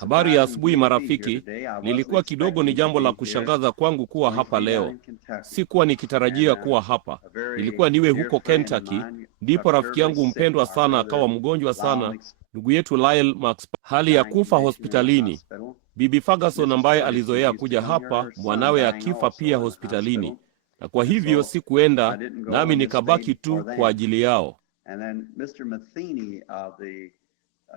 Habari ya asubuhi marafiki. Lilikuwa kidogo ni jambo la kushangaza kwangu kuwa hapa leo. Sikuwa nikitarajia kuwa hapa. Nilikuwa niwe huko Kentucky, ndipo rafiki yangu mpendwa sana akawa mgonjwa sana, ndugu yetu Lyle Max, hali ya kufa hospitalini. Bibi Ferguson ambaye alizoea kuja hapa, mwanawe akifa pia hospitalini. Na kwa hivyo sikuenda, nami nikabaki tu kwa ajili yao.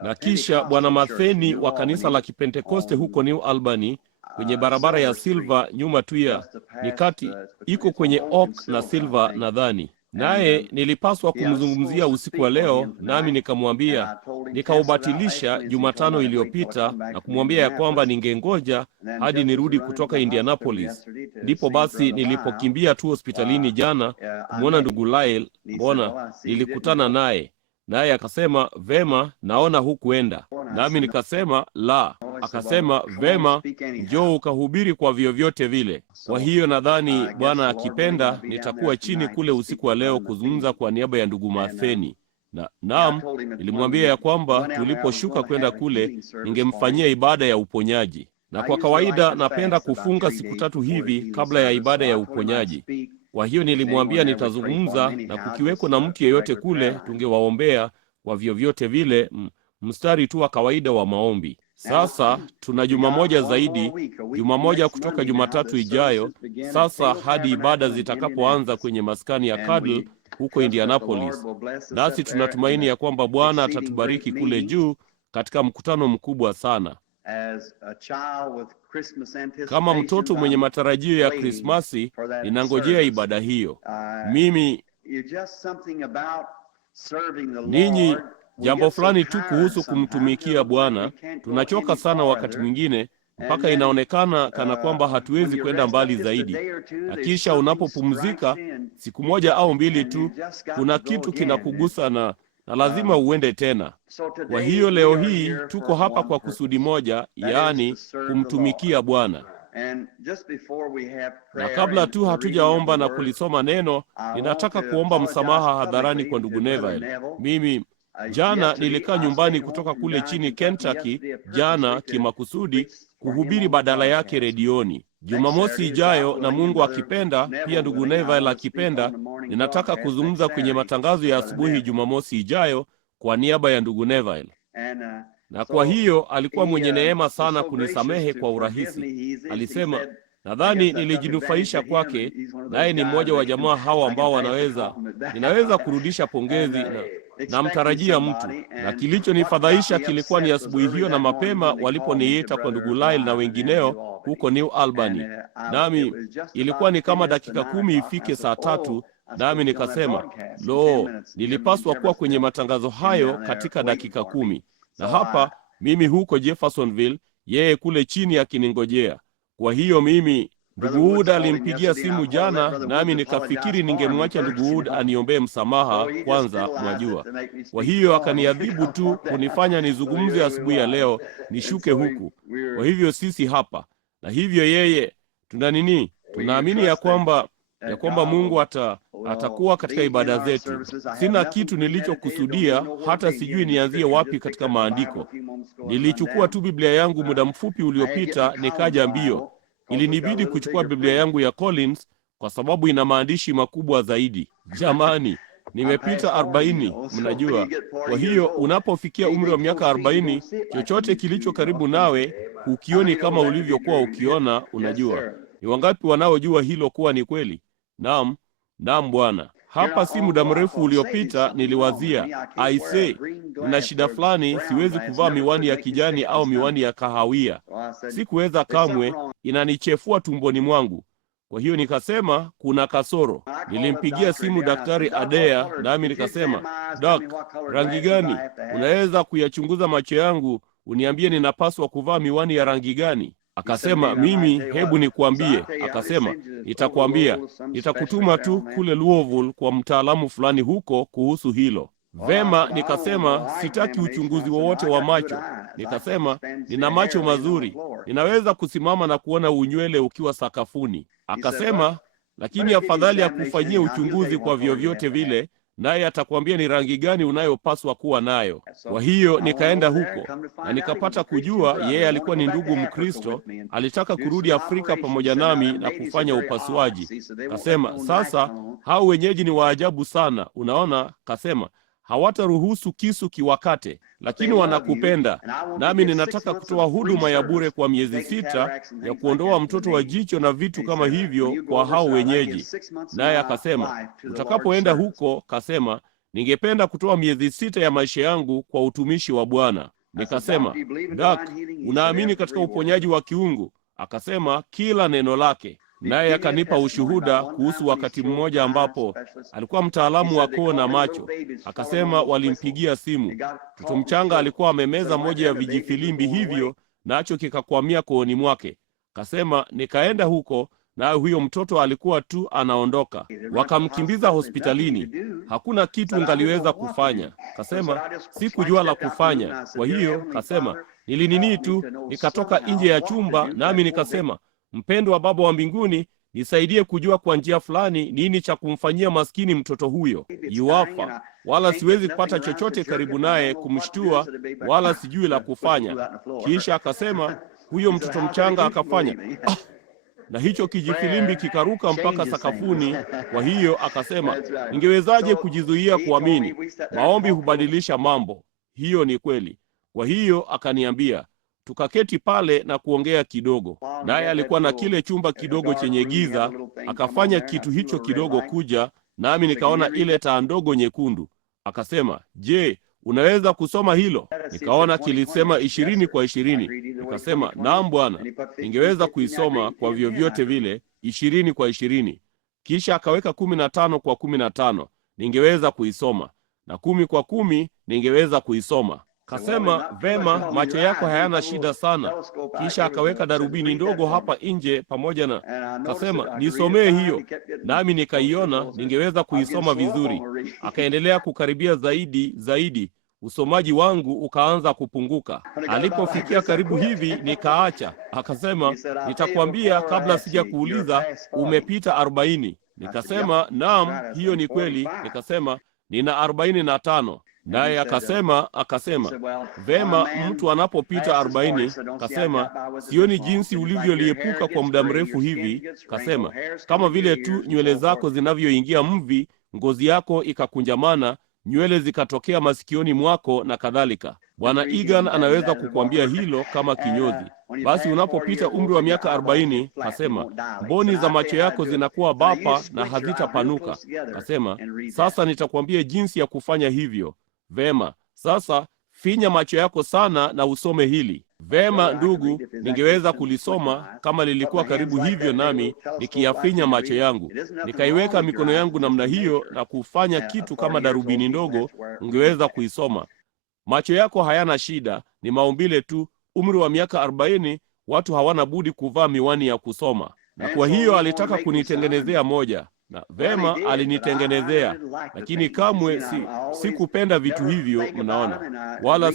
Na kisha Bwana Matheni wa kanisa la Kipentekoste huko New Albany, kwenye barabara ya Silver nyuma tu ya nikati, iko kwenye Oak na Silver nadhani. Naye nilipaswa kumzungumzia usiku wa leo, nami nikamwambia, nikaubatilisha Jumatano iliyopita na kumwambia ya kwamba ningengoja hadi nirudi kutoka Indianapolis. Ndipo basi nilipokimbia tu hospitalini jana kumwona ndugu Lyle, mbona nilikutana naye akasema, vema, naona hukuenda. Nami nikasema, la. Akasema, vema, njoo ukahubiri kwa vyovyote vile. Kwa hiyo nadhani Bwana akipenda nitakuwa chini kule usiku wa leo kuzungumza kwa niaba ya ndugu Matheni. Naam, nilimwambia ya kwamba tuliposhuka kwenda kule ningemfanyia ibada ya uponyaji. Na kwa kawaida napenda kufunga siku 3 hivi kabla ya ibada ya uponyaji. Kwa hiyo nilimwambia nitazungumza, na kukiweko na mtu yeyote kule tungewaombea kwa vyovyote vile, mstari tu wa kawaida wa maombi. Sasa tuna juma moja zaidi, juma moja kutoka Jumatatu ijayo sasa hadi ibada zitakapoanza kwenye maskani ya Cadle huko Indianapolis. Nasi tunatumaini ya kwamba Bwana atatubariki kule juu katika mkutano mkubwa sana. Kama mtoto mwenye matarajio ya Krismasi, ninangojea ibada hiyo. Ninyi, jambo fulani tu kuhusu kumtumikia Bwana, tunachoka sana wakati mwingine mpaka inaonekana kana kwamba hatuwezi kwenda mbali zaidi. Na kisha unapopumzika siku moja au 2 tu, kuna kitu kinakugusa na lazima uende tena. Kwa hiyo leo hii tuko hapa kwa kusudi moja, yaani kumtumikia Bwana. Na kabla tu hatujaomba na kulisoma neno, ninataka kuomba msamaha hadharani kwa ndugu Neville. Mimi jana nilikaa nyumbani kutoka kule chini Kentucky jana kimakusudi kuhubiri badala yake redioni. Jumamosi ijayo na Mungu akipenda, pia ndugu Neville akipenda, ninataka kuzungumza kwenye matangazo ya asubuhi Jumamosi ijayo kwa niaba ya ndugu Neville. Na kwa hiyo alikuwa mwenye neema sana kunisamehe kwa urahisi. Alisema, nadhani nilijinufaisha kwake, naye ni mmoja wa jamaa hawa ambao ninaweza kurudisha pongezi na mtarajia mtu. Na kilichonifadhaisha kilikuwa ni asubuhi hiyo na mapema waliponiita kwa ndugu Lyle na wengineo huko New Albany. Nami ilikuwa ni kama dakika 10 ifike saa 3, nami nikasema, nilipaswa kuwa kwenye matangazo hayo katika dakika 10. Na hapa mimi huko Jeffersonville, yeye kule chini akiningojea. Kwa hiyo ndugu Wood alimpigia simu jana, nami nikafikiri ningemwacha ndugu Wood aniombee msamaha kwanza, mwajua. Kwa hiyo akaniadhibu tu kunifanya nizungumze asubuhi ya leo nishuke huku. Kwa hivyo sisi hapa. Na hivyo yeye tunaamini ya kwamba Mungu atakuwa katika ibada zetu. Sina kitu nilichokusudia, hata sijui nianzie wapi katika maandiko. Nilichukua tu Biblia yangu muda mfupi uliopita nikaja mbio. Ilinibidi kuchukua Biblia yangu ya Collins kwa sababu ina maandishi makubwa zaidi. Jamani, nimepita 40, mnajua. Kwa hiyo unapofikia umri wa miaka 40, chochote kilicho karibu nawe ukioni kama ulivyokuwa ukiona, unajua. Ni wangapi wanaojua hilo kuwa ni kweli? Naam Bwana. Hapa si muda mrefu uliopita niliwazia, nina shida fulani, siwezi kuvaa miwani ya kijani au miwani ya kahawia. Sikuweza kamwe, inanichefua tumboni mwangu. Kwa hiyo nikasema kuna kasoro. Nilimpigia simu Daktari Adea, nami nikasema, Doc, rangi gani? Unaweza kuyachunguza macho yangu, uniambie ninapaswa kuvaa miwani ya rangi gani? Akasema, hebu nikuambie. Akasema, nitakwambia, nitakutuma tu kule Louisville kwa mtaalamu fulani huko kuhusu hilo. Vema, nikasema, sitaki uchunguzi wowote wa macho. Nikasema, nina macho mazuri, ninaweza kusimama na kuona unywele ukiwa sakafuni. Akasema, lakini afadhali ya kufanyia uchunguzi kwa vyovyote vile, naye atakwambia ni rangi gani unayopaswa kuwa nayo. Kwa hiyo nikaenda huko na nikapata kujua yeye alikuwa ni ndugu Mkristo, alitaka kurudi Afrika pamoja nami na kufanya upasuaji. Kasema, sasa hao wenyeji ni waajabu sana, unaona, kasema hawataruhusu kisu kiwakate, lakini wanakupenda. Nami ninataka kutoa huduma ya bure kwa miezi 6 ya kuondoa mtoto wa jicho na vitu kama hivyo kwa hao wenyeji. Naye akasema, utakapoenda huko, kasema, ningependa kutoa miezi 6 ya maisha yangu kwa utumishi wa Bwana. Nikasema, Doc, unaamini katika uponyaji wa kiungu? Akasema, kila neno lake. Naye akanipa ushuhuda kuhusu wakati mmoja ambapo alikuwa mtaalamu wa koo na macho. Akasema walimpigia simu. Mtoto mchanga alikuwa amemeza moja ya vijifilimbi hivyo, nacho kikakwamia kooni mwake. Akasema nikaenda huko, na huyo mtoto alikuwa tu anaondoka. Wakamkimbiza hospitalini. Hakuna kitu ungaliweza kufanya. Kasema sikujua la kufanya. Kwa hiyo kasema nilinini tu, nikatoka nje ya chumba, nami nikasema, mpendwa Baba wa mbinguni, nisaidie kujua kwa njia fulani nini cha kumfanyia maskini mtoto huyo. Yuafa, wala siwezi kupata chochote karibu naye kumshtua, wala sijui la kufanya. Kisha akasema huyo mtoto mchanga akafanya na hicho kijifilimbi kikaruka mpaka sakafuni. Kwa hiyo akasema, ningewezaje kujizuia kuamini? Maombi hubadilisha mambo. Hiyo ni kweli. Kwa hiyo akaniambia, tukaketi pale na kuongea kidogo. Naye alikuwa na kile chumba kidogo chenye giza, akafanya kitu hicho kidogo kuja, nami nikaona ile taa ndogo nyekundu. Akasema, je, unaweza kusoma hilo? Nikaona kilisema 20 kwa 20. Nikasema, naam Bwana, ningeweza kuisoma kwa vyovyote vile 20 kwa 20. Kisha akaweka 15 kwa 15. Ningeweza kuisoma, na 10 kwa 10 ningeweza kuisoma. Kasema, vema, macho yako hayana shida sana. Kisha akaweka darubini ndogo hapa nje pamoja na, kasema, nisomee hiyo. Nami nikaiona, ningeweza kuisoma vizuri. Akaendelea kukaribia zaidi. Usomaji wangu ukaanza kupunguka. Alipofikia karibu hivi, nikaacha. Akasema, nitakwambia kabla sija kuuliza, umepita 40. Nikasema, naam, hiyo ni kweli. Nikasema, nina 45. Naye akasema, vema, mtu anapopita 40, kasema, sioni jinsi ulivyoliepuka kwa muda mrefu hivi. Kasema, kama vile tu nywele zako zinavyoingia mvi, ngozi yako ikakunjamana, nywele zikatokea masikioni mwako na kadhalika. Bwana Egan anaweza kukwambia hilo kama kinyozi. Basi unapopita umri wa miaka 40, kasema, mboni za macho yako zinakuwa bapa na hazitapanuka. Kasema, sasa nitakwambia jinsi ya kufanya hivyo. Vema, sasa finya macho yako sana na usome hili. Vema ndugu, ningeweza kulisoma kama lilikuwa karibu hivyo nami nikiyafinya macho yangu. Nikaiweka mikono yangu namna hiyo na kufanya kitu kama darubini ndogo, ungeweza kuisoma. Macho yako hayana shida, ni maumbile tu. Umri wa miaka 40, watu hawana budi kuvaa miwani ya kusoma. Na kwa hiyo alitaka kunitengenezea moja. Na vema, alinitengenezea, lakini kamwe sikupenda vitu hivyo, mnaona. Wala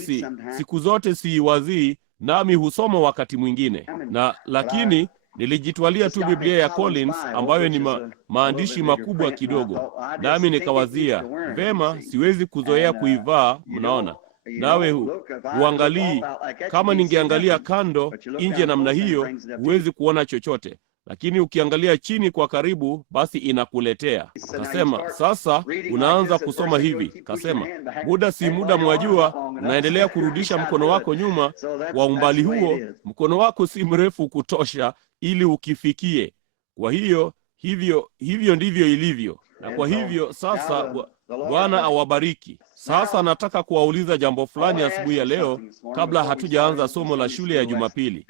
siku zote siiwazii, nami husoma wakati mwingine. Lakini nilijitwalia tu Biblia ya Collins ambayo ni maandishi makubwa kidogo. Nami nikawazia, vema, siwezi kuzoea kuivaa, mnaona. Nawe huangalii, kama ningeangalia kando nje namna hiyo, huwezi kuona chochote. Lakini ukiangalia chini kwa karibu, basi inakuletea. Kasema, sasa unaanza kusoma hivi. Kasema, muda si muda, mwajua, unaendelea kurudisha mkono wako nyuma kwa umbali huo. Mkono wako si mrefu kutosha ili ukifikie. Kwa hiyo hivyo ndivyo ilivyo. Na kwa hivyo sasa, Bwana awabariki. Sasa nataka kuwauliza jambo fulani asubuhi ya leo kabla hatujaanza somo la shule ya Jumapili.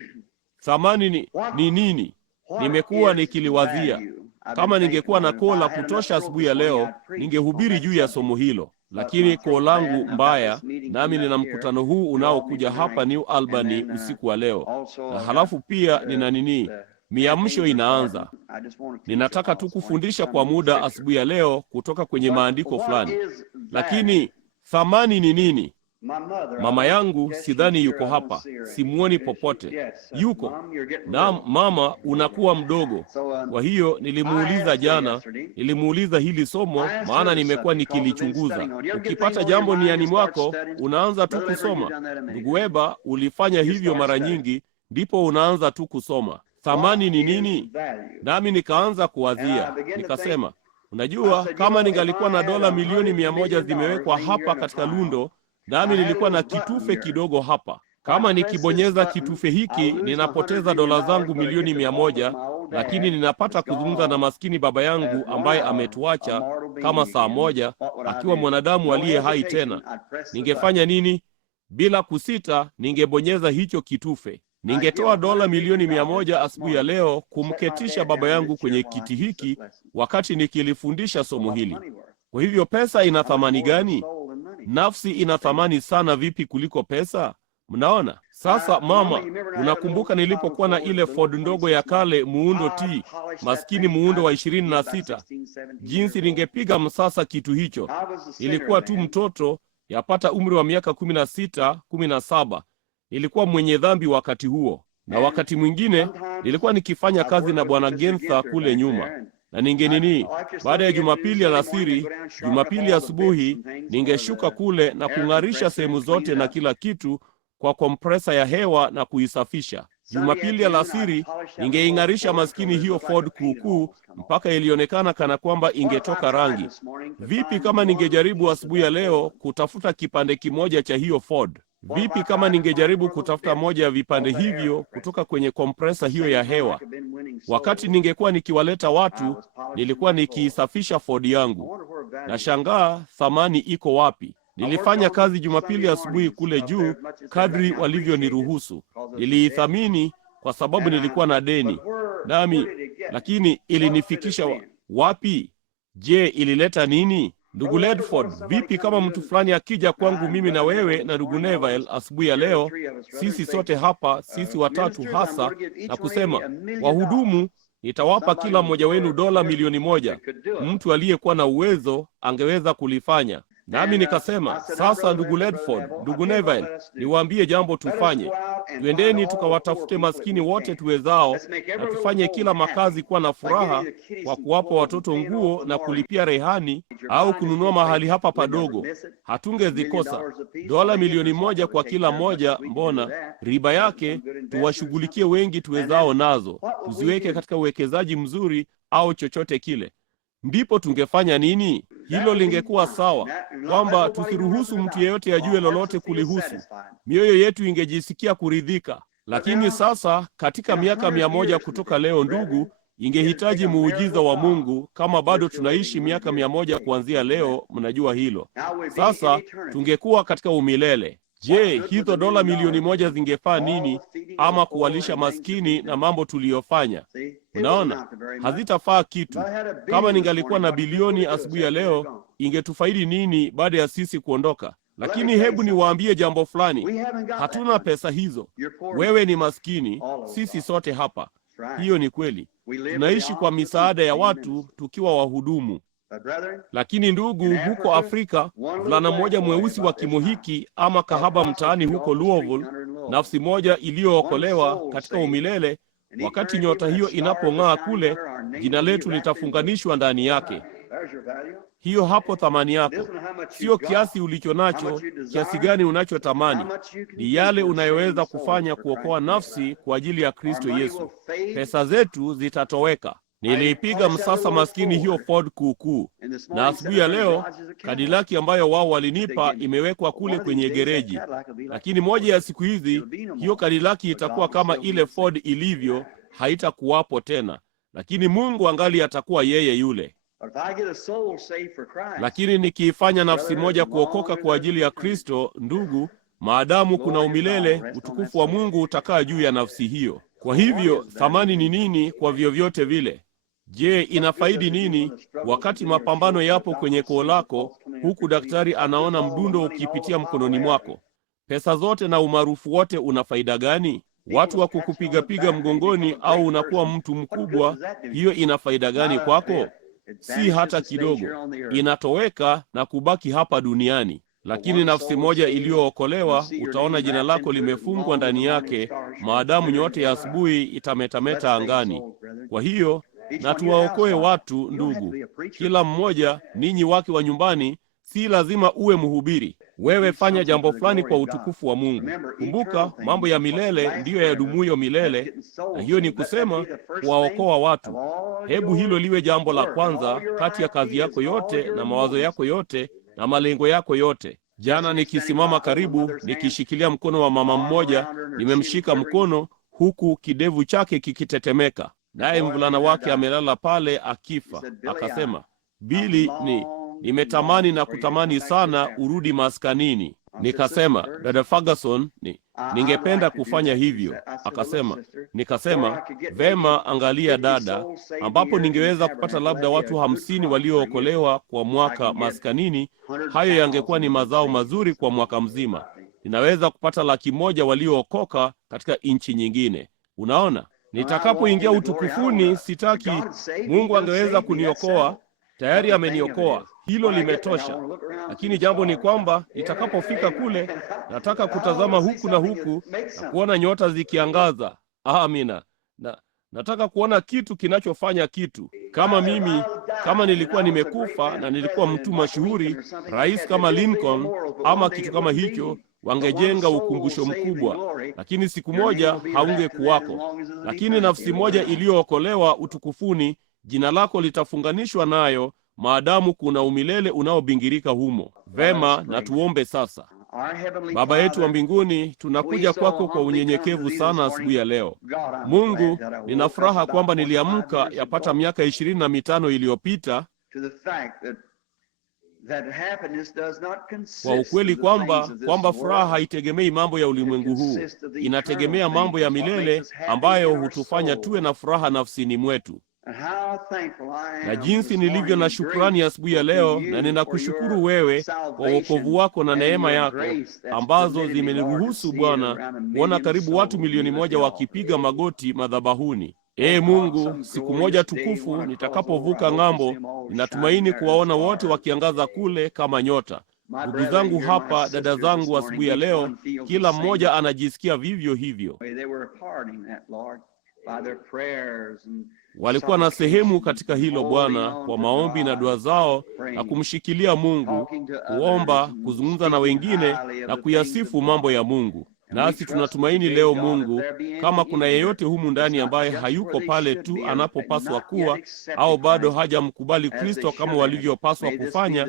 Thamani ni nini? Nimekuwa nikiliwazia. Kama ningekuwa na koo la kutosha asubuhi ya leo, ningehubiri juu ya somo hilo. Lakini koo langu mbaya, nami nina mkutano huu unaokuja hapa New Albany usiku wa leo. Na halafu pia nina miamsho inaanza. Ninataka tu kufundisha kwa muda asubuhi ya leo kutoka kwenye maandiko fulani. Lakini thamani ni nini? Mama yangu sidhani yuko hapa, simuoni popote. Yuko? Naam mama, unakuwa mdogo. Kwa hiyo nilimuuliza jana, nilimuuliza hili somo, maana nimekuwa nikilichunguza. Ukipata jambo niani mwako, unaanza tu kusoma. Ndugu Weba, ulifanya hivyo mara nyingi, ndipo unaanza tu kusoma. Thamani ni nini? Nami nikaanza kuwazia, nikasema, unajua, kama ningalikuwa na dola milioni 100 zimewekwa hapa katika lundo, nami nilikuwa na kitufe kidogo hapa. Kama nikibonyeza kitufe hiki, ninapoteza dola zangu milioni 100, lakini ninapata kuzungumza na maskini baba yangu ambaye ametuacha kama saa moja, akiwa mwanadamu aliye hai tena. Ningefanya nini? Bila kusita, ningebonyeza hicho kitufe. Ningetoa dola milioni 100 asubuhi ya leo kumketisha baba yangu kwenye kiti hiki wakati nikilifundisha somo hili. Kwa hivyo pesa ina thamani gani? Nafsi ina thamani sana vipi kuliko pesa? Mnaona? Sasa mama, unakumbuka nilipokuwa na ile Ford ndogo ya kale muundo T, maskini muundo wa 26, jinsi ningepiga msasa kitu hicho. Ilikuwa tu mtoto, yapata umri wa miaka 16, 17. Nilikuwa mwenye dhambi wakati huo. Na wakati mwingine nilikuwa nikifanya kazi na Bwana Gentha kule nyuma. Na ningenini, baada ya Jumapili alasiri, Jumapili asubuhi, ningeshuka kule na kung'arisha sehemu zote na kila kitu kwa kompresa ya hewa na kuisafisha. Jumapili alasiri, ningeing'arisha maskini hiyo Ford kuukuu mpaka ilionekana kana kwamba ingetoka rangi. Vipi kama ningejaribu asubuhi ya leo kutafuta kipande kimoja cha hiyo Ford? Vipi kama ningejaribu kutafuta moja ya vipande hivyo kutoka kwenye kompresa hiyo ya hewa? Wakati ningekuwa nikiwaleta watu, nilikuwa nikiisafisha Ford yangu. Na shangaa thamani iko wapi? Nilifanya kazi Jumapili asubuhi kule juu kadri walivyoniruhusu. Niliithamini kwa sababu nilikuwa na deni. Lakini ilinifikisha wapi? Je, ilileta nini? Ndugu Ledford, vipi kama mtu fulani akija kwangu mimi na wewe na ndugu Neville asubuhi ya leo, sisi sote hapa, sisi watatu hasa, na kusema, wahudumu, nitawapa kila mmoja wenu dola milioni 1. Mtu aliyekuwa na uwezo angeweza kulifanya. Nami nikasema, sasa ndugu Ledford, ndugu Neville, niwaambie jambo tufanye. Tuendeni tukawatafute maskini wote tuwezao, na tufanye kila makazi kuwa na furaha kwa kuwapa watoto nguo na kulipia rehani au kununua mahali hapa padogo. Hatungezikosa. Dola milioni 1 kwa kila moja, mbona riba yake tuwashughulikie wengi tuwezao nazo. Tuziweke katika uwekezaji mzuri au chochote kile. Ndipo tungefanya nini? Hilo lingekuwa sawa, kwamba tusiruhusu mtu yeyote ajue lolote kulihusu. Mioyo yetu ingejisikia kuridhika. Lakini sasa katika miaka 100 kutoka leo, ndugu, ingehitaji muujiza wa Mungu kama bado tunaishi miaka 100 kuanzia leo, mnajua hilo. Sasa tungekuwa katika umilele. Je, hizo dola milioni 1 zingefaa nini ama kuwalisha maskini na mambo tuliyofanya? Unaona, hazitafaa kitu. Kama ningalikuwa na bilioni asubuhi ya leo, ingetufaidi nini baada ya sisi kuondoka? Lakini hebu niwaambie jambo fulani. Hatuna pesa hizo. Wewe ni maskini, sisi sote hapa. Hiyo ni kweli. Tunaishi kwa misaada ya watu tukiwa wahudumu. Lakini ndugu, huko Afrika, mvulana mmoja mweusi wa Kimohiki ama kahaba mtaani huko Louisville, nafsi moja iliyookolewa katika umilele, wakati nyota hiyo inapong'aa kule, jina letu litafunganishwa ndani yake. Hiyo hapo thamani yako. Sio kiasi ulicho nacho, kiasi gani unachotamani. Ni yale unayoweza kufanya kuokoa nafsi kwa ajili ya Kristo Yesu. Pesa zetu zitatoweka. Niliipiga msasa maskini hiyo Ford kuukuu. Na asubuhi ya leo, Cadillac ambayo wao walinipa imewekwa kule kwenye gereji. Lakini moja ya siku hizi, hiyo Cadillac itakuwa kama ile Ford ilivyo, haitakuwapo tena. Lakini Mungu angali atakuwa yeye yule. Lakini nikiifanya nafsi moja kuokoka kwa ajili ya Kristo, ndugu, maadamu kuna umilele, utukufu wa Mungu utakaa juu ya nafsi hiyo. Kwa hivyo, thamani ni nini kwa vyovyote vile? Je, inafaidi nini wakati mapambano yapo kwenye koo lako, huku daktari anaona mdundo ukipitia mkononi mwako? Pesa zote na umaarufu wote una faida gani? Watu wa kukupiga mgongoni au unakuwa mtu mkubwa, hiyo ina faida gani kwako? Si hata kidogo. Inatoweka na kubaki hapa duniani. Lakini nafsi moja iliyookolewa, utaona jina lako limefungwa ndani yake, maadamu nyota ya asubuhi itametameta angani. Kwa hiyo na tuwaokoe watu, ndugu, kila mmoja. Ninyi wake wa nyumbani, si lazima uwe mhubiri. Wewe fanya jambo fulani kwa utukufu wa Mungu. Kumbuka, mambo ya milele ndiyo yadumuyo milele, na hiyo ni kusema kuwaokoa watu. Hebu hilo liwe jambo la kwanza kati ya kazi yako yote na mawazo yako yote na malengo yako yote. Jana nikisimama karibu, nikishikilia mkono wa mama mmoja, nimemshika mkono huku kidevu chake kikitetemeka, naye mvulana wake amelala pale akifa. Akasema, Billy, nimetamani na kutamani sana urudi maskanini. Nikasema, Dada Ferguson, ningependa kufanya hivyo. Nikasema, vema, angalia dada, ambapo ningeweza kupata labda watu 50 waliookolewa kwa mwaka maskanini, hayo yangekuwa ni mazao mazuri kwa mwaka mzima. Ninaweza kupata 100,000 waliookoka katika nchi nyingine. Unaona, nitakapoingia utukufuni, sitaki. Mungu angeweza kuniokoa, tayari ameniokoa, hilo limetosha. Lakini jambo ni kwamba nitakapofika kule, nataka kutazama huku na huku na kuona nyota zikiangaza. Amina. Nataka kuona kitu kinachofanya kitu. Kama nilikuwa nimekufa na nilikuwa mtu mashuhuri, rais kama Lincoln ama kitu kama hicho, wangejenga ukumbusho mkubwa, lakini siku moja haungekuwako. Lakini nafsi moja iliyookolewa utukufuni, jina lako litafunganishwa nayo, maadamu kuna umilele unaobingirika humo. Vema, na tuombe sasa. Baba yetu wa mbinguni, tunakuja kwako kwa unyenyekevu sana asubuhi ya leo. Mungu, nina furaha kwamba niliamka yapata miaka 25 iliyopita, kwa ukweli kwamba furaha haitegemei mambo ya ulimwengu huu, inategemea mambo ya milele ambayo hutufanya tuwe na furaha nafsini mwetu. Na jinsi nilivyo na shukrani asubuhi ya leo, na ninakushukuru wewe kwa wokovu wako na neema yako ambazo zimeniruhusu Bwana kuona karibu watu 1,000,000 wakipiga magoti madhabahuni. Mungu, siku moja tukufu nitakapovuka ng'ambo, ninatumaini kuwaona wote wakiangaza kule kama nyota. Ndugu zangu hapa, dada zangu, asubuhi ya leo, kila mmoja anajisikia vivyo hivyo. Walikuwa na sehemu katika hilo Bwana, kwa maombi na dua zao na kumshikilia Mungu, kuomba, kuzungumza na wengine na kuyasifu mambo ya Mungu. Nasi tunatumaini leo Mungu, kama kuna yeyote humu ndani ambaye hayuko pale tu anapopaswa kuwa, au bado hajamkubali Kristo kama walivyopaswa kufanya,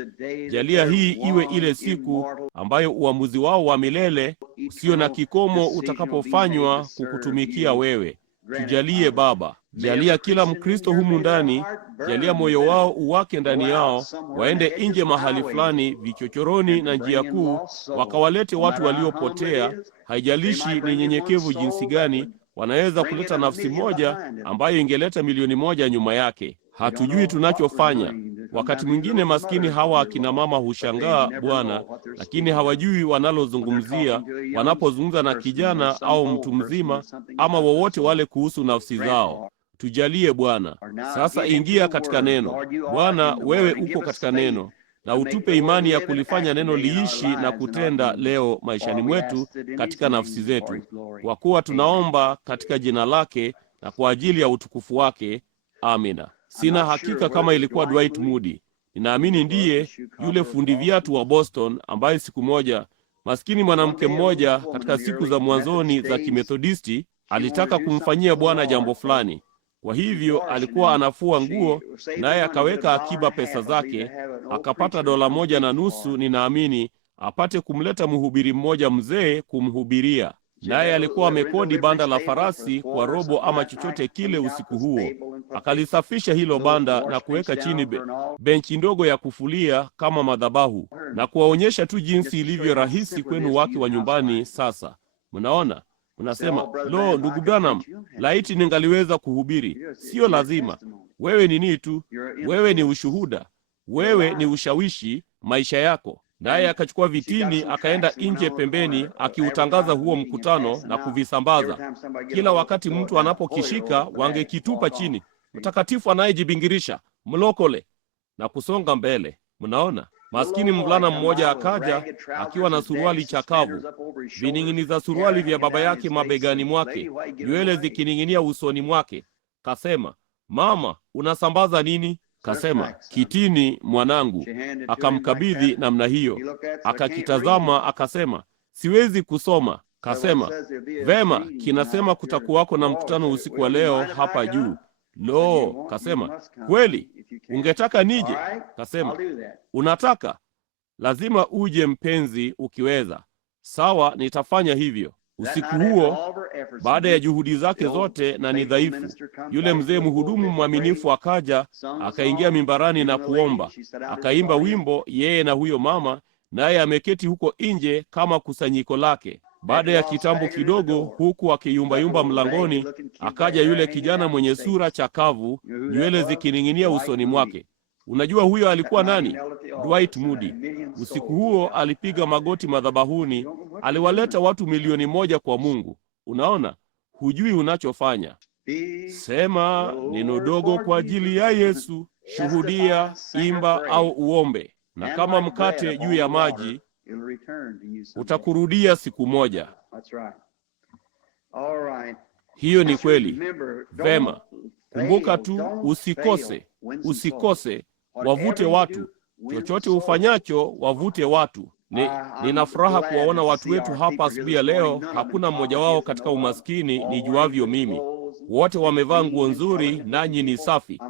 jalia hii iwe ile siku ambayo uamuzi wao wa milele usio na kikomo utakapofanywa kukutumikia wewe. Tujalie Baba, jalia kila Mkristo humu ndani, jalia moyo wao uwake ndani yao, waende nje mahali fulani, vichochoroni na njia kuu, wakawalete watu waliopotea. Haijalishi ni nyenyekevu jinsi gani, wanaweza kuleta nafsi moja ambayo ingeleta 1,000,000 nyuma yake. Hatujui tunachofanya. Wakati mwingine maskini hawa akina mama hushangaa Bwana, lakini hawajui wanalozungumzia wanapozungumza na kijana au mtu mzima ama wowote wale kuhusu nafsi zao. Tujalie Bwana. Sasa ingia katika neno. Bwana, wewe uko katika neno, na utupe imani ya kulifanya neno liishi na kutenda leo maishani mwetu, katika nafsi zetu, kwa kuwa tunaomba katika jina lake na kwa ajili ya utukufu wake. Amina. Sina hakika kama ilikuwa Dwight Moody. Ninaamini ndiye yule fundi viatu wa Boston ambaye siku moja maskini mwanamke mmoja katika siku za mwanzoni za Kimethodisti alitaka kumfanyia Bwana jambo fulani. Kwa hivyo alikuwa anafua nguo, naye akaweka akiba pesa zake, akapata $1.50, ninaamini, apate kumleta mhubiri mmoja mzee kumhubiria. Naye alikuwa amekodi banda la farasi kwa robo ama chochote kile usiku huo. Akalisafisha hilo banda na kuweka chini benchi ndogo ya kufulia kama madhabahu, na kuwaonyesha tu jinsi ilivyo rahisi kwenu wake wa nyumbani. Sasa mnaona, mnasema, lo, ndugu Branham, laiti ningaliweza kuhubiri. Sio lazima. Wewe ni nini tu? Wewe ni ushuhuda. Wewe ni ushawishi maisha yako. Naye akachukua vitini, akaenda nje pembeni, akiutangaza huo mkutano na kuvisambaza. Kila wakati mtu anapokishika, wangekitupa chini. Mtakatifu anayejibingirisha, mlokole, na kusonga mbele. Mnaona, Maskini mvulana mmoja akaja akiwa na suruali chakavu, vining'iniza suruali vya baba yake mabegani mwake, nywele zikining'inia usoni mwake. Kasema, mama, unasambaza nini? Kasema, kitini mwanangu. Akamkabidhi namna hiyo, akakitazama, akasema, siwezi kusoma. Kasema, vema, kinasema kutakuwako na mkutano usiku wa leo hapa juu. Lo, kasema, kweli? Ungetaka nije? Kasema, unataka? Lazima uje mpenzi, ukiweza. Sawa, nitafanya hivyo. Usiku huo, baada ya juhudi zake zote na ni dhaifu, yule mzee mhudumu mwaminifu akaja, akaingia mimbarani na kuomba. Akaimba wimbo, yeye na huyo mama, naye ameketi huko nje kama kusanyiko lake. Baada ya kitambo kidogo, huku akiyumbayumba mlangoni, akaja yule kijana mwenye sura chakavu, nywele zikining'inia usoni mwake. Unajua huyo alikuwa nani? Dwight Moody. Usiku huo alipiga magoti madhabahuni, aliwaleta watu 1,000,000 kwa Mungu. Unaona, hujui unachofanya. Sema neno dogo kwa ajili ya Yesu, shuhudia, imba au uombe, na kama mkate juu ya maji utakurudia siku moja. Hiyo ni kweli. Vema, kumbuka tu, usikose, wavute watu. Chochote ufanyacho, wavute watu. Nina furaha kuwaona watu wetu hapa asubuhi ya leo. Hakuna mmoja wao katika umaskini nijuavyo mimi. Wote wamevaa nguo nzuri, nanyi ni safi,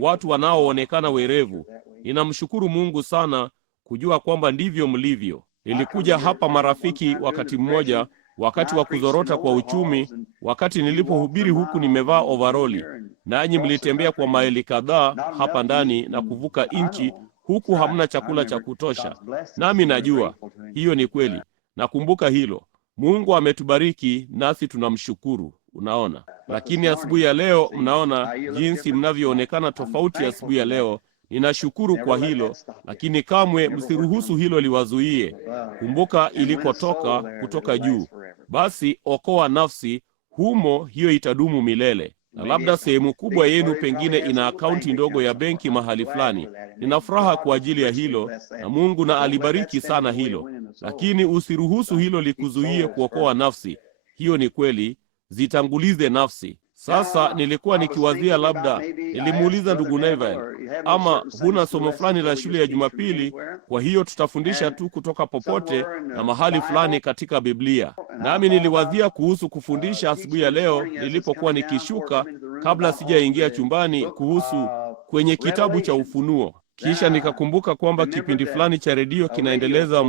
watu wanaoonekana werevu. Ninamshukuru Mungu sana kujua kwamba ndivyo mlivyo. Nilikuja hapa marafiki, wakati mmoja, wakati wa kuzorota kwa uchumi, wakati nilipohubiri huku nimevaa overoli, nanyi mlitembea kwa maili kadhaa hapa ndani na kuvuka nchi, huku hamna chakula cha kutosha. Nami najua hiyo ni kweli. Nakumbuka hilo. Mungu ametubariki nasi tunamshukuru. Unaona, lakini asubuhi ya leo, mnaona jinsi mnavyoonekana tofauti asubuhi ya leo. Ninashukuru kwa hilo, lakini kamwe msiruhusu hilo liwazuie. Kumbuka ilikotoka, kutoka juu. Basi okoa nafsi humo, hiyo itadumu milele. Na labda sehemu kubwa yenu pengine ina akaunti ndogo ya benki mahali fulani. Nina furaha kwa ajili ya hilo, na Mungu na alibariki sana hilo. Lakini usiruhusu hilo likuzuie kuokoa nafsi. Hiyo ni kweli, zitangulize nafsi. Sasa nilikuwa nikiwazia, labda nilimuuliza ndugu Neville, ama huna somo fulani la shule ya Jumapili, kwa hiyo tutafundisha tu kutoka popote na mahali fulani katika Biblia. Nami niliwazia kuhusu kufundisha asubuhi ya leo nilipokuwa nikishuka, kabla sijaingia chumbani, kuhusu kwenye kitabu cha Ufunuo. Kisha nikakumbuka kwamba kipindi fulani cha redio kinaendeleza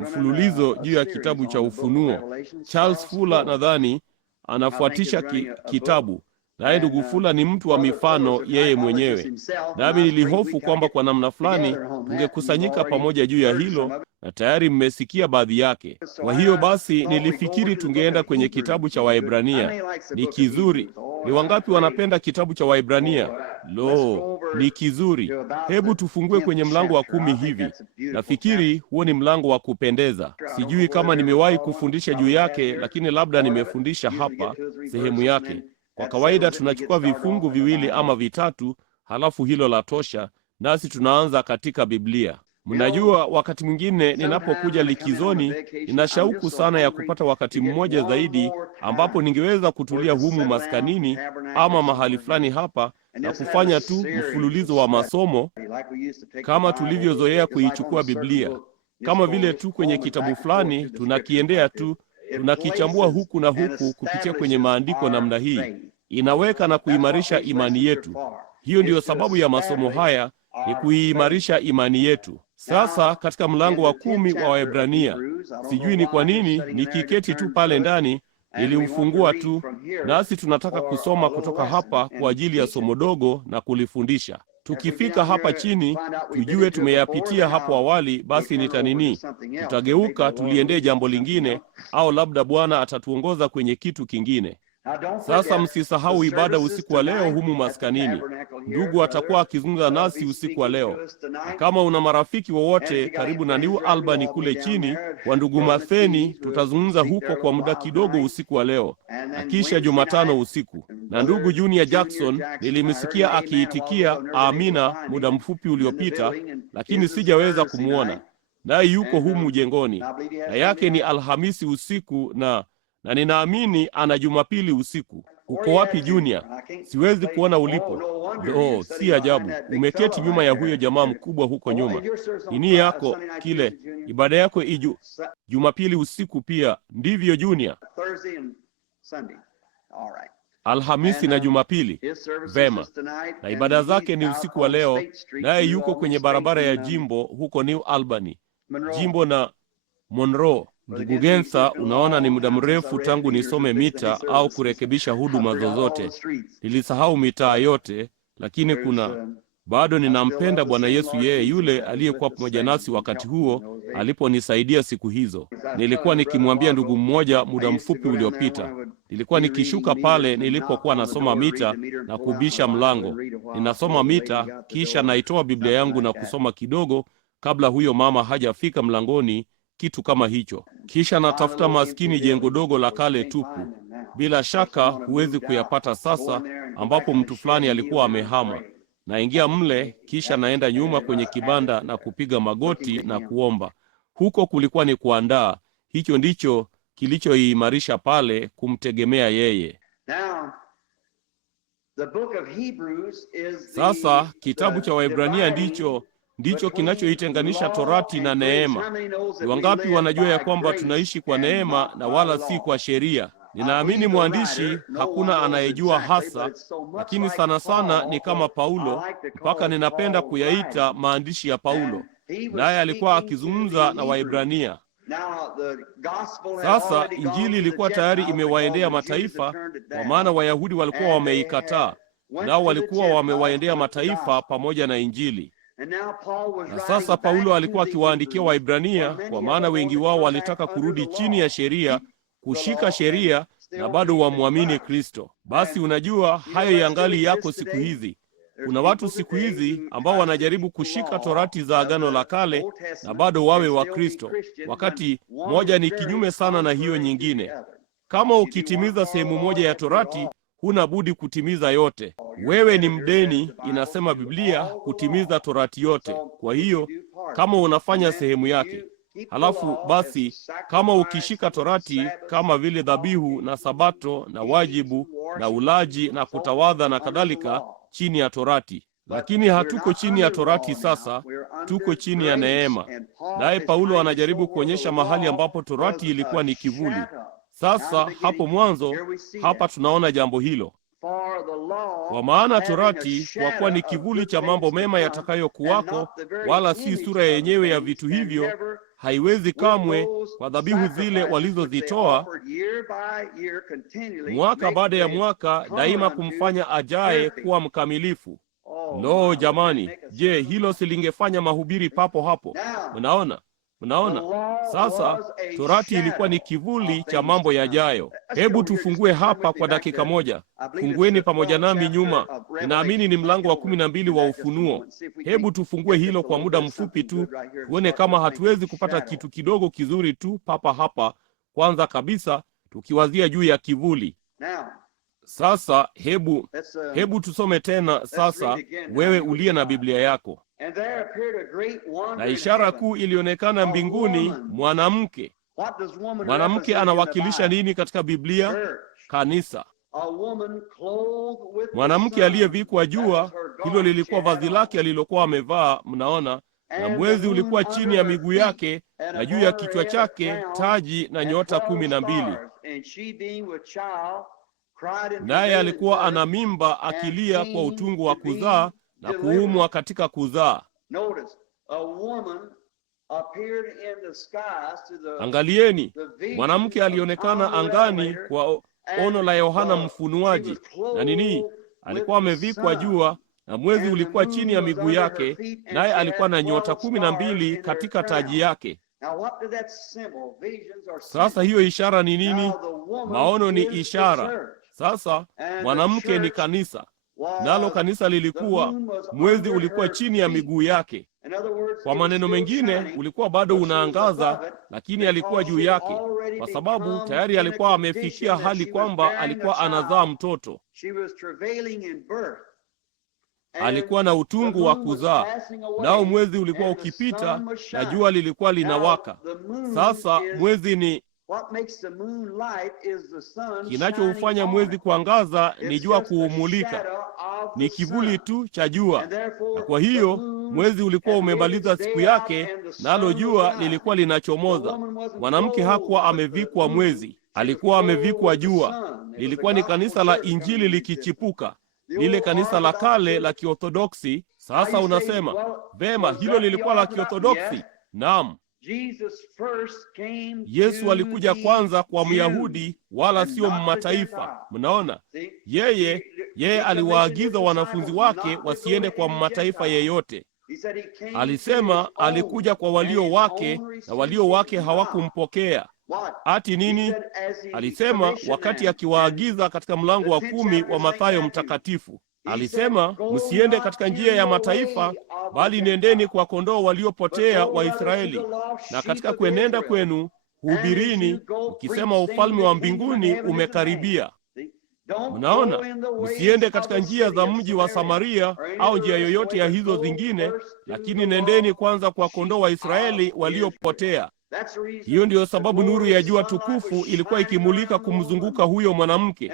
mfululizo juu ya kitabu cha Ufunuo. Charles Fuller nadhani anafuatisha kitabu, naye ndugu Fuller ni mtu wa mifano yeye mwenyewe. Nami nilihofu kwamba kwa namna fulani tungekusanyika pamoja juu ya hilo, na tayari mmesikia baadhi yake. Kwa hiyo basi nilifikiri tungeenda kwenye kitabu cha Waebrania. Ni kizuri. Ni wangapi wanapenda kitabu cha Waebrania? Lo, ni kizuri. Hebu tufungue kwenye mlango wa 10 hivi. Nafikiri huo ni mlango wa kupendeza. Sijui kama nimewahi kufundisha juu yake, lakini labda nimefundisha hapa sehemu yake. Kwa kawaida tunachukua vifungu 2 ama 3, halafu hilo la tosha, nasi tunaanza katika Biblia. Mnajua, wakati mwingine ninapokuja likizoni, nina shauku sana ya kupata wakati mmoja zaidi ambapo ningeweza kutulia humu maskanini ama mahali fulani hapa na kufanya tu mfululizo wa masomo kama tulivyozoea kuichukua Biblia. Kama vile tu kwenye kitabu fulani tunakiendea tu, tunakichambua huku na huku kupitia kwenye maandiko namna hii. Inaweka na kuimarisha imani yetu. Hiyo ndiyo sababu ya masomo haya, ni kuimarisha imani yetu. Sasa katika mlango wa 10 wa Waebrania, sijui ni kwa nini nikiketi tu pale ndani, niliufungua tu, nasi tunataka kusoma kutoka hapa kwa ajili ya somo dogo na kulifundisha. Tukifika hapa chini, tujue tumeyapitia hapo awali, basi nitanini, tutageuka tuliendee jambo lingine, au labda Bwana atatuongoza kwenye kitu kingine. Sasa msisahau ibada usiku wa leo humu maskanini. Ndugu atakuwa akizungumza nasi usiku wa leo. Na kama una marafiki wowote karibu na New Albany kule chini, kwa ndugu Matheni, tutazungumza huko kwa muda kidogo usiku wa leo, na kisha Jumatano usiku. Na ndugu Junior Jackson nilimsikia akiitikia amina muda mfupi uliopita, lakini sijaweza kumuona. Naye yuko humu jengoni, na yake ni Alhamisi usiku na ninaamini ana Jumapili usiku. Uko wapi Junior? Siwezi kuona ulipo. Si ajabu. Umeketi nyuma ya huyo jamaa mkubwa huko nyuma. Nini yako kile? Ibada yako Jumapili usiku pia, ndivyo Junior? Alhamisi na Jumapili. Vema. Na ibada zake ni usiku wa leo, naye yuko kwenye barabara ya Jimbo huko New Albany. Jimbo na Monroe. Ndugu Gensa, unaona ni muda mrefu tangu nisome mita au kurekebisha huduma zozote. Nilisahau mitaa yote, lakini bado ninampenda Bwana Yesu, yeye yule aliyekuwa pamoja nasi wakati huo aliponisaidia siku hizo. Nilikuwa nikimwambia ndugu mmoja muda mfupi uliopita. Nilikuwa nikishuka pale nilipokuwa nasoma mita na kubisha mlango. Ninasoma mita, kisha naitoa Biblia yangu na kusoma kidogo kabla huyo mama hajafika mlangoni, kitu kama hicho. Kisha natafuta maskini jengo dogo la kale tupu. Bila shaka huwezi kuyapata sasa, ambapo mtu fulani alikuwa amehama. Naingia mle, kisha naenda nyuma kwenye kibanda na kupiga magoti na kuomba. Huko kulikuwa ni kuandaa. Hicho ndicho kilichoimarisha pale, kumtegemea yeye. Sasa kitabu cha Waebrania ndicho kinachoitenganisha torati na neema. Ni wangapi wanajua ya kwamba tunaishi kwa neema na wala si kwa sheria? Ninaamini mwandishi hakuna anayejua hasa, lakini sana sana ni kama Paulo, mpaka ninapenda kuyaita maandishi ya Paulo. Naye alikuwa akizungumza na Waebrania. Sasa Injili ilikuwa tayari imewaendea mataifa, kwa maana Wayahudi walikuwa wameikataa, nao walikuwa wamewaendea mataifa pamoja na Injili. Na sasa Paulo alikuwa akiwaandikia Waebrania, kwa maana wengi wao walitaka kurudi chini ya sheria, kushika sheria na bado wamwamini Kristo. Basi unajua, hayo yangali yako siku hizi. Kuna watu siku hizi ambao wanajaribu kushika torati za Agano la Kale na bado wawe wa Kristo, wakati moja ni kinyume sana na hiyo nyingine. Kama ukitimiza sehemu moja ya torati, huna budi kutimiza yote. Wewe ni mdeni, inasema Biblia, kutimiza torati yote. Kwa hiyo kama unafanya sehemu yake, halafu basi kama ukishika torati kama vile dhabihu na sabato na wajibu na ulaji na kutawadha na kadhalika, chini ya torati. Lakini hatuko chini ya torati sasa, tuko chini ya neema. Naye Paulo anajaribu kuonyesha mahali ambapo torati ilikuwa ni kivuli. Sasa hapo mwanzo, hapa tunaona jambo hilo. Kwa maana torati, kwa kuwa ni kivuli cha mambo mema yatakayokuwako, wala si sura yenyewe ya vitu hivyo, haiwezi kamwe kwa dhabihu zile walizozitoa mwaka baada ya mwaka daima kumfanya ajaye kuwa mkamilifu. Lo, jamani, je, hilo silingefanya mahubiri papo hapo? Mnaona? Sasa torati ilikuwa ni kivuli cha mambo yajayo. Hebu tufungue hapa kwa dakika moja. Fungueni pamoja nami nyuma. Ninaamini ni mlango wa 12 wa Ufunuo. Hebu tufungue hilo kwa muda mfupi tu, tuone kama hatuwezi kupata kitu kidogo kizuri tu papa hapa. Kwanza kabisa tukiwazia juu ya kivuli. Sasa hebu tusome tena sasa, wewe uliye na Biblia yako. Na ishara kuu ilionekana mbinguni, mwanamke. Mwanamke anawakilisha nini katika Biblia? Kanisa. Mwanamke aliyevikwa jua, hilo lilikuwa vazi lake alilokuwa amevaa, mnaona, na mwezi ulikuwa chini ya miguu yake, na juu ya kichwa chake taji na nyota 12. Naye alikuwa ana mimba, akilia kwa utungu wa kuzaa na kuumwa katika kuzaa. Angalieni, mwanamke alionekana angani kwa ono la Yohana Mfunuaji. Na nini? Alikuwa amevikwa jua, na mwezi ulikuwa chini ya miguu yake, naye alikuwa na nyota 12 katika taji yake. Sasa hiyo ishara ni nini? Maono ni ishara. Sasa mwanamke ni kanisa, nalo kanisa lilikuwa, mwezi ulikuwa chini ya miguu yake. Kwa maneno mengine, ulikuwa bado unaangaza, lakini alikuwa juu yake, kwa sababu tayari alikuwa amefikia hali kwamba alikuwa anazaa mtoto. Alikuwa na utungu wa kuzaa, nao mwezi ulikuwa ukipita na jua lilikuwa linawaka. Sasa mwezi ni kinachoufanya mwezi kuangaza ni jua kuumulika, ni kivuli tu cha jua. Na kwa hiyo mwezi ulikuwa umemaliza siku yake, nalo jua lilikuwa linachomoza. Mwanamke hakuwa amevikwa mwezi, alikuwa amevikwa jua. Lilikuwa ni kanisa la Injili likichipuka, lile kanisa la kale la Kiorthodoksi. Sasa unasema, vema, hilo lilikuwa la Kiorthodoksi. Naam. Yesu alikuja kwanza kwa Myahudi wala sio mataifa. Mnaona? Yeye aliwaagiza wanafunzi wake wasiende kwa mataifa yeyote. Alisema alikuja kwa walio wake na walio wake hawakumpokea. Ati nini? Alisema wakati akiwaagiza katika mlango wa 10 wa Mathayo mtakatifu. Alisema, msiende katika njia ya mataifa, bali nendeni kwa kondoo waliopotea wa Israeli. Na katika kuenenda kwenu hubirini, ukisema ufalme wa mbinguni umekaribia. Mnaona? Msiende katika njia za mji wa Samaria au njia yoyote ya hizo zingine, lakini nendeni kwanza kwa kondoo wa Israeli waliopotea. Hiyo ndiyo sababu nuru ya jua tukufu ilikuwa ikimulika kumzunguka huyo mwanamke,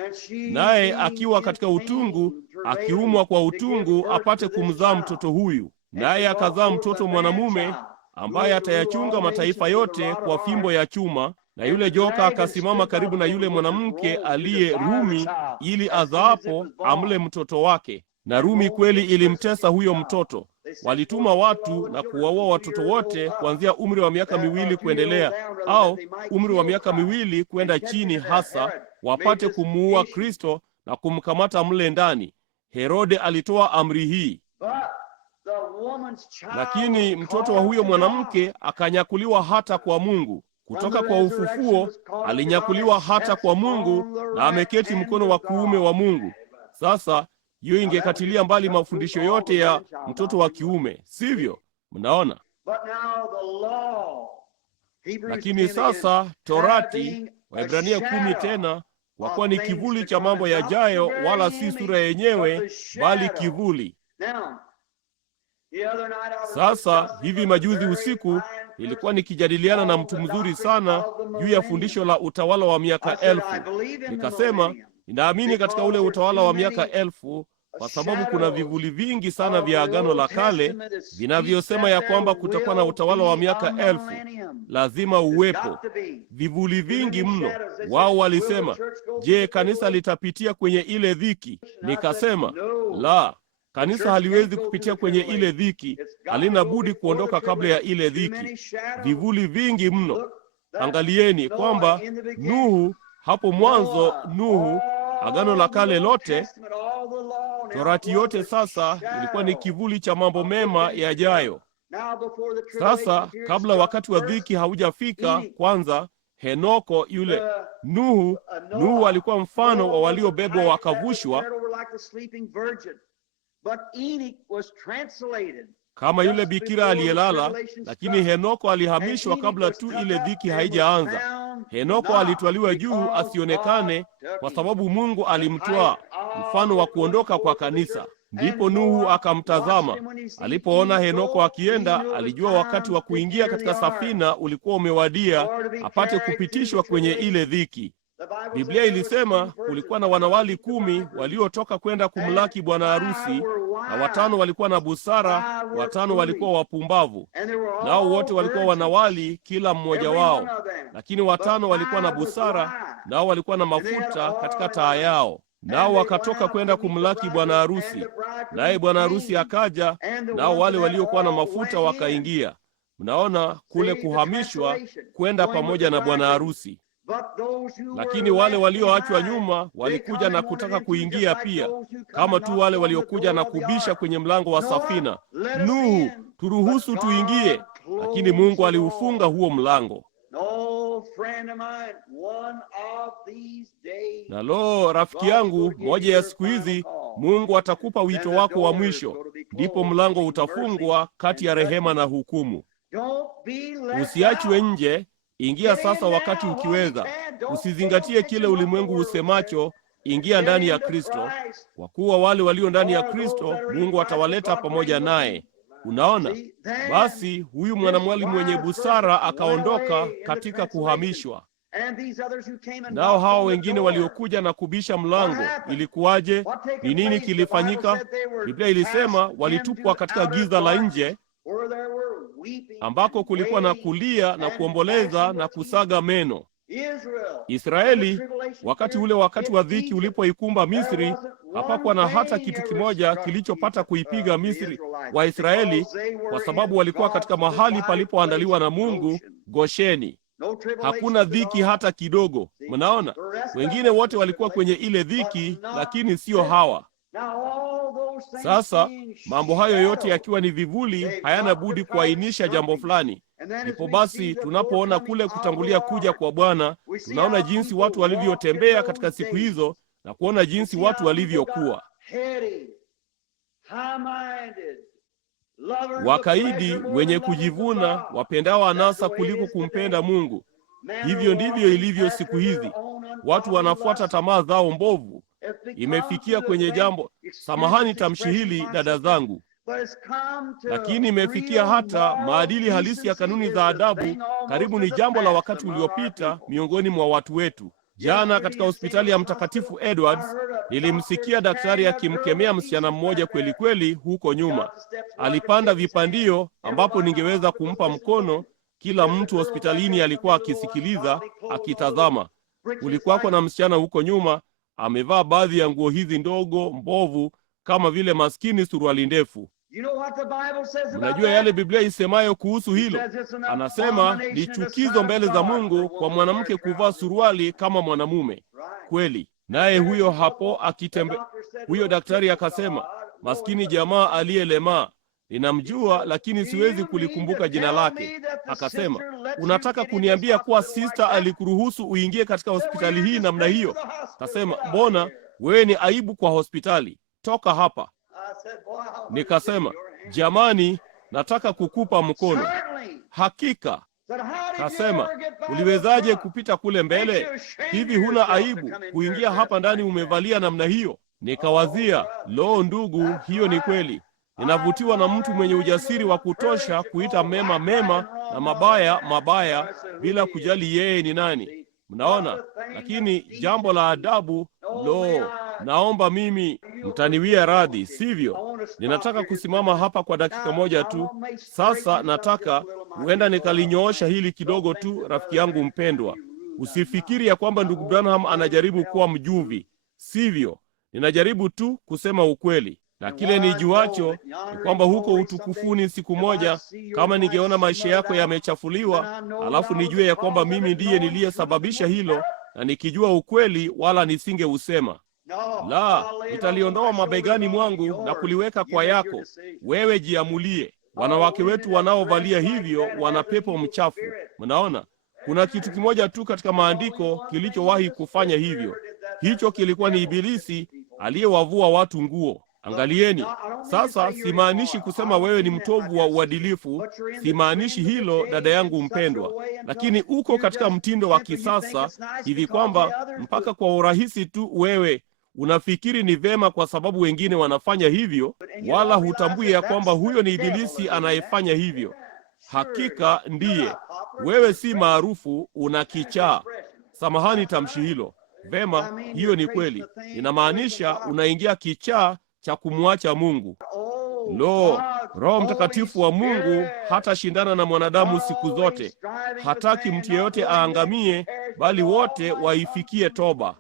naye akiwa katika utungu, akiumwa kwa utungu apate kumzaa mtoto huyu. Naye akazaa mtoto mwanamume ambaye atayachunga mataifa yote kwa fimbo ya chuma. Na yule joka akasimama karibu na yule mwanamke aliye Rumi, ili azaapo amle mtoto wake. Na Rumi kweli ilimtesa huyo mtoto. Walituma watu na kuwaua watoto wote kuanzia umri wa miaka 2 kuendelea, au umri wa miaka 2 kwenda chini, hasa wapate kumuua Kristo na kumkamata mle ndani. Herode alitoa amri hii. Lakini mtoto wa huyo mwanamke akanyakuliwa hata kwa Mungu. Kutoka kwa ufufuo alinyakuliwa hata kwa Mungu, na ameketi mkono wa kuume wa Mungu. Sasa hiyo ingekatilia mbali mafundisho yote ya mtoto wa kiume, sivyo? Mnaona? Lakini sasa Torati, Waebrania 10 tena, kwa kuwa ni kivuli cha mambo yajayo, wala si sura yenyewe, bali kivuli. Sasa hivi majuzi usiku nilikuwa nikijadiliana na mtu mzuri sana juu ya fundisho la utawala wa miaka 1000. Nikasema, ninaamini katika ule utawala wa miaka 1000 kwa sababu kuna vivuli vingi sana vya Agano la Kale vinavyosema ya kwamba kutakuwa na utawala wa miaka 1000. Lazima uwepo. Vivuli vingi mno. Wao walisema, je, kanisa litapitia kwenye ile dhiki? Nikasema, la, kanisa haliwezi kupitia kwenye ile dhiki. Halina budi kuondoka kabla ya ile dhiki. Vivuli vingi mno. Angalieni kwamba Nuhu, hapo mwanzo Nuhu, Agano la Kale lote, Torati yote sasa ilikuwa ni kivuli cha mambo mema yajayo. Sasa kabla wakati wa dhiki haujafika, kwanza Henoko yule Nuhu alikuwa mfano wa waliobebwa wakavushwa, kama yule bikira aliyelala, lakini Henoko alihamishwa kabla tu ile dhiki haijaanza. Henoko alitwaliwa juu asionekane, kwa sababu Mungu alimtwaa, mfano wa kuondoka kwa kanisa. Ndipo Nuhu akamtazama. Alipoona Henoko akienda, alijua wakati wa kuingia katika safina ulikuwa umewadia, apate kupitishwa kwenye ile dhiki. Biblia ilisema kulikuwa na wanawali 10 waliotoka kwenda kumlaki bwana harusi, na 5 walikuwa na busara, 5 walikuwa wapumbavu. Nao wote walikuwa wanawali, kila mmoja wao, lakini 5 walikuwa na busara, nao walikuwa na mafuta katika taa yao. Nao wakatoka kwenda kumlaki bwana harusi, naye bwana harusi akaja, nao wale waliokuwa na mafuta wakaingia. Mnaona kule kuhamishwa kwenda pamoja na bwana harusi. Lakini wale walioachwa nyuma walikuja na kutaka kuingia pia, kama tu wale waliokuja na kubisha kwenye mlango wa safina, Nuhu, turuhusu tuingie. Lakini Mungu aliufunga huo mlango. Na lo, rafiki yangu, moja ya siku hizi Mungu atakupa wito wako wa mwisho, ndipo mlango utafungwa kati ya rehema na hukumu. Usiachwe nje, ingia sasa wakati ukiweza. Usizingatie kile ulimwengu usemacho, ingia ndani ya Kristo, kwa kuwa wale walio ndani ya Kristo Mungu atawaleta pamoja naye. Unaona? Basi huyu mwanamwali mwenye busara akaondoka katika kuhamishwa. Nao hao wengine waliokuja na kubisha mlango, ilikuwaje? Ni nini kilifanyika? Biblia ilisema walitupwa katika giza la nje, ambako kulikuwa na kulia na kuomboleza na kusaga meno. Israeli, wakati wa dhiki ulipoikumba Misri, hapakuwa na hata kitu kimoja kilichopata kuipiga Misri wa Israeli, kwa sababu walikuwa katika mahali palipoandaliwa na Mungu, Gosheni. Hakuna dhiki hata kidogo. Mnaona? Wengine wote walikuwa kwenye ile dhiki, lakini sio hawa. Sasa mambo hayo yote yakiwa ni vivuli, hayana budi kuainisha jambo fulani. Ndipo basi tunapoona kule kutangulia kuja kwa Bwana, tunaona jinsi watu walivyotembea katika siku hizo na kuona jinsi watu walivyokuwa wakaidi, wenye kujivuna, wapendao anasa kuliko kumpenda Mungu. Hivyo ndivyo ilivyo siku hizi. Watu wanafuata tamaa zao mbovu. Imefikia kwenye jambo, samahani tamshi hili dada zangu, lakini imefikia hata maadili halisi ya kanuni za adabu karibu ni jambo la wakati uliopita miongoni mwa watu wetu. Jana katika hospitali ya Mtakatifu Edwards nilimsikia daktari akimkemea msichana mmoja kweli kweli huko nyuma. Alipanda vipandio ambapo ningeweza kumpa mkono. Kila mtu hospitalini alikuwa akisikiliza, akitazama. Kulikuwako na msichana huko nyuma amevaa baadhi ya nguo hizi ndogo mbovu kama vile maskini suruali ndefu. Unajua yale Biblia isemayo kuhusu hilo? Anasema ni chukizo mbele za Mungu kwa mwanamke kuvaa suruali kama mwanamume. Kweli. Naye huyo hapo huyo daktari akasema, maskini jamaa aliyelemaa, ninamjua lakini siwezi kulikumbuka jina lake. Akasema, unataka kuniambia kuwa sister alikuruhusu uingie katika hospitali hii namna hiyo? Akasema, mbona wewe ni aibu kwa hospitali, toka hapa. Nikasema, jamani, nataka kukupa mkono. Hakika. Kasema, uliwezaje kupita kule mbele? Hivi huna aibu kuingia hapa ndani umevalia namna hiyo? Nikawazia, lo ndugu, hiyo ni kweli. Ninavutiwa na mtu mwenye ujasiri wa kutosha kuita mema mema na mabaya mabaya bila kujali yeye ni nani. Mnaona? Lakini jambo la adabu, lo, naomba mimi mtaniwia radhi, sivyo? Ninataka kusimama hapa kwa dakika moja tu. Sasa nataka huenda nikalinyoosha hili kidogo tu, rafiki yangu mpendwa. Usifikiri ya kwamba ndugu Branham anajaribu kuwa mjuvi, sivyo? Ninajaribu tu kusema ukweli. Na kile nijuacho ni kwamba huko utukufuni siku moja, kama ningeona maisha yako yamechafuliwa, alafu nijue ya kwamba mimi ndiye niliyesababisha hilo, na nikijua ukweli wala nisingeusema, la, nitaliondoa mabegani mwangu na kuliweka kwa yako. Wewe jiamulie. Wanawake wetu wanaovalia hivyo wana pepo mchafu. Mnaona? Kuna kitu kimoja tu katika maandiko kilichowahi kufanya hivyo. Hicho kilikuwa ni Ibilisi aliyewavua watu nguo. Angalieni. Sasa simaanishi kusema wewe ni mtovu wa uadilifu, simaanishi hilo dada yangu mpendwa, lakini uko katika mtindo wa kisasa hivi kwamba mpaka kwa urahisi tu wewe unafikiri ni vema kwa sababu wengine wanafanya hivyo, wala hutambui ya kwamba huyo ni Ibilisi anayefanya hivyo. Hakika ndiye. Wewe si maarufu, una kichaa. Samahani tamshi hilo. Vema, hiyo ni kweli. Inamaanisha unaingia kichaa cha kumwacha Mungu. Lo, Roho Mtakatifu wa Mungu hata shindana na mwanadamu siku zote. Hataki mtu yeyote aangamie, bali wote waifikie toba.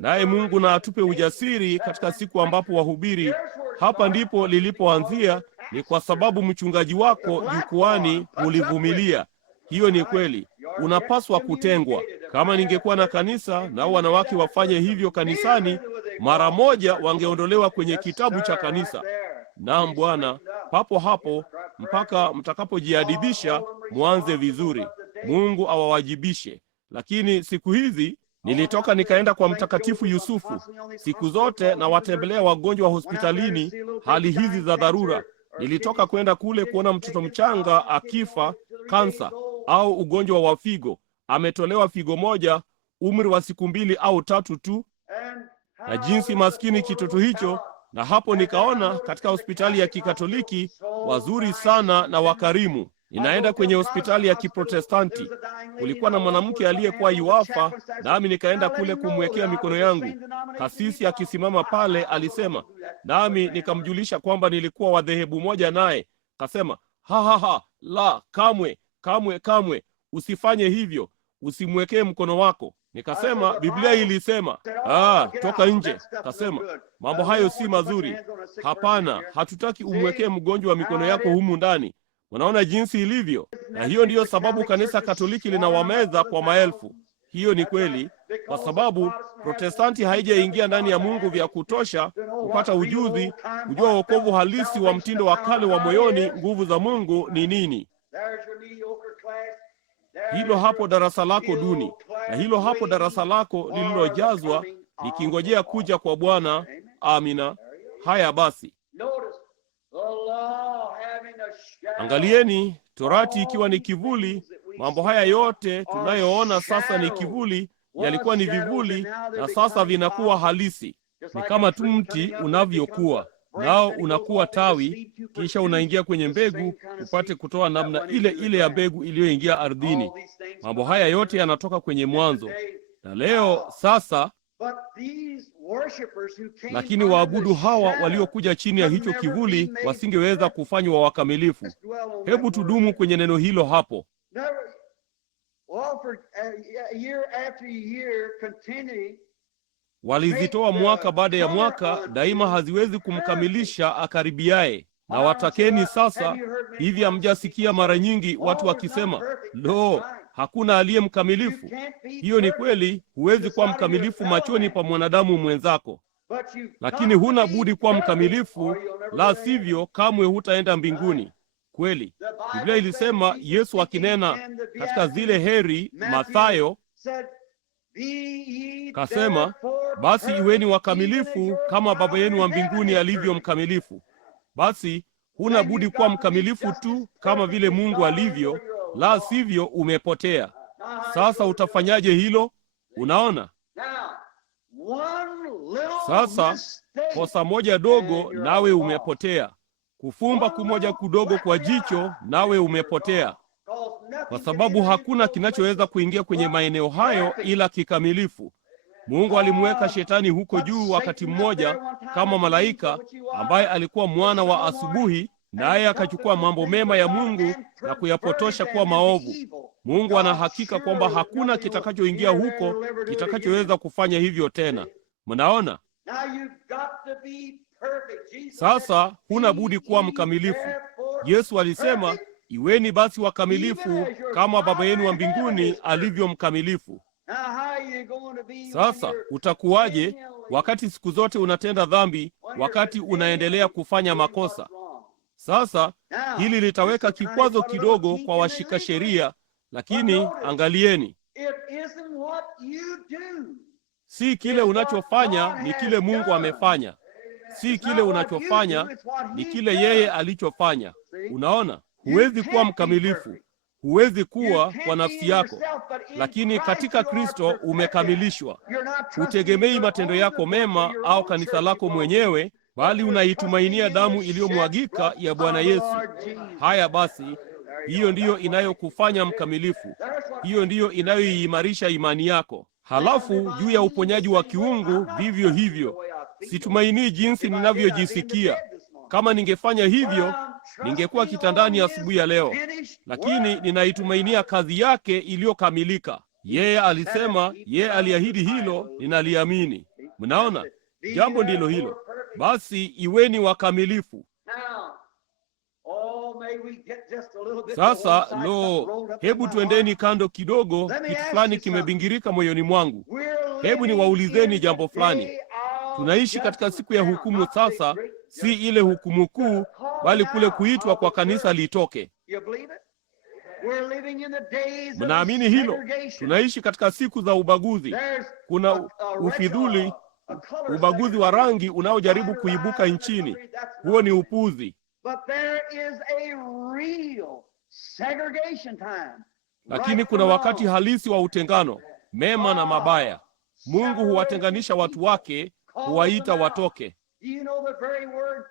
Naye Mungu na atupe ujasiri katika siku ambapo wahubiri. Hapa ndipo lilipoanzia, ni kwa sababu mchungaji wako jukwani ulivumilia. Hiyo ni kweli. Unapaswa kutengwa. Kama ningekuwa na kanisa nao wanawake wafanye hivyo kanisani, mara moja wangeondolewa kwenye kitabu cha kanisa. Naam Bwana, papo hapo mpaka mtakapojiadibisha, mwanze vizuri. Mungu awawajibishe. Lakini siku hizi nilitoka nikaenda kwa Mtakatifu Yusufu. Siku zote na watembelea wagonjwa hospitalini, hali hizi za dharura. Nilitoka kwenda kule kuona mtoto mchanga akifa kansa au ugonjwa wa figo. Ametolewa figo moja, umri wa siku 2 au 3 tu, na jinsi maskini kitoto hicho. Na hapo nikaona katika hospitali ya Kikatoliki wazuri sana na wakarimu. Ninaenda kwenye hospitali ya Kiprotestanti. Kulikuwa na mwanamke aliyekuwa yuafa, nami nikaenda kule kumwekea mikono yangu. Kasisi akisimama pale alisema, nami nikamjulisha kwamba nilikuwa wa dhehebu moja naye. Kasema, la, kamwe, usifanye hivyo, usimwekee mkono wako. Nikasema, Biblia ilisema. Toka nje. Kasema, mambo hayo si mazuri. Hapana, hatutaki umwekee mgonjwa mikono yako humu ndani. Unaona jinsi ilivyo? Na hiyo ndiyo sababu kanisa Katoliki linawameza kwa maelfu. Hiyo ni kweli, kwa sababu Protestanti haijaingia ndani ya Mungu vya kutosha kupata ujuzi, kujua wokovu halisi wa mtindo wa kale wa moyoni, nguvu za Mungu ni nini. Hilo hapo darasa lako duni, na hilo hapo darasa lako lililojazwa likingojea kuja kwa Bwana. Amina. Haya basi, angalieni, Torati ikiwa ni kivuli. Mambo haya yote tunayoona sasa ni kivuli, yalikuwa ni vivuli, na sasa vinakuwa halisi. Ni kama tu mti unavyokuwa, nao unakuwa tawi, kisha unaingia kwenye mbegu upate kutoa namna ile ile ya mbegu iliyoingia ardhini. Mambo haya yote yanatoka kwenye mwanzo. Na leo sasa, lakini waabudu hawa waliokuja chini ya hicho kivuli wasingeweza kufanywa wakamilifu. Hebu tudumu kwenye neno hilo hapo. Walizitoa mwaka baada ya mwaka, daima haziwezi kumkamilisha akaribiaye. Na watakeni sasa, hivi hamjasikia mara nyingi watu wakisema, lo, hakuna aliye mkamilifu? Hiyo ni kweli, huwezi kuwa mkamilifu machoni pa mwanadamu mwenzako, lakini huna budi kuwa mkamilifu, la sivyo kamwe hutaenda mbinguni. Kweli, Biblia ilisema, Yesu akinena katika zile heri, Mathayo, kasema, basi iweni wakamilifu kama Baba yenu wa mbinguni alivyo mkamilifu. Basi huna budi kuwa mkamilifu tu kama vile Mungu alivyo, la sivyo umepotea. Sasa utafanyaje hilo? Unaona? Sasa kosa moja dogo nawe umepotea. Kufumba kumoja kudogo kwa jicho nawe umepotea, kwa sababu hakuna kinachoweza kuingia kwenye maeneo hayo ila kikamilifu. Mungu alimweka Shetani huko juu wakati mmoja kama malaika ambaye alikuwa mwana wa asubuhi, naye akachukua mambo mema ya Mungu na kuyapotosha kuwa maovu. Mungu ana hakika kwamba hakuna kitakachoingia huko kitakachoweza kufanya hivyo tena. Mnaona? Sasa huna budi kuwa mkamilifu. Yesu alisema, iweni basi wakamilifu kama Baba yenu wa mbinguni alivyo mkamilifu. Sasa utakuwaje wakati siku zote unatenda dhambi, wakati unaendelea kufanya makosa? Sasa hili litaweka kikwazo kidogo kwa washika sheria, lakini angalieni, si kile unachofanya, ni kile Mungu amefanya. Si kile unachofanya, ni kile yeye alichofanya. Unaona? Huwezi kuwa mkamilifu, huwezi kuwa kwa nafsi yako, lakini katika Kristo umekamilishwa. Hutegemei matendo yako mema au kanisa lako mwenyewe, bali unaitumainia damu iliyomwagika ya Bwana Yesu. Haya basi, hiyo ndiyo inayokufanya mkamilifu. Hiyo ndiyo inayoiimarisha imani yako. Halafu juu ya uponyaji wa kiungu vivyo hivyo. Situmainii jinsi ninavyojisikia. Kama ningefanya hivyo, ningekuwa kitandani asubuhi ya leo, lakini ninaitumainia kazi yake iliyokamilika. Yeye alisema, yeye aliahidi hilo, ninaliamini. Mnaona? Jambo ndilo hilo. Basi iweni wakamilifu. Sasa hebu tuendeni kando kidogo. Kitu fulani kimebingirika moyoni mwangu. Hebu niwaulizeni jambo fulani. Tunaishi katika siku ya hukumu sasa, si ile hukumu kuu, bali kule kuitwa kwa kanisa litoke. Mnaamini hilo? Tunaishi katika siku za ubaguzi. Kuna ufidhuli, ubaguzi wa rangi unaojaribu kuibuka nchini. Huo ni upuzi. Lakini kuna wakati halisi wa utengano, mema na mabaya. Mungu huwatenganisha watu wake, huwaita watoke.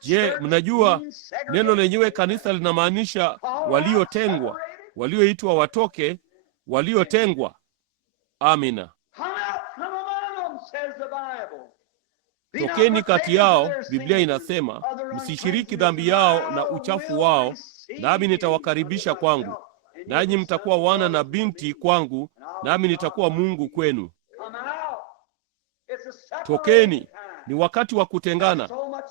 Je, mnajua neno lenyewe kanisa linamaanisha waliotengwa, walioitwa watoke, waliotengwa. Amina. Tokeni kati yao, Biblia inasema, msishiriki dhambi yao na uchafu wao, nami nitawakaribisha kwangu. Nanyi mtakuwa wana na binti kwangu, nami nitakuwa Mungu kwenu. Tokeni. Ni wakati wa kutengana,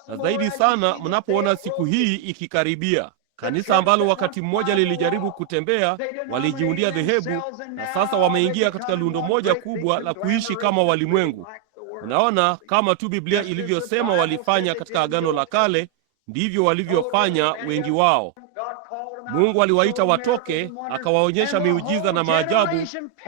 na zaidi sana mnapoona siku hii ikikaribia. Kanisa ambalo wakati mmoja lilijaribu kutembea, walijiundia dhehebu, na sasa wameingia katika lundo moja kubwa la kuishi kama walimwengu. Unaona, kama tu Biblia ilivyosema walifanya katika Agano la Kale, ndivyo walivyofanya wengi wao. Mungu aliwaita watoke, akawaonyesha miujiza na maajabu,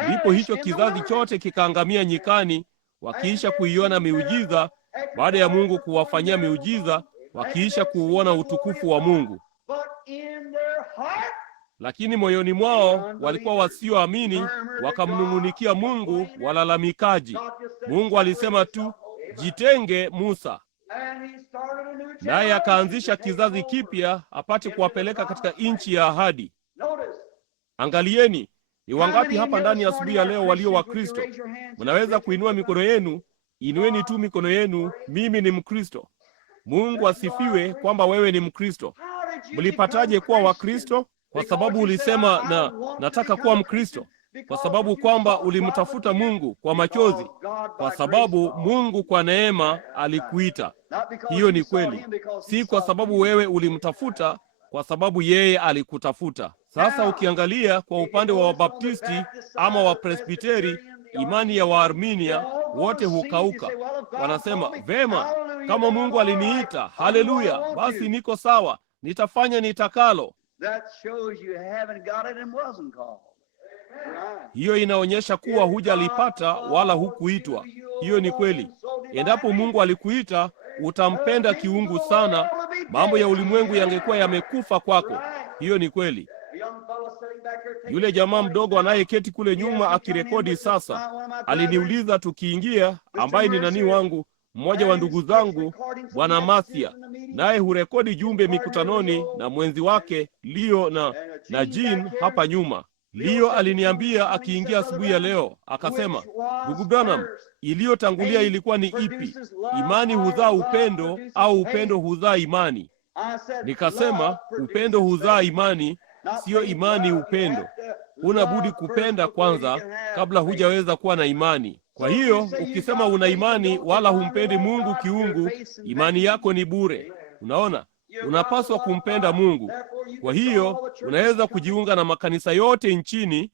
ndipo hicho kizazi chote kikaangamia nyikani, wakiisha kuiona miujiza, baada ya Mungu kuwafanyia miujiza, wakiisha kuuona utukufu wa Mungu. Lakini moyoni mwao walikuwa wasioamini, wakamnung'unikia Mungu, walalamikaji. Mungu alisema tu, jitenge Musa. Naye akaanzisha kizazi kipya apate kuwapeleka katika nchi ya ahadi. Angalieni, ni wangapi hapa ndani ya asubuhi ya leo walio wa Kristo? Mnaweza kuinua mikono yenu. Inueni tu mikono yenu. Mimi ni Mkristo. Mungu asifiwe kwamba wewe ni Mkristo. Mlipataje kuwa wa Kristo? Kwa sababu ulisema nataka kuwa Mkristo. Kwa sababu kwamba ulimtafuta Mungu kwa machozi. Kwa sababu Mungu kwa neema alikuita. Hiyo ni kweli. Si kwa sababu wewe ulimtafuta, kwa sababu yeye alikutafuta. Sasa ukiangalia kwa upande wa Wabaptisti ama Wapresbiteri, imani ya Waarminia, wote hukauka. Wanasema, vema, kama Mungu aliniita, haleluya, basi niko sawa, nitafanya nitakalo. Hiyo inaonyesha kuwa hujalipata wala hukuitwa. Hiyo ni kweli. Endapo Mungu alikuita, utampenda kiungu sana, mambo ya ulimwengu yangekuwa yamekufa kwako. Hiyo ni kweli. Yule jamaa mdogo anayeketi kule nyuma akirekodi sasa, aliniuliza tukiingia, ambaye ni nani wangu, mmoja wa ndugu zangu, Bwana Mathia, naye hurekodi jumbe mikutanoni na mwenzi wake Leo na Jean hapa nyuma. Leo aliniambia akiingia asubuhi ya leo, akasema, ndugu Branham, iliyotangulia ilikuwa ni ipi? Imani huzaa upendo au upendo huzaa imani? Nikasema, upendo huzaa imani, siyo imani upendo. Huna budi kupenda kwanza kabla hujaweza kuwa na imani. Kwa hiyo ukisema una imani wala humpendi Mungu kiungu, imani yako ni bure. Unaona, unapaswa kumpenda Mungu. Kwa hiyo unaweza kujiunga na makanisa yote nchini,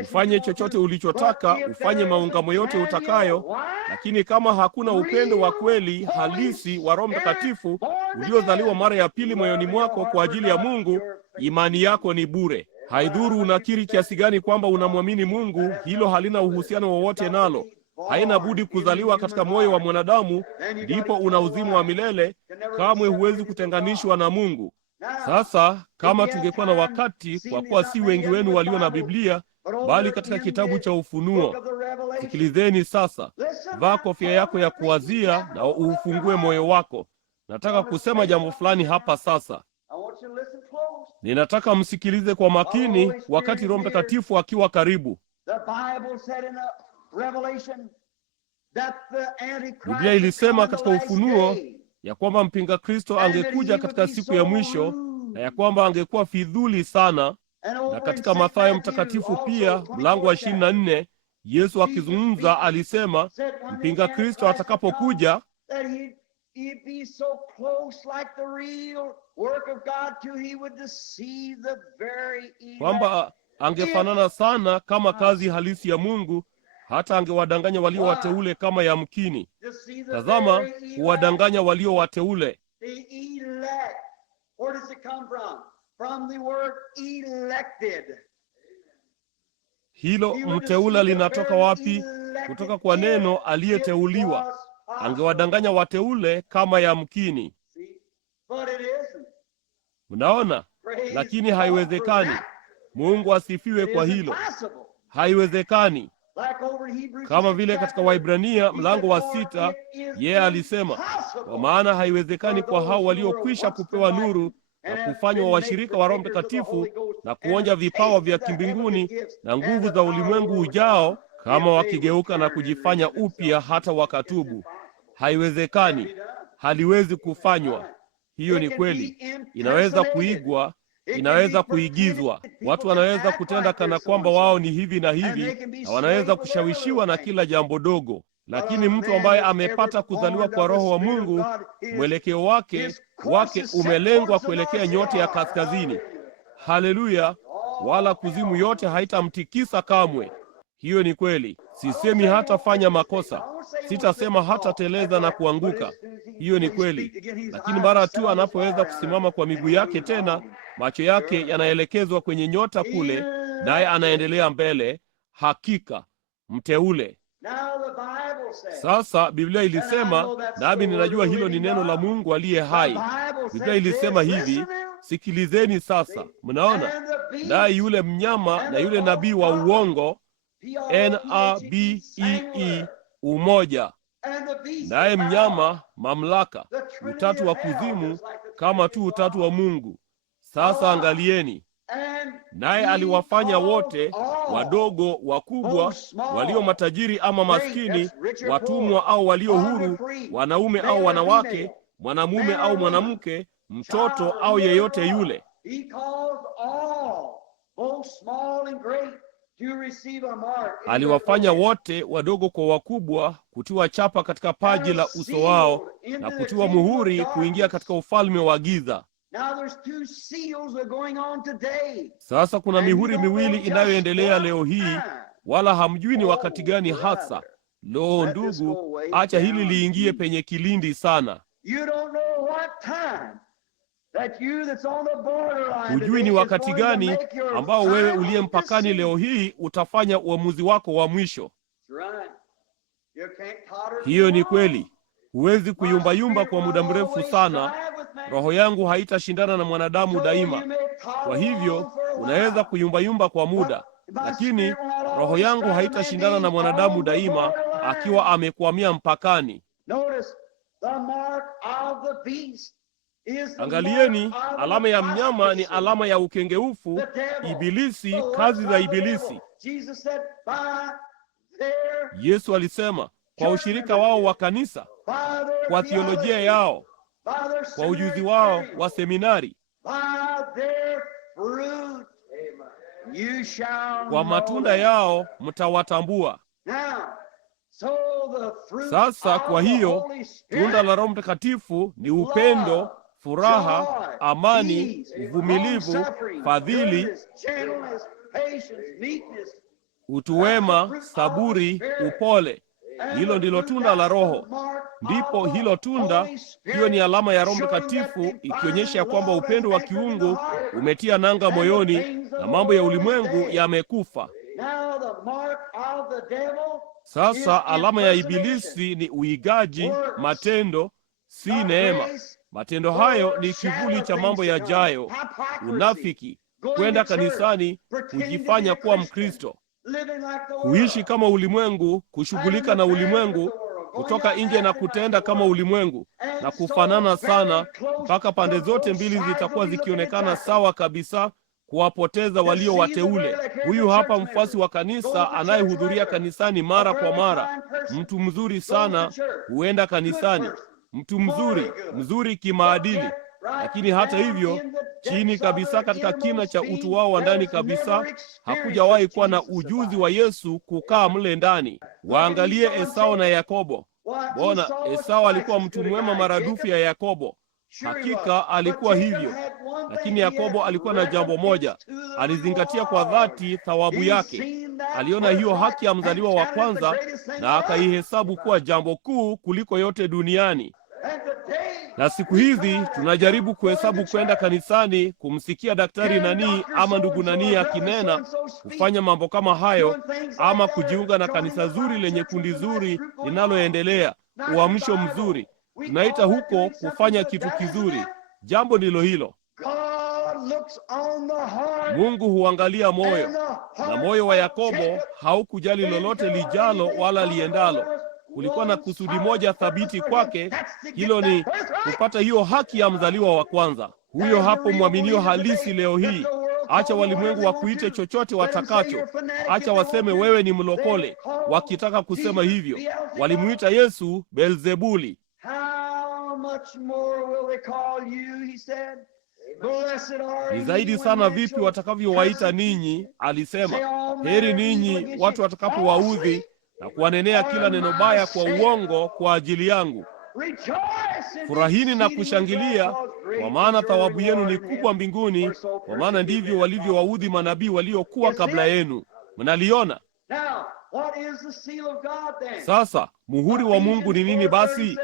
ufanye chochote ulichotaka, ufanye maungamo yote utakayo, lakini kama hakuna upendo wa kweli halisi wa Roho Mtakatifu uliozaliwa mara ya pili moyoni mwako kwa ajili ya Mungu, imani yako ni bure. Haidhuru unakiri kiasi gani kwamba unamwamini Mungu, hilo halina uhusiano wowote nalo. Haina budi kuzaliwa katika moyo wa mwanadamu, ndipo una uzima wa milele. Kamwe huwezi kutenganishwa na Mungu. Sasa kama tungekuwa na wakati, kwa kuwa si wengi wenu walio na Biblia, bali katika kitabu cha Ufunuo. Sikilizeni sasa. Vaa kofia yako ya kuwazia na ufungue moyo wako. Nataka kusema jambo fulani hapa sasa. Ninataka msikilize kwa makini wakati Roho Mtakatifu akiwa karibu. Biblia ilisema katika Ufunuo ya kwamba mpinga Kristo angekuja katika siku ya mwisho, na ya kwamba angekuwa fidhuli sana. Na katika Mathayo mtakatifu pia mlango wa 24, Yesu akizungumza alisema mpinga Kristo atakapokuja kwamba angefanana sana kama kazi halisi ya Mungu, hata angewadanganya walio wateule kama yamkini. Tazama, huwadanganya walio wateule. Hilo mteula linatoka wapi? Kutoka kwa neno aliyeteuliwa. Angewadanganya wateule kama yamkini. Mnaona? Lakini haiwezekani. Mungu asifiwe kwa hilo. Haiwezekani. Kama vile katika Waibrania mlango wa 6, yeye alisema, kwa maana haiwezekani kwa hao waliokwisha kupewa nuru na kufanywa washirika wa Roho Mtakatifu na kuonja vipawa vya kimbinguni na nguvu za ulimwengu ujao, kama wakigeuka na kujifanya upya hata wakatubu. Haiwezekani. Haliwezi kufanywa. Hiyo ni kweli. Inaweza kuigwa, inaweza kuigizwa. Watu wanaweza kutenda kana kwamba wao ni hivi na hivi, na wanaweza kushawishiwa na kila jambo dogo. Lakini mtu ambaye amepata kuzaliwa kwa Roho wa Mungu, mwelekeo wake umelengwa kuelekea nyota ya kaskazini. Haleluya! Wala kuzimu yote haitamtikisa kamwe. Hiyo ni kweli. Sisemi hatafanya makosa. Sitasema hatateleza na kuanguka. Hiyo ni kweli. Lakini mara tu anapoweza kusimama kwa miguu yake tena, macho yake yanaelekezwa kwenye nyota kule, naye anaendelea mbele. Hakika mteule. Sasa Biblia ilisema, nami ninajua hilo ni neno la Mungu aliye hai. Biblia ilisema hivi, sikilizeni sasa. Mnaona? Naye yule mnyama na yule nabii wa uongo, NABEE, umoja. Naye mnyama, mamlaka, utatu wa kuzimu kama tu utatu wa Mungu. Sasa angalieni. Naye aliwafanya wote, wadogo, wakubwa, walio matajiri ama maskini, watumwa au walio huru, wanaume au wanawake, mwanamume au mwanamke, mtoto au yeyote yule. Aliwafanya wote, wadogo kwa wakubwa, kutiwa chapa katika paji la uso wao na kutiwa muhuri kuingia katika ufalme wa giza. Sasa kuna mihuri miwili inayoendelea leo hii, wala hamjui ni wakati gani hasa. Lo, ndugu, acha hili liingie penye kilindi sana. Hujui ni wakati gani ambao wewe uliye mpakani leo hii utafanya uamuzi wako wa mwisho. Hiyo ni kweli. Huwezi kuyumbayumba kwa muda mrefu sana. Roho yangu haitashindana na mwanadamu daima. Kwa hivyo unaweza kuyumbayumba kwa muda, lakini roho yangu haitashindana na mwanadamu daima akiwa amekwamia mpakani. Angalieni, alama ya mnyama ni alama ya ukengeufu, Ibilisi, kazi za Ibilisi. Yesu alisema, kwa ushirika wao wa kanisa, kwa theolojia yao, kwa ujuzi wao wa seminari, kwa matunda yao mtawatambua. Sasa kwa hiyo, tunda la Roho Mtakatifu ni upendo, furaha, amani, uvumilivu, fadhili, utu wema, saburi, upole. Hilo ndilo tunda la Roho. Ndipo hilo tunda, hiyo ni alama ya Roho Mtakatifu, ikionyesha kwamba upendo wa kiungu umetia nanga moyoni na mambo ya ulimwengu yamekufa. Sasa alama ya Ibilisi ni uigaji, matendo, si neema. Matendo hayo ni kivuli cha mambo yajayo: unafiki, kwenda kanisani, kujifanya kuwa Mkristo, kuishi kama ulimwengu, kushughulika na ulimwengu, kutoka nje na kutenda kama ulimwengu, na kufanana sana mpaka pande zote mbili zitakuwa zikionekana sawa kabisa, kuwapoteza walio wateule. Huyu hapa mfuasi wa kanisa anayehudhuria kanisani mara kwa mara, mtu mzuri sana, huenda kanisani, mtu mzuri kimaadili, lakini hata hivyo chini kabisa katika kina cha utu wao wa ndani kabisa hakujawahi kuwa na ujuzi wa Yesu kukaa mle ndani. Waangalie Esau na Yakobo. Bona, Esau alikuwa mtu mwema maradufu ya Yakobo. Hakika alikuwa hivyo, lakini Yakobo alikuwa na jambo moja: alizingatia kwa dhati thawabu yake. Aliona hiyo haki ya mzaliwa wa kwanza na akaihesabu kuwa jambo kuu kuliko yote duniani. Na siku hizi tunajaribu kuhesabu kwenda kanisani, kumsikia daktari nani ama ndugu nani akinena, kufanya mambo kama hayo, ama kujiunga na kanisa zuri lenye kundi zuri linaloendelea, uamsho mzuri. Tunaita huko kufanya kitu kizuri. Jambo ndilo hilo. Mungu huangalia moyo, na moyo wa Yakobo haukujali lolote lijalo wala liendalo. Kulikuwa na kusudi moja thabiti kwake, hilo ni kupata hiyo haki ya mzaliwa wa kwanza. Huyo hapo mwaminio halisi leo hii. Acha walimwengu wakuite chochote watakacho. Acha waseme wewe ni mlokole, wakitaka kusema hivyo. Walimuita Yesu Beelzebuli. Ni zaidi sana vipi watakavyowaita ninyi, alisema. Heri ninyi watu watakapowaudhi na kuwanenea kila neno baya kwa uongo kwa ajili yangu. Furahini na kushangilia, kwa maana thawabu yenu ni kubwa mbinguni, kwa maana ndivyo walivyowaudhi manabii waliokuwa kabla yenu. Mnaliona? Sasa muhuri wa Mungu ni nini basi?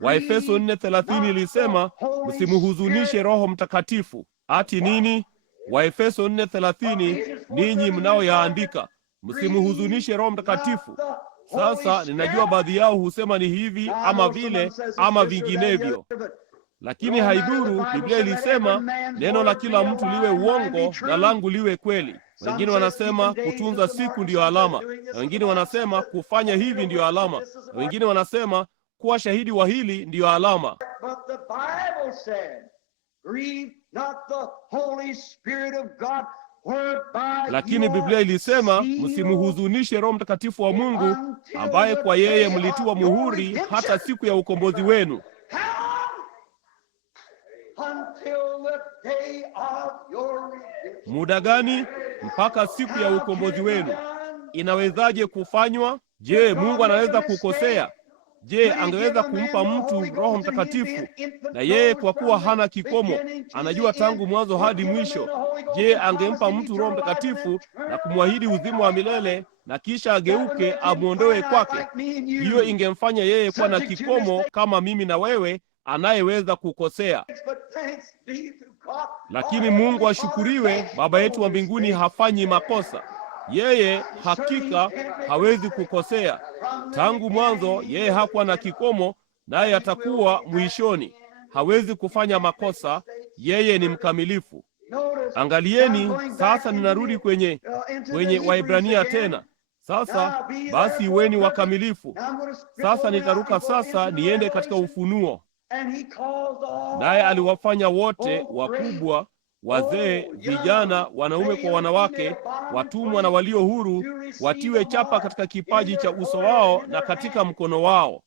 Waefeso 4:30 ilisema, msimhuzunishe Roho Mtakatifu. Ati nini? Waefeso 4:30, ninyi mnaoyaandika, msimhuzunishe Roho Mtakatifu. Sasa ninajua baadhi yao husema ni hivi ama vile ama vinginevyo, lakini haidhuru. Biblia ilisema neno la kila mtu liwe uongo na langu liwe kweli. Wengine wanasema kutunza siku ndiyo alama, na wengine wanasema kufanya hivi ndiyo alama, na wengine wanasema kuwa shahidi wa hili ndiyo alama. Lakini Biblia ilisema msimhuzunishe Roho Mtakatifu wa Mungu, ambaye kwa yeye mlitiwa muhuri hata siku ya ukombozi wenu. Muda gani? Mpaka siku ya ukombozi wenu. Inawezaje kufanywa? Je, Mungu anaweza kukosea? Je, angeweza kumpa mtu Roho Mtakatifu? Na yeye kwa kuwa hana kikomo, anajua tangu mwanzo hadi mwisho. Je, angempa mtu Roho Mtakatifu na kumwahidi uzima wa milele na kisha ageuke amwondoe kwake? Hiyo ingemfanya yeye kuwa na kikomo kama mimi na wewe, anayeweza kukosea. Lakini Mungu ashukuriwe, Baba yetu wa mbinguni hafanyi makosa. Yeye hakika hawezi kukosea. Tangu mwanzo yeye hakuwa na kikomo, naye atakuwa mwishoni. Hawezi kufanya makosa. Yeye ni mkamilifu. Angalieni sasa, ninarudi kwenye Waebrania tena. Sasa basi iweni wakamilifu. Sasa nitaruka sasa niende katika Ufunuo. Naye aliwafanya wote, wakubwa, wazee, vijana, wanaume kwa wanawake, watumwa na walio huru, watiwe chapa katika kipaji cha uso wao na katika mkono wao.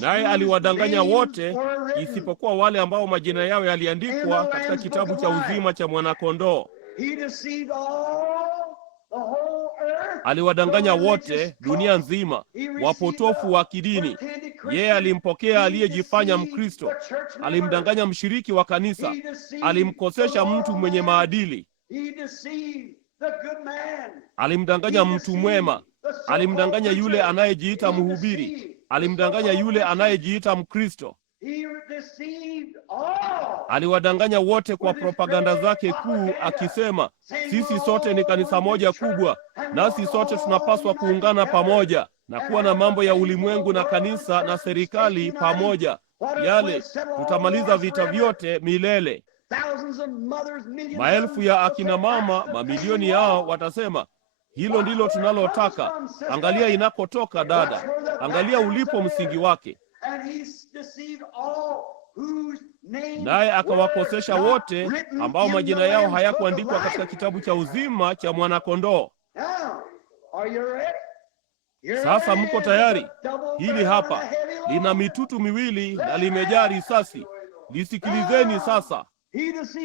Naye aliwadanganya wote isipokuwa wale ambao majina yao yaliandikwa katika kitabu cha uzima cha Mwana-Kondoo. Aliwadanganya wote, dunia nzima, wapotofu wa kidini. Yeye alimpokea aliyejifanya Mkristo, alimdanganya mshiriki wa kanisa, alimkosesha mtu mwenye maadili, alimdanganya mtu mwema, alimdanganya yule anayejiita mhubiri, alimdanganya yule anayejiita Mkristo. Aliwadanganya wote kwa propaganda zake kuu, akisema sisi sote ni kanisa moja kubwa, nasi sote tunapaswa kuungana pamoja na kuwa na mambo ya ulimwengu na kanisa na serikali pamoja. Yale tutamaliza vita vyote milele. Maelfu ya akina mama, mamilioni yao watasema hilo ndilo tunalotaka. Angalia inakotoka dada, angalia ulipo msingi wake. Naye akawakosesha wote ambao majina yao hayakuandikwa katika kitabu cha uzima cha Mwana-Kondoo. Sasa mko tayari? Hili hapa lina mitutu miwili na limejaa risasi. Lisikilizeni sasa.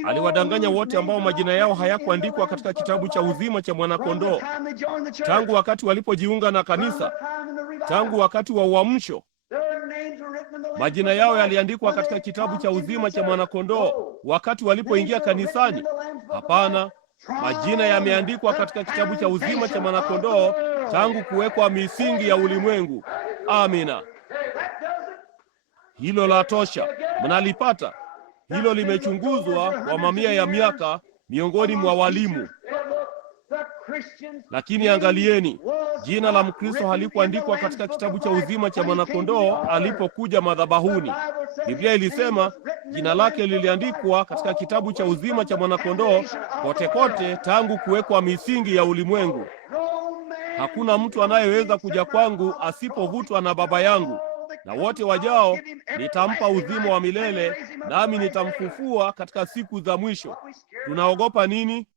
Aliwadanganya wote ambao majina yao hayakuandikwa katika kitabu cha uzima cha Mwana-Kondoo. Tangu wakati walipojiunga na kanisa, tangu wakati wa uamsho, majina yao yaliandikwa katika kitabu cha uzima cha Mwana-Kondoo. Wakati walipoingia kanisani, hapana, majina yameandikwa katika kitabu cha uzima cha Mwana-Kondoo tangu kuwekwa misingi ya ulimwengu. Amina. Hilo la tosha. Mnalipata? Hilo limechunguzwa kwa mamia ya miaka miongoni mwa walimu. Lakini angalieni, jina la Mkristo halikuandikwa katika kitabu cha uzima cha mwanakondoo alipokuja madhabahuni. Biblia ilisema jina lake liliandikwa katika kitabu cha uzima cha mwanakondoo kote kote tangu kuwekwa misingi ya ulimwengu. Hakuna mtu anayeweza kuja kwangu asipovutwa na Baba yangu, na wote wajao nitampa uzima wa milele, nami nitamfufua katika siku za mwisho. Tunaogopa nini?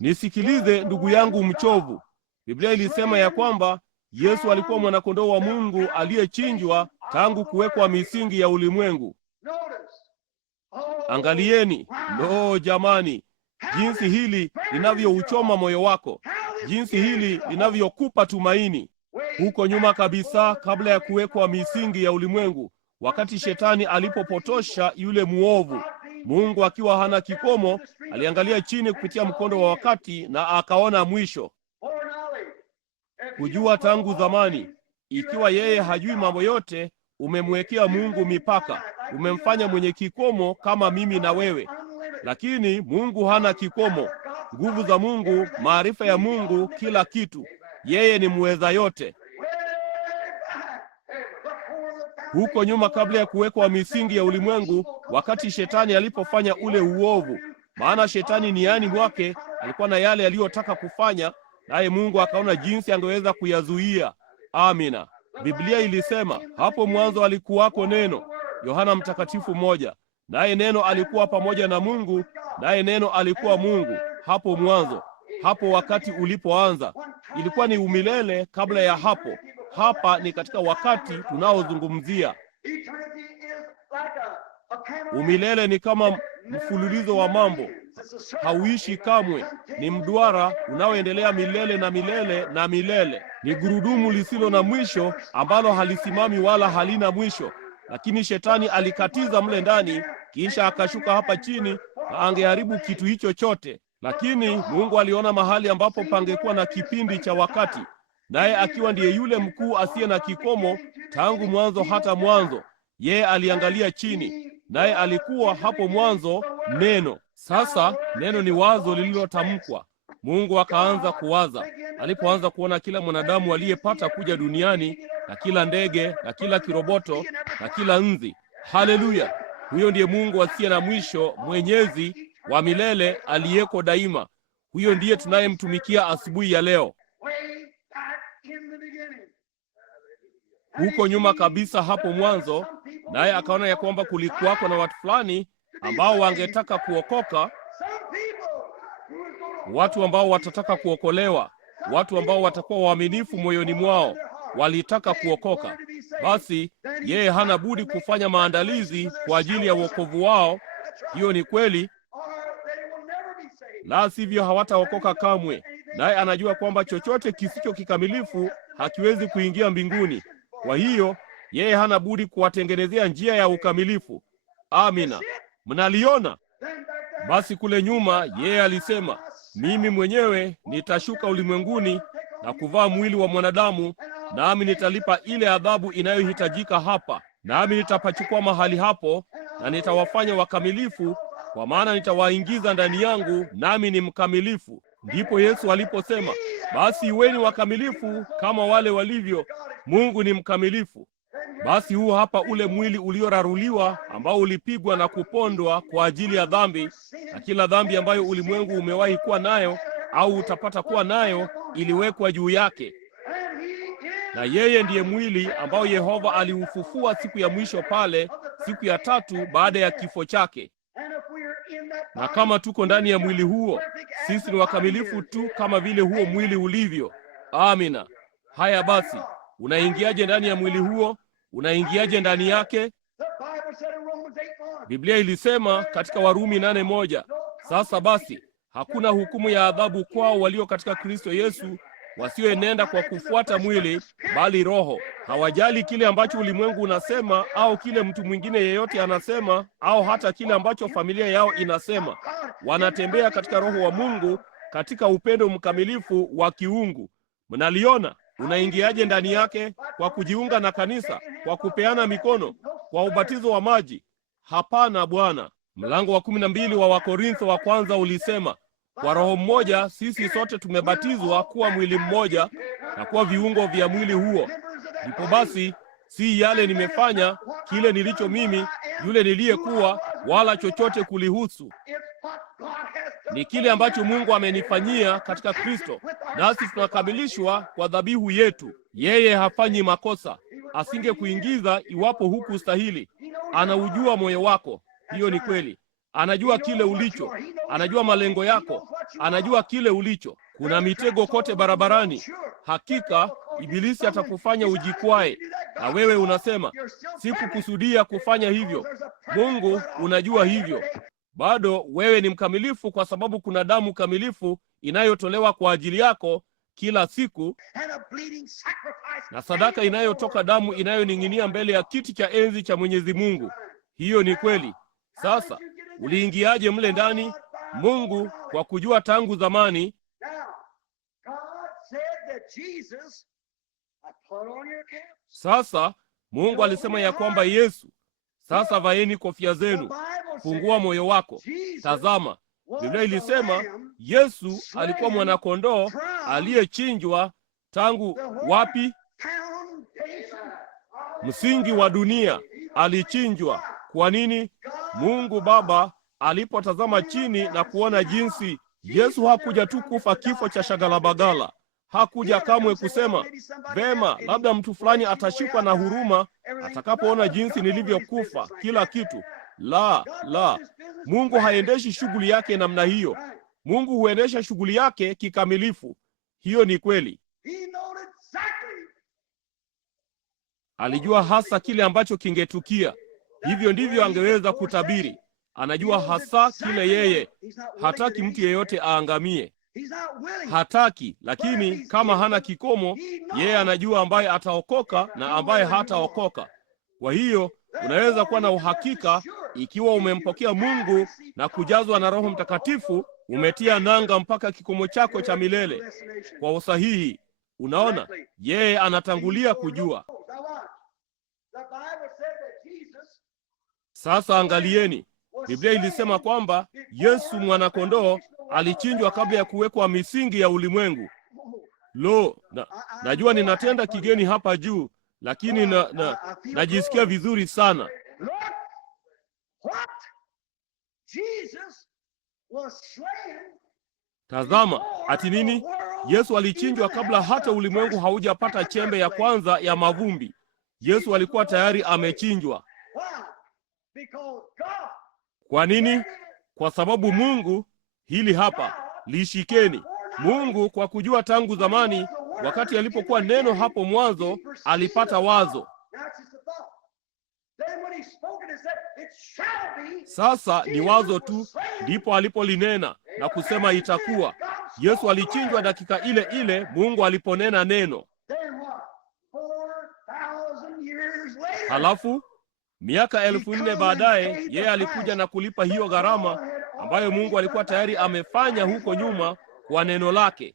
Nisikilize ndugu yangu mchovu. Biblia ilisema ya kwamba Yesu alikuwa mwanakondoo wa Mungu aliyechinjwa tangu kuwekwa misingi ya ulimwengu. Angalieni, jamani, jinsi hili linavyouchoma moyo wako, jinsi hili linavyokupa tumaini. Huko nyuma kabisa, kabla ya kuwekwa misingi ya ulimwengu, wakati shetani alipopotosha yule muovu, Mungu akiwa hana kikomo aliangalia chini kupitia mkondo wa wakati na akaona mwisho. Kujua tangu zamani. Ikiwa yeye hajui mambo yote, umemwekea Mungu mipaka, umemfanya mwenye kikomo kama mimi na wewe. Lakini Mungu hana kikomo. Nguvu za Mungu, maarifa ya Mungu, kila kitu. Yeye ni muweza yote. Huko nyuma, kabla ya kuwekwa misingi ya ulimwengu, wakati shetani alipofanya ule uovu, maana shetani niani mwake alikuwa na yale aliyotaka kufanya, naye Mungu akaona jinsi angeweza kuyazuia. Amina. Biblia ilisema hapo mwanzo alikuwako neno, Yohana Mtakatifu 1, naye neno alikuwa pamoja na Mungu, naye neno alikuwa Mungu. Hapo mwanzo, hapo wakati ulipoanza. Ilikuwa ni umilele kabla ya hapo. Hapa ni katika wakati tunaozungumzia. Umilele ni kama mfululizo wa mambo, hauishi kamwe. Ni mduara unaoendelea milele na milele na milele. Ni gurudumu lisilo na mwisho ambalo halisimami wala halina mwisho. Lakini shetani alikatiza mle ndani, kisha akashuka hapa chini na angeharibu kitu hicho chote. Lakini Mungu aliona mahali ambapo pangekuwa na kipindi cha wakati, naye akiwa ndiye yule mkuu asiye na kikomo tangu mwanzo hata mwanzo, yeye aliangalia chini, naye alikuwa hapo mwanzo neno. Sasa neno ni wazo lililotamkwa. Mungu akaanza kuwaza. Alipoanza kuona kila mwanadamu aliyepata kuja duniani, na kila ndege na kila kiroboto na kila nzi. Haleluya! Huyo ndiye Mungu asiye na mwisho, mwenyezi wa milele, aliyeko daima. Huyo ndiye tunayemtumikia asubuhi ya leo. Huko nyuma kabisa, hapo mwanzo, naye akaona ya kwamba kulikuwako na watu fulani ambao wangetaka kuokoka, watu ambao watataka kuokolewa, watu ambao watakuwa waaminifu moyoni mwao. Walitaka kuokoka. Basi yeye hana budi kufanya maandalizi kwa ajili ya wokovu wao. Hiyo ni kweli, la sivyo hawataokoka kamwe. Naye anajua kwamba chochote kisicho kikamilifu hakiwezi kuingia mbinguni. Kwa hiyo yeye hana budi kuwatengenezea njia ya ukamilifu. Amina. Mnaliona? Basi kule nyuma yeye alisema, mimi mwenyewe nitashuka ulimwenguni na kuvaa mwili wa mwanadamu, nami nitalipa ile adhabu inayohitajika hapa, nami nitapachukua mahali hapo na nitawafanya wakamilifu, kwa maana nitawaingiza ndani yangu, nami ni mkamilifu. Ndipo Yesu aliposema, basi iweni wakamilifu kama wale walivyo. Mungu ni mkamilifu. Basi huu hapa ule mwili ulioraruliwa, ambao ulipigwa na kupondwa kwa ajili ya dhambi, na kila dhambi ambayo ulimwengu umewahi kuwa nayo au utapata kuwa nayo iliwekwa juu yake. Na yeye ndiye mwili ambao Yehova aliufufua siku ya mwisho pale, siku ya tatu baada ya kifo chake. Na kama tuko ndani ya mwili huo, sisi ni wakamilifu tu kama vile huo mwili ulivyo. Amina. Haya basi, unaingiaje ndani ya mwili huo? Unaingiaje ndani yake? Biblia ilisema katika Warumi 8:1, sasa basi hakuna hukumu ya adhabu kwao walio katika Kristo Yesu, wasioenenda kwa kufuata mwili, bali Roho. Hawajali kile ambacho ulimwengu unasema au kile mtu mwingine yeyote anasema au hata kile ambacho familia yao inasema. Wanatembea katika Roho wa Mungu, katika upendo mkamilifu wa kiungu. Mnaliona? Unaingiaje ndani yake? Kwa kujiunga na kanisa, kwa kupeana mikono, kwa ubatizo wa maji? Hapana, Bwana. Mlango wa 12 wa Wakorintho wa kwanza ulisema, kwa Roho mmoja sisi sote tumebatizwa kuwa mwili mmoja na kuwa viungo vya mwili huo. Ndipo basi si yale nimefanya, kile nilicho mimi, yule niliyekuwa, wala chochote kulihusu. Ni kile ambacho Mungu amenifanyia katika Kristo, nasi tunakamilishwa kwa dhabihu yetu. Yeye hafanyi makosa, asingekuingiza iwapo hukustahili. Anaujua moyo wako, hiyo ni kweli. Anajua kile ulicho, anajua malengo yako, anajua kile ulicho. Kuna mitego kote barabarani. Hakika Ibilisi atakufanya ujikwae, na wewe unasema, sikukusudia kufanya hivyo. Mungu unajua hivyo. Bado wewe ni mkamilifu, kwa sababu kuna damu kamilifu inayotolewa kwa ajili yako kila siku, na sadaka inayotoka damu inayoning'inia mbele ya kiti cha enzi cha Mwenyezi Mungu. Hiyo ni kweli. Sasa uliingiaje mle ndani? Mungu kwa kujua tangu zamani. Sasa Mungu alisema ya kwamba Yesu, sasa vaeni kofia zenu, fungua moyo wako. Tazama, Biblia ilisema Yesu alikuwa mwanakondoo aliyechinjwa tangu wapi? Msingi wa dunia alichinjwa. Kwa nini? Mungu Baba alipotazama chini na kuona jinsi Yesu hakuja tu kufa kifo cha shagalabagala. Hakuja kamwe kusema, vema, labda mtu fulani atashikwa na huruma atakapoona jinsi nilivyokufa kila kitu. La, la. Mungu haendeshi shughuli yake namna hiyo. Mungu huendesha shughuli yake kikamilifu. Hiyo ni kweli. Alijua hasa kile ambacho kingetukia. Hivyo ndivyo angeweza kutabiri. Anajua hasa kile yeye hataki mtu yeyote aangamie. Hataki, lakini kama hana kikomo, yeye anajua ambaye ataokoka na ambaye hataokoka. Kwa hiyo unaweza kuwa na uhakika, ikiwa umempokea Mungu na kujazwa na Roho Mtakatifu, umetia nanga mpaka kikomo chako cha milele kwa usahihi. Unaona, yeye anatangulia kujua. Sasa angalieni, Biblia ilisema kwamba Yesu mwanakondoo alichinjwa kabla ya kuwekwa misingi ya ulimwengu. Lo, najua ninatenda kigeni hapa juu, lakini najisikia vizuri sana. Tazama, ati nini? Yesu alichinjwa kabla hata ulimwengu haujapata chembe ya kwanza ya mavumbi. Yesu alikuwa tayari amechinjwa. Kwa nini? Kwa sababu Mungu, hili hapa, lishikeni. Mungu kwa kujua tangu zamani, wakati alipokuwa neno hapo mwanzo, alipata wazo. Sasa ni wazo tu, ndipo alipolinena na kusema itakuwa. Yesu alichinjwa dakika ile ile Mungu aliponena neno. Halafu miaka 4,000 baadaye, yeye alikuja na kulipa hiyo gharama ambayo Mungu alikuwa tayari amefanya huko nyuma kwa neno lake.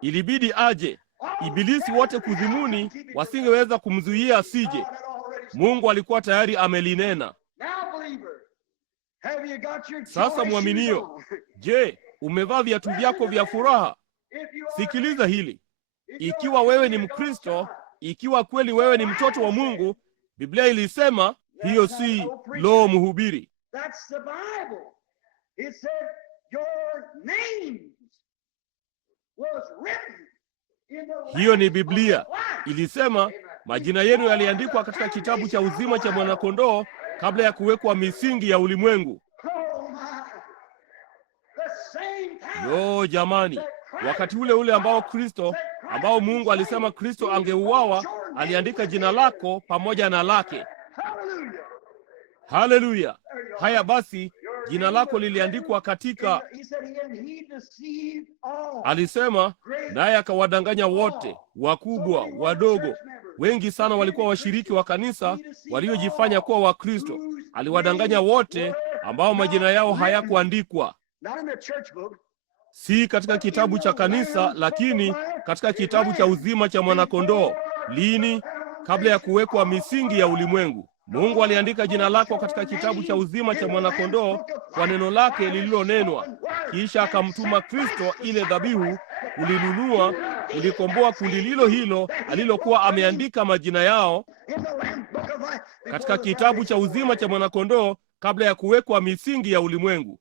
Ilibidi aje. Ibilisi wote kuzimuni wasingeweza kumzuia asije. Mungu alikuwa tayari amelinena. Sasa mwaminio, je, umevaa viatu vyako vya furaha? Sikiliza hili. Ikiwa wewe ni Mkristo, ikiwa kweli wewe ni mtoto wa Mungu, Biblia ilisema, hiyo si lo mhubiri. Hiyo ni Biblia. Ilisema majina yenu yaliandikwa katika kitabu cha uzima cha mwanakondoo kabla ya kuwekwa misingi ya ulimwengu. Yo jamani, wakati ule ule ambao Kristo, ambao Mungu alisema Kristo angeuawa, aliandika jina lako pamoja na lake. Haleluya! Haya basi, jina lako liliandikwa katika. Alisema naye akawadanganya wote, wakubwa, wadogo. Wengi sana walikuwa washiriki wa kanisa waliojifanya kuwa Wakristo. Aliwadanganya wote ambao majina yao hayakuandikwa, si katika kitabu cha kanisa, lakini katika kitabu cha uzima cha mwanakondoo. Lini? Kabla ya kuwekwa misingi ya ulimwengu. Mungu aliandika jina lako katika kitabu cha uzima cha mwanakondoo kwa neno lake lililonenwa. Kisha akamtuma Kristo, ile dhabihu, kulinunua, kulikomboa kundi lilo hilo alilokuwa ameandika majina yao katika kitabu cha uzima cha mwanakondoo kabla ya kuwekwa misingi ya ulimwengu.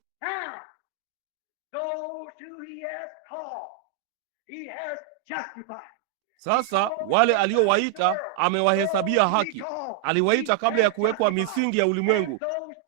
Sasa wale aliowaita amewahesabia haki. Aliwaita kabla ya kuwekwa misingi ya ulimwengu.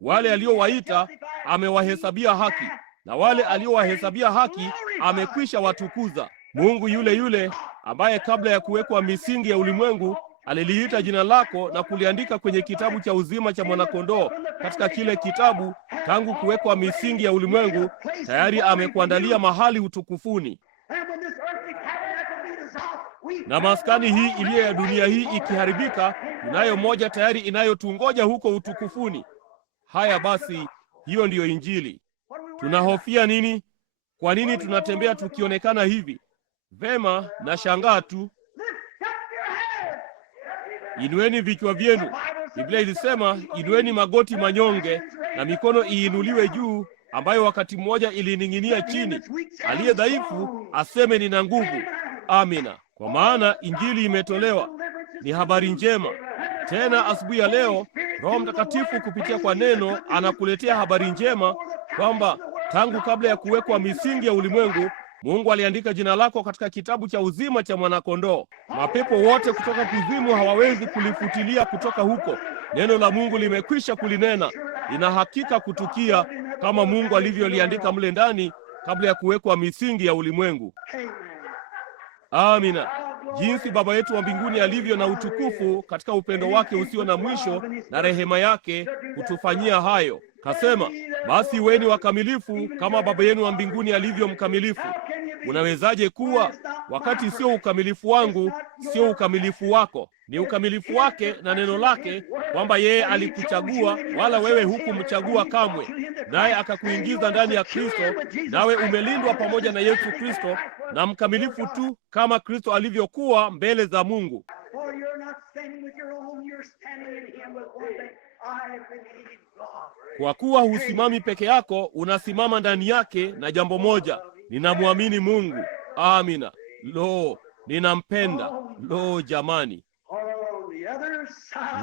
Wale aliowaita amewahesabia haki, na wale aliowahesabia haki amekwisha watukuza. Mungu yule yule ambaye kabla ya kuwekwa misingi ya ulimwengu aliliita jina lako na kuliandika kwenye kitabu cha uzima cha mwanakondoo, katika kile kitabu tangu kuwekwa misingi ya ulimwengu, tayari amekuandalia mahali utukufuni. Na maskani hii iliyo ya dunia hii ikiharibika, tunayo moja tayari inayotungoja huko utukufuni. Haya basi, hiyo ndiyo Injili. Tunahofia nini? Kwa nini tunatembea tukionekana hivi? Vema, na shangaa tu. Inueni vichwa vyenu. Biblia ilisema, inueni magoti manyonge na mikono iinuliwe juu, ambayo wakati mmoja ilining'inia chini. Aliye dhaifu aseme nina nguvu. Amina. Kwa maana Injili imetolewa. Ni habari njema. Tena asubuhi ya leo Roho Mtakatifu kupitia kwa neno anakuletea habari njema kwamba tangu kabla ya kuwekwa misingi ya ulimwengu, Mungu aliandika jina lako katika kitabu cha uzima cha mwanakondoo. Mapepo wote kutoka kuzimu hawawezi kulifutilia kutoka huko. Neno la Mungu limekwisha kulinena. Lina hakika kutukia kama Mungu alivyoliandika mle ndani kabla ya kuwekwa misingi ya ulimwengu. Amina. Jinsi Baba yetu wa mbinguni alivyo na utukufu katika upendo wake usio na mwisho na rehema yake kutufanyia hayo. Kasema, basi weni wakamilifu kama Baba yenu wa mbinguni alivyo mkamilifu. Unawezaje kuwa wakati sio ukamilifu wangu, sio ukamilifu wako? Ni ukamilifu wake na neno lake, kwamba yeye alikuchagua wala wewe hukumchagua kamwe, naye akakuingiza ndani ya Kristo, nawe umelindwa pamoja na Yesu Kristo, na mkamilifu tu kama Kristo alivyokuwa mbele za Mungu. Kwa kuwa husimami peke yako, unasimama ndani yake na jambo moja, ninamwamini Mungu. Amina. Lo, ninampenda. Lo jamani,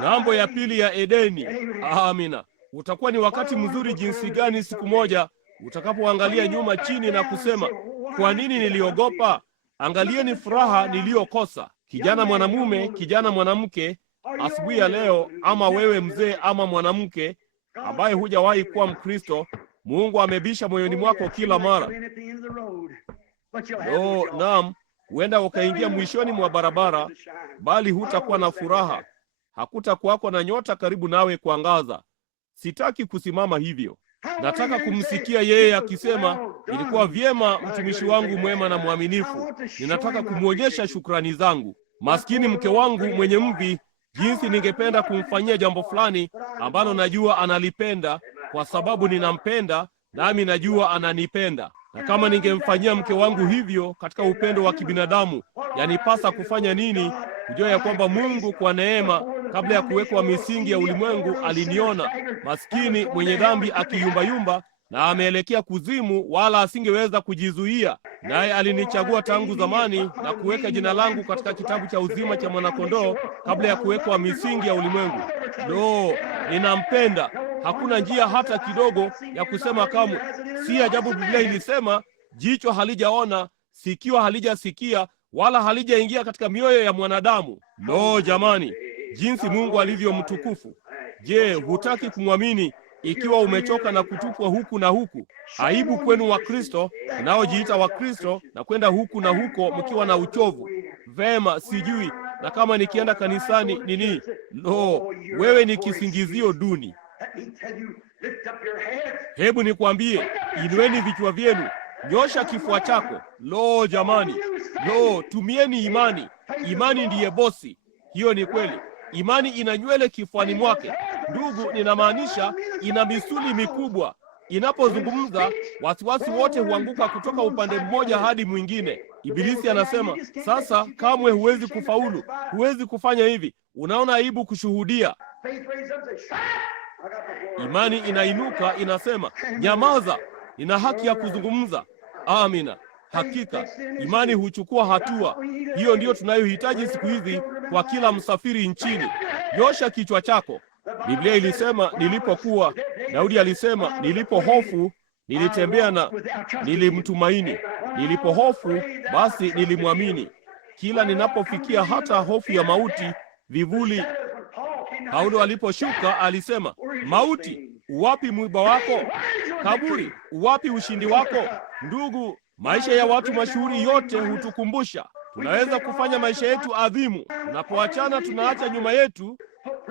ng'ambo ya pili ya Edeni. Amina. Utakuwa ni wakati mzuri jinsi gani siku moja utakapoangalia nyuma chini na kusema, kwa nini niliogopa? Angalieni furaha niliyokosa. Kijana mwanamume, kijana mwanamke, asubuhi ya leo, ama wewe mzee ama mwanamke ambaye hujawahi kuwa Mkristo, Mungu amebisha moyoni mwako kila mara. Naam, huenda ukaingia mwishoni mwa barabara, bali hutakuwa na furaha. Hakutakuwako na nyota karibu nawe kuangaza. Sitaki kusimama hivyo. Nataka kumsikia yeye akisema, ilikuwa vyema mtumishi wangu mwema na mwaminifu. Ninataka kumwonyesha shukrani zangu. Maskini mke wangu mwenye mvi, jinsi ningependa kumfanyia jambo fulani ambalo najua analipenda, kwa sababu ninampenda nami najua ananipenda. Na kama ningemfanyia mke wangu hivyo katika upendo wa kibinadamu, yanipasa kufanya nini? Kujua ya kwamba Mungu kwa neema, kabla ya kuwekwa misingi ya ulimwengu, aliniona maskini mwenye dhambi akiyumbayumba na ameelekea kuzimu, wala asingeweza kujizuia. Naye alinichagua tangu zamani na kuweka jina langu katika kitabu cha uzima cha mwanakondoo kabla ya kuwekwa misingi ya ulimwengu. Lo, ninampenda. Hakuna njia hata kidogo ya kusema kamwe. Si ajabu Biblia ilisema, jicho halijaona, sikio halijasikia, wala halijaingia katika mioyo ya mwanadamu. Lo jamani, jinsi Mungu alivyo mtukufu. Je, hutaki kumwamini ikiwa umechoka na kutupwa huku na huku? Aibu kwenu wa Kristo unaojiita wa Kristo na kwenda huku na huko mkiwa na uchovu. Vema, sijui na kama nikienda kanisani nini. Lo, wewe ni kisingizio duni. Hebu nikwambie, inueni vichwa vyenu, nyosha kifua chako. Lo jamani, lo, tumieni imani. Imani ndiye bosi. Hiyo ni kweli. Imani ina nywele kifuani mwake. Ndugu, ninamaanisha ina misuli mikubwa. Inapozungumza, wasiwasi wote huanguka kutoka upande mmoja hadi mwingine. Ibilisi anasema, sasa kamwe huwezi kufaulu, huwezi kufanya hivi, unaona aibu kushuhudia. Imani inainuka, inasema, nyamaza, nina haki ya kuzungumza. Amina. Hakika imani huchukua hatua. Hiyo ndiyo tunayohitaji siku hizi kwa kila msafiri nchini. Nyosha kichwa chako. Biblia ilisema nilipokuwa, Daudi alisema, nilipohofu nilitembea na nilimtumaini. Nilipohofu basi nilimwamini. Kila ninapofikia hata hofu ya mauti, vivuli. Paulo aliposhuka alisema, mauti, uwapi mwiba wako? Kaburi, uwapi ushindi wako? Ndugu, maisha ya watu mashuhuri yote hutukumbusha tunaweza kufanya maisha yetu adhimu. Tunapoachana, tunaacha nyuma yetu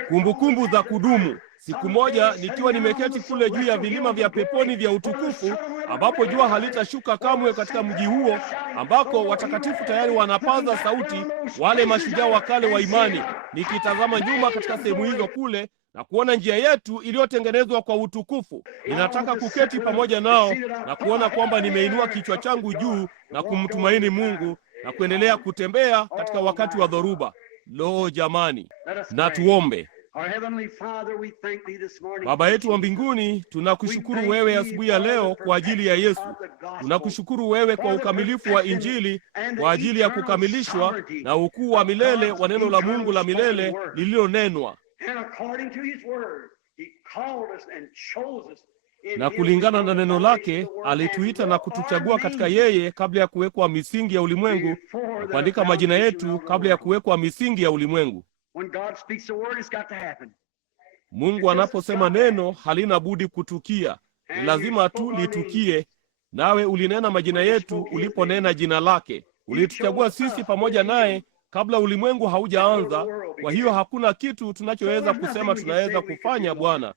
kumbukumbu za kudumu. Siku moja nikiwa nimeketi kule juu ya vilima vya peponi vya utukufu, ambapo jua halitashuka kamwe katika mji huo, ambako watakatifu tayari wanapaza sauti, wale mashujaa wa kale wa imani, nikitazama nyuma katika sehemu hizo kule na kuona njia yetu iliyotengenezwa kwa utukufu. Ninataka kuketi pamoja nao na kuona kwamba nimeinua kichwa changu juu na kumtumaini Mungu na kuendelea kutembea katika wakati wa dhoruba. Lo jamani, na tuombe. Baba yetu wa mbinguni, tunakushukuru wewe asubuhi ya leo kwa ajili ya Yesu. Tunakushukuru wewe kwa ukamilifu wa Injili, kwa ajili ya kukamilishwa na ukuu wa milele wa neno la Mungu la milele lililonenwa. Na kulingana na neno lake alituita na kutuchagua katika yeye kabla ya kuwekwa misingi ya ulimwengu, na kuandika majina yetu kabla ya kuwekwa misingi ya ulimwengu. Mungu anaposema neno halina budi kutukia, ni lazima tu litukie. Nawe ulinena majina yetu uliponena jina lake. Ulituchagua sisi pamoja naye kabla ulimwengu haujaanza. Kwa hiyo hakuna kitu tunachoweza kusema tunaweza kufanya, Bwana,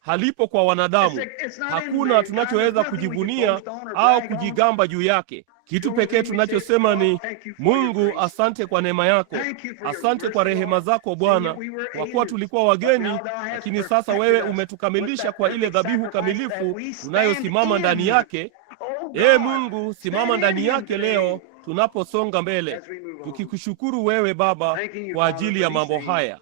halipo kwa wanadamu. Hakuna tunachoweza kujivunia au kujigamba juu yake. Kitu pekee tunachosema ni, Mungu, asante kwa neema yako, asante kwa rehema zako Bwana, kwa kuwa tulikuwa wageni, lakini sasa wewe umetukamilisha kwa ile dhabihu kamilifu tunayosimama ndani yake. Mungu, simama ndani yake leo tunaposonga mbele, tukikushukuru wewe Baba kwa ajili ya mambo haya.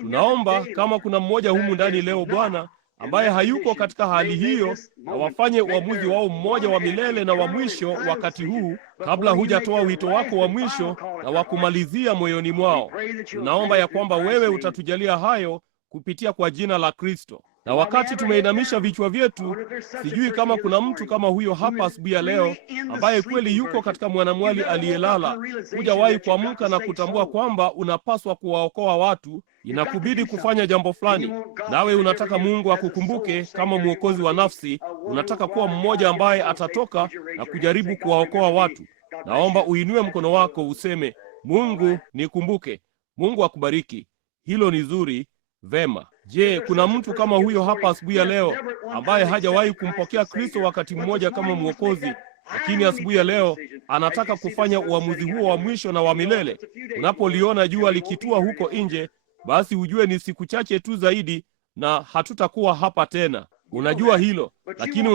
Tunaomba kama kuna mmoja humu ndani leo Bwana ambaye hayuko katika hali hiyo, na wafanye uamuzi wao mmoja wa milele na wa mwisho wakati huu, kabla hujatoa wito wako wa mwisho na wa kumalizia moyoni mwao. Tunaomba ya kwamba wewe utatujalia hayo kupitia kwa jina la Kristo. Na wakati tumeinamisha vichwa vyetu, sijui kama kuna mtu kama huyo hapa asubuhi ya leo ambaye kweli yuko katika mwanamwali aliyelala. Hujawahi kuamka na kutambua kwamba unapaswa kuwaokoa watu, inakubidi kufanya jambo fulani, nawe unataka Mungu akukumbuke kama mwokozi wa nafsi. Unataka kuwa mmoja ambaye atatoka na kujaribu kuwaokoa watu. Naomba uinue mkono wako useme, Mungu nikumbuke. Mungu akubariki. Hilo ni zuri. Vema. Je, kuna mtu kama huyo hapa asubuhi ya leo ambaye hajawahi kumpokea Kristo wakati mmoja kama mwokozi, lakini asubuhi ya leo anataka kufanya uamuzi huo wa mwisho na wa milele? Unapoliona jua likitua huko nje, basi ujue ni siku chache tu zaidi na hatutakuwa hapa tena. Unajua hilo, lakini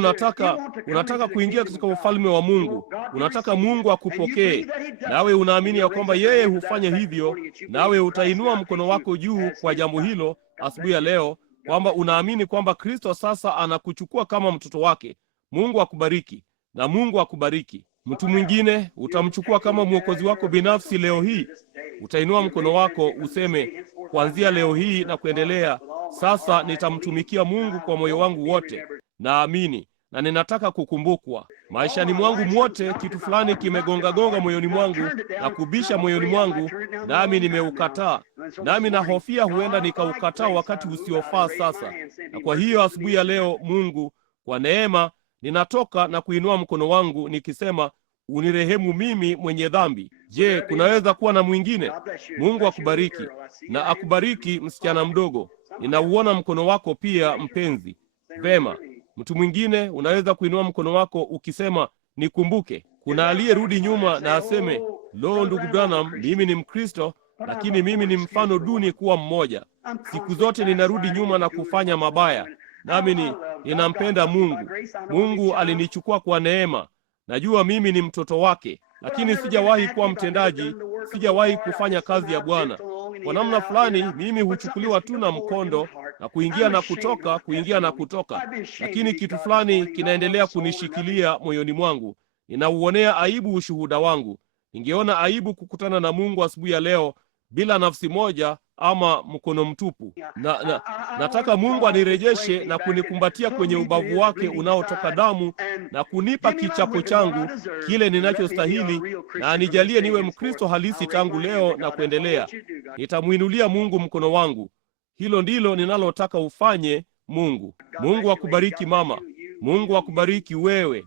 unataka kuingia katika ufalme wa Mungu. Unataka Mungu akupokee, nawe unaamini ya kwamba yeye hufanya hivyo, nawe utainua mkono wako juu kwa jambo hilo asubuhi ya leo, kwamba unaamini kwamba Kristo sasa anakuchukua kama mtoto wake. Mungu akubariki, na Mungu akubariki. Mtu mwingine utamchukua kama mwokozi wako binafsi leo hii. Utainua mkono wako useme, kuanzia leo hii na kuendelea, sasa nitamtumikia Mungu kwa moyo wangu wote. Naamini na ninataka kukumbukwa maishani mwangu mwote. Kitu fulani kimegonga moyoni mwangu na kubisha moyoni mwangu, nami nimeukataa, nami nahofia huenda nikaukataa wakati usiofaa sasa. Na kwa hiyo asubuhi ya leo, Mungu, kwa neema, ninatoka na kuinua mkono wangu nikisema, unirehemu mimi mwenye dhambi. Je, kunaweza kuwa na mwingine? Mungu akubariki, na akubariki msichana mdogo. Ninauona mkono wako pia, mpenzi. Vema, mtu mwingine unaweza kuinua mkono wako ukisema, nikumbuke. Kuna aliyerudi nyuma na aseme, lo, ndugu Branham, mimi ni Mkristo, lakini mimi ni mfano duni kuwa mmoja. Siku zote ninarudi nyuma na kufanya mabaya. Nami ninampenda Mungu. Mungu alinichukua kwa neema. Najua mimi ni mtoto wake, lakini sijawahi kuwa mtendaji, sijawahi kufanya kazi ya Bwana. Kwa namna fulani mimi huchukuliwa tu na mkondo na kuingia na kutoka, kuingia na kutoka, lakini kitu fulani kinaendelea kunishikilia moyoni mwangu. Ninauonea aibu ushuhuda wangu. Ningeona aibu kukutana na Mungu asubuhi ya leo bila nafsi moja ama mkono mtupu. Nataka Mungu anirejeshe na kunikumbatia kwenye ubavu wake unaotoka damu na kunipa kichapo changu kile ninachostahili, na anijalie niwe Mkristo halisi tangu leo na kuendelea. Nitamuinulia Mungu mkono wangu. Hilo ndilo ninalotaka ufanye, Mungu. Mungu akubariki mama. Mungu akubariki wewe.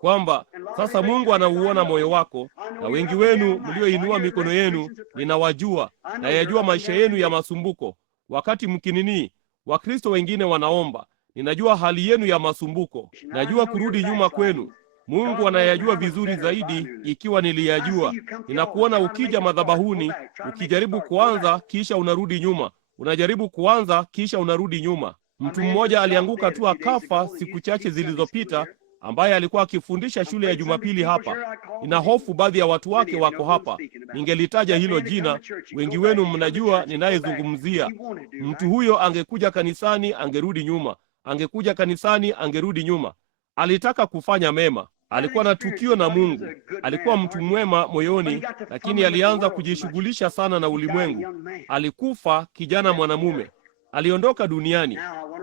Kwamba sasa Mungu anauona moyo wako, na wengi wenu mlioinua mikono yenu ninawajua, na yajua maisha yenu ya masumbuko. Wakati mkinini, Wakristo wengine wanaomba, ninajua hali yenu ya masumbuko. Najua kurudi nyuma kwenu. Mungu anayajua vizuri zaidi ikiwa niliyajua. Ninakuona ukija madhabahuni, ukijaribu kuanza kisha unarudi nyuma. Unajaribu kuanza kisha unarudi nyuma. Mtu mmoja alianguka tu akafa siku chache zilizopita, ambaye alikuwa akifundisha shule ya Jumapili hapa. Nina hofu baadhi ya watu wake wako hapa. Ningelitaja hilo jina, wengi wenu mnajua ninayezungumzia. Mtu huyo angekuja kanisani, angerudi nyuma. Angekuja kanisani, angerudi nyuma. Alitaka kufanya mema. Alikuwa na tukio na Mungu. Alikuwa mtu mwema moyoni, lakini alianza kujishughulisha sana na ulimwengu. Alikufa kijana mwanamume. Aliondoka duniani.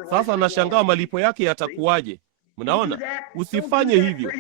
Sasa nashangaa malipo yake yatakuwaje. Mnaona? Usifanye hivyo.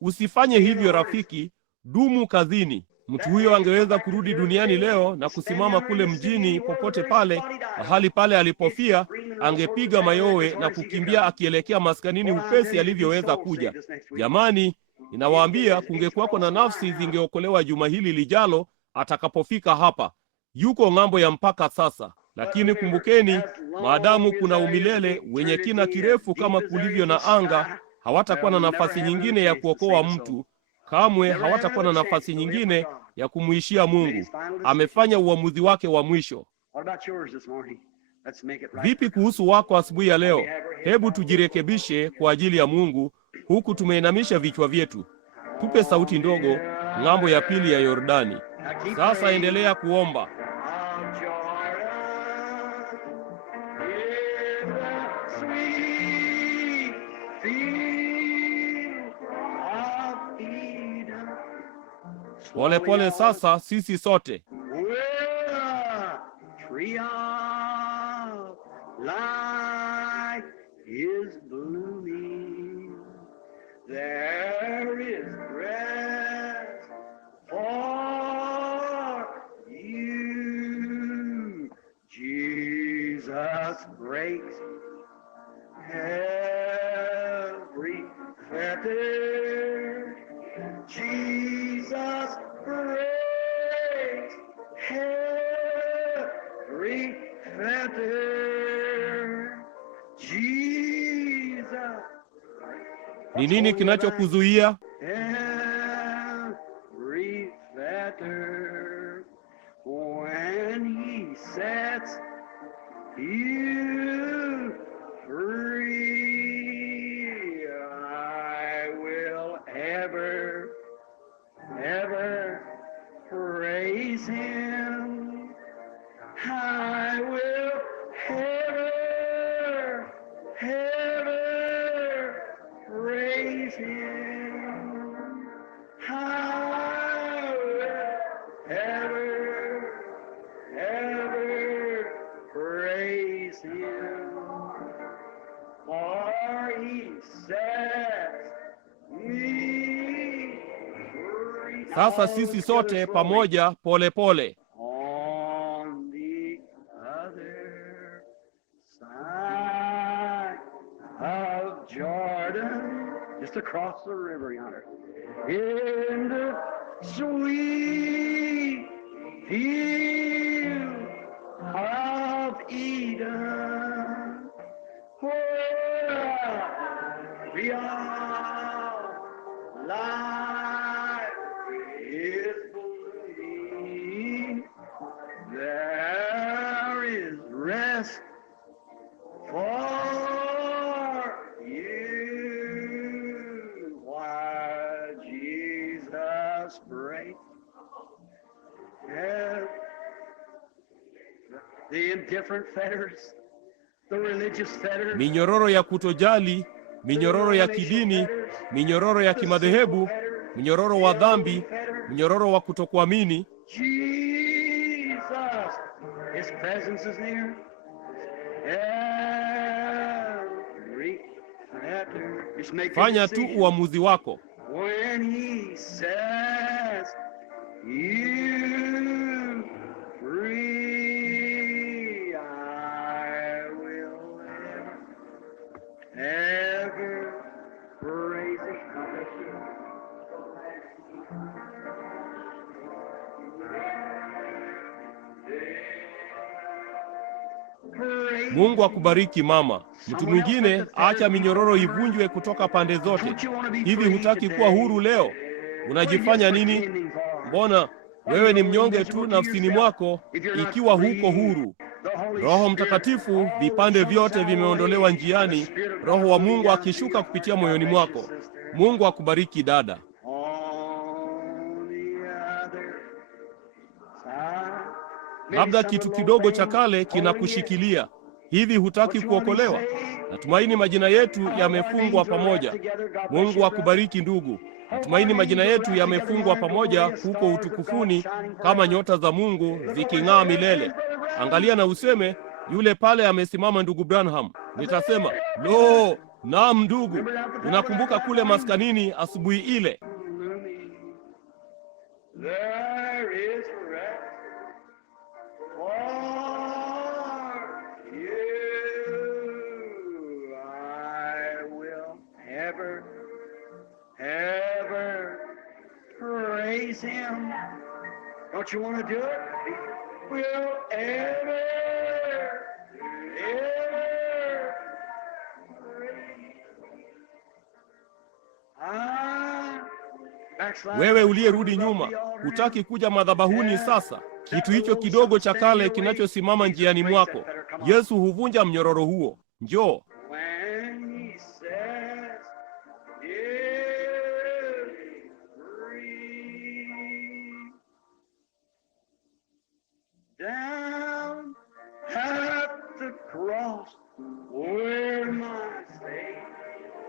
Usifanye hivyo rafiki. Dumu kazini. Mtu huyo angeweza kurudi duniani leo na kusimama kule mjini popote pale, mahali pale alipofia, angepiga mayowe na kukimbia akielekea maskanini upesi alivyoweza kuja. Jamani, ninawaambia kungekuwako na nafsi zingeokolewa juma hili lijalo atakapofika hapa. Yuko ng'ambo ya mpaka sasa. Lakini kumbukeni, maadamu kuna umilele wenye kina kirefu kama kulivyo na anga, hawatakuwa na nafasi nyingine ya kuokoa mtu. Kamwe hawatakuwa na nafasi nyingine ya kumuishia Mungu. Amefanya uamuzi wake wa mwisho. Vipi kuhusu wako asubuhi ya leo? Hebu tujirekebishe kwa ajili ya Mungu, huku tumeinamisha vichwa vyetu. Tupe sauti ndogo ng'ambo ya pili ya Yordani. Sasa endelea kuomba. Pole pole sasa sisi sote. Tree of life is blooming. There is rest for you. Jesus breaks every fetter. Jesus breaks every fetter. Jesus. Ni nini kinachokuzuia? Every fetter. When he sets you free, I will ever praise him. I will ever praise him. I will ever praise him. For he sets me free. Sasa sisi sote pamoja pole pole. On the other side of Jordan, just across the river yonder, in the sweet field of minyororo ya kutojali, minyororo ya kidini, minyororo ya kimadhehebu, minyororo wa dhambi, minyororo wa kutokuamini. His presence is near. Fanya tu uamuzi wako. When he says you free, I will ever praise his Mungu akubariki mama. Mtu mwingine, acha minyororo ivunjwe kutoka pande zote. Hivi hutaki kuwa huru leo? Unajifanya nini? Mbona wewe ni mnyonge tu nafsini mwako ikiwa huko huru? Roho Mtakatifu, vipande vyote vimeondolewa njiani, Roho wa Mungu akishuka kupitia moyoni mwako. Mungu akubariki dada. Labda kitu kidogo cha kale kinakushikilia. Hivi hutaki kuokolewa? Natumaini majina yetu yamefungwa pamoja. Mungu akubariki ndugu. Natumaini majina yetu yamefungwa pamoja huko utukufuni kama nyota za Mungu ziking'aa milele. Angalia na useme, yule pale amesimama ndugu Branham. Nitasema, lo, naam ndugu. Unakumbuka kule maskanini asubuhi ile? There is rest for you. I will ever praise him. Don't you want to do it? Will ever Wewe uliyerudi nyuma, hutaki kuja madhabahuni sasa? Kitu hicho kidogo cha kale kinachosimama njiani mwako, Yesu huvunja mnyororo huo. Njoo. Down at the cross where my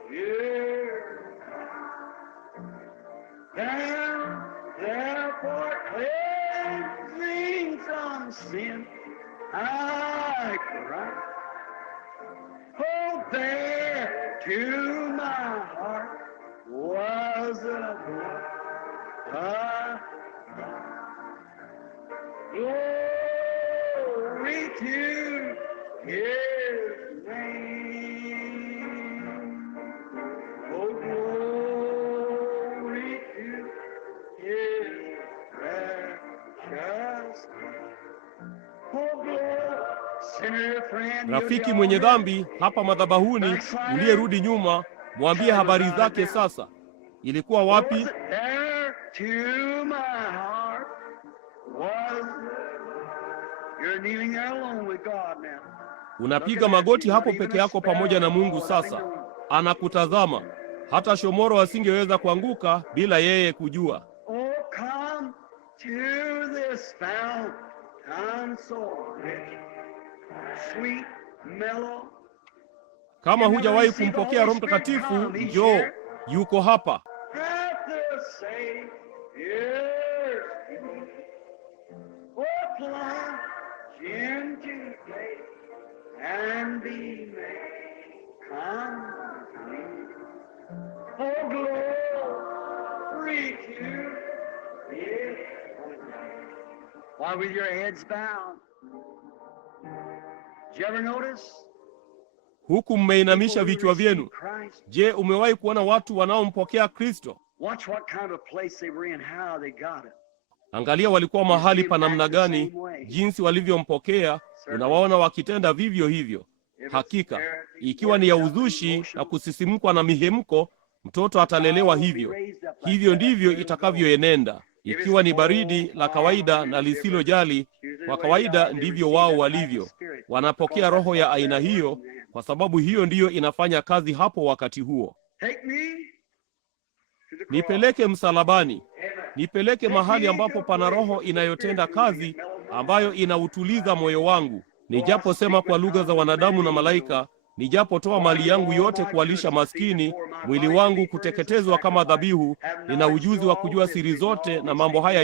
Savior, down there for cleansing from sin, I cry. Oh, there to my heart was a glory to his name. Oh, glory to his precious name. Oh, glory, sinner friend. Rafiki mwenye dhambi hapa madhabahuni, uliyerudi nyuma, mwambie habari zake sasa. Ilikuwa wapi? To my heart was. You're kneeling there alone with God now. Unapiga magoti hapo peke yako pamoja na Mungu sasa. Anakutazama. Hata shomoro asingeweza kuanguka bila yeye kujua. Oh, come to this fountain so rich, sweet, mellow. Kama hujawahi kumpokea Roho Mtakatifu, njoo. Yuko hapa. Into faith and be made complete. Oh, glory to His name. While with your heads bowed, did you ever notice? Huku mmeinamisha vichwa vyenu. Je, umewahi kuona watu wanaompokea Kristo? Watch what kind of place they were in, how they got it. Angalia walikuwa mahali pa namna gani, jinsi walivyompokea. Unawaona wakitenda vivyo hivyo. Hakika, ikiwa ni ya uzushi na kusisimkwa na mihemko, mtoto atalelewa hivyo. Hivyo ndivyo itakavyoenenda. Ikiwa ni baridi la kawaida na lisilojali, kwa kawaida ndivyo wao walivyo. Wanapokea roho ya aina hiyo, kwa sababu hiyo ndiyo inafanya kazi hapo wakati huo. Nipeleke msalabani. Nipeleke mahali ambapo pana roho inayotenda kazi, ambayo inautuliza moyo wangu. nijaposema kwa lugha za wanadamu na malaika, nijapotoa mali yangu yote kuwalisha maskini, mwili wangu kuteketezwa kama dhabihu, nina ujuzi wa kujua siri zote, na mambo haya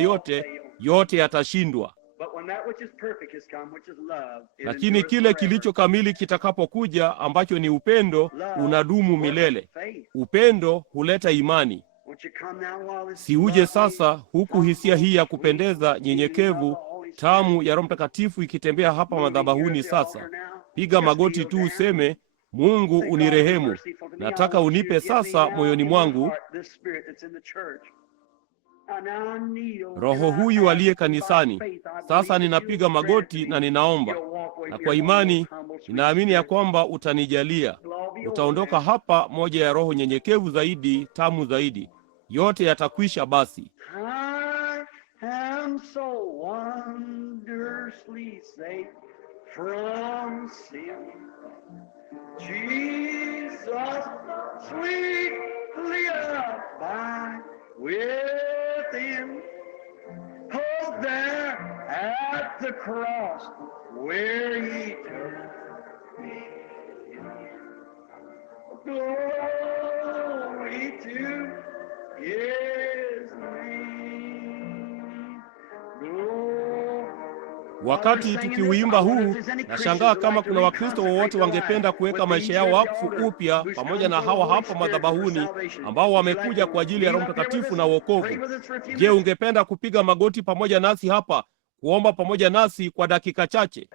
yote yatashindwa. Lakini kile kilicho kamili kitakapokuja, ambacho ni upendo, unadumu milele. Upendo huleta imani. Si uje sasa, huku hisia hii ya kupendeza, nyenyekevu, tamu ya Roho Mtakatifu ikitembea hapa madhabahuni sasa. Piga magoti tu useme, Mungu unirehemu. Nataka unipe sasa moyoni mwangu Roho huyu aliye kanisani. Sasa ninapiga magoti na ninaomba, na kwa imani ninaamini ya kwamba utanijalia. Utaondoka hapa moja ya roho nyenyekevu zaidi, tamu zaidi. Yote yatakwisha basi. I am so wondrously saved from sin. Jesus, sweetly abide within. Oh, there at the cross where He took me. Glory to His name. Wakati tukiuimba huu, nashangaa kama kuna Wakristo wowote wangependa kuweka maisha yao wakfu upya pamoja na hawa hapa madhabahuni ambao wamekuja kwa ajili ya Roho Mtakatifu na wokovu. Je, ungependa kupiga magoti pamoja nasi hapa, kuomba pamoja nasi kwa dakika chache?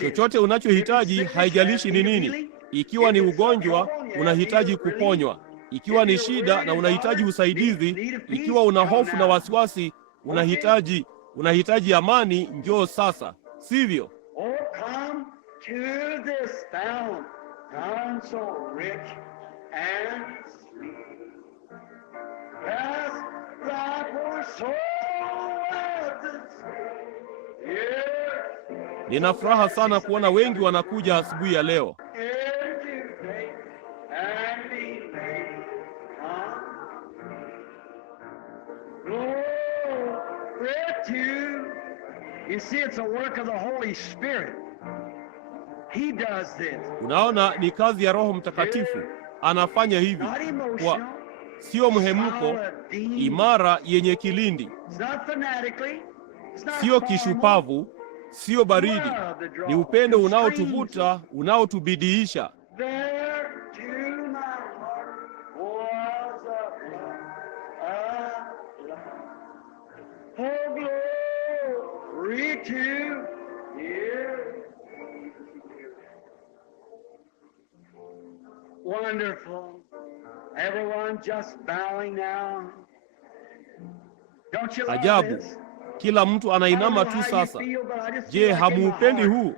Chochote unachohitaji, haijalishi ni nini. Ikiwa ni ugonjwa, unahitaji kuponywa. Ikiwa ni shida na unahitaji usaidizi, ikiwa una hofu na wasiwasi, unahitaji amani, njoo sasa, sivyo? Oh, come to this fountain, fountain so rich and sweet. Cast thy poor soul at the sea. Yes. Nina furaha sana kuona wengi wanakuja asubuhi ya leo. You see, it's a work of the Holy Spirit. He does this. Unaona, ni kazi ya Roho Mtakatifu. Anafanya hivi. Kwa sio mhemko, imara, yenye kilindi. Sio kishupavu, sio baridi. Ni upendo unaotuvuta, unaotubidiisha. Wonderful. Everyone just bowing now. Don't you love Ajabu. this? Kila mtu anainama tu sasa. Je, hamuupendi huu?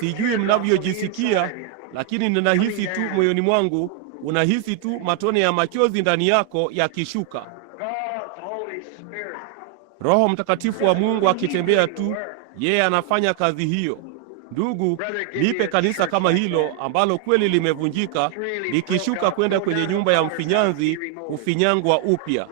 Sijui mnavyojisikia, lakini ninahisi tu moyoni mwangu, unahisi tu matone ya machozi ndani yako yakishuka. Roho Mtakatifu wa Mungu akitembea tu, yeye anafanya kazi hiyo. Ndugu, nipe kanisa kama hilo ambalo kweli limevunjika, likishuka kwenda kwenye nyumba ya mfinyanzi kufinyangwa upya.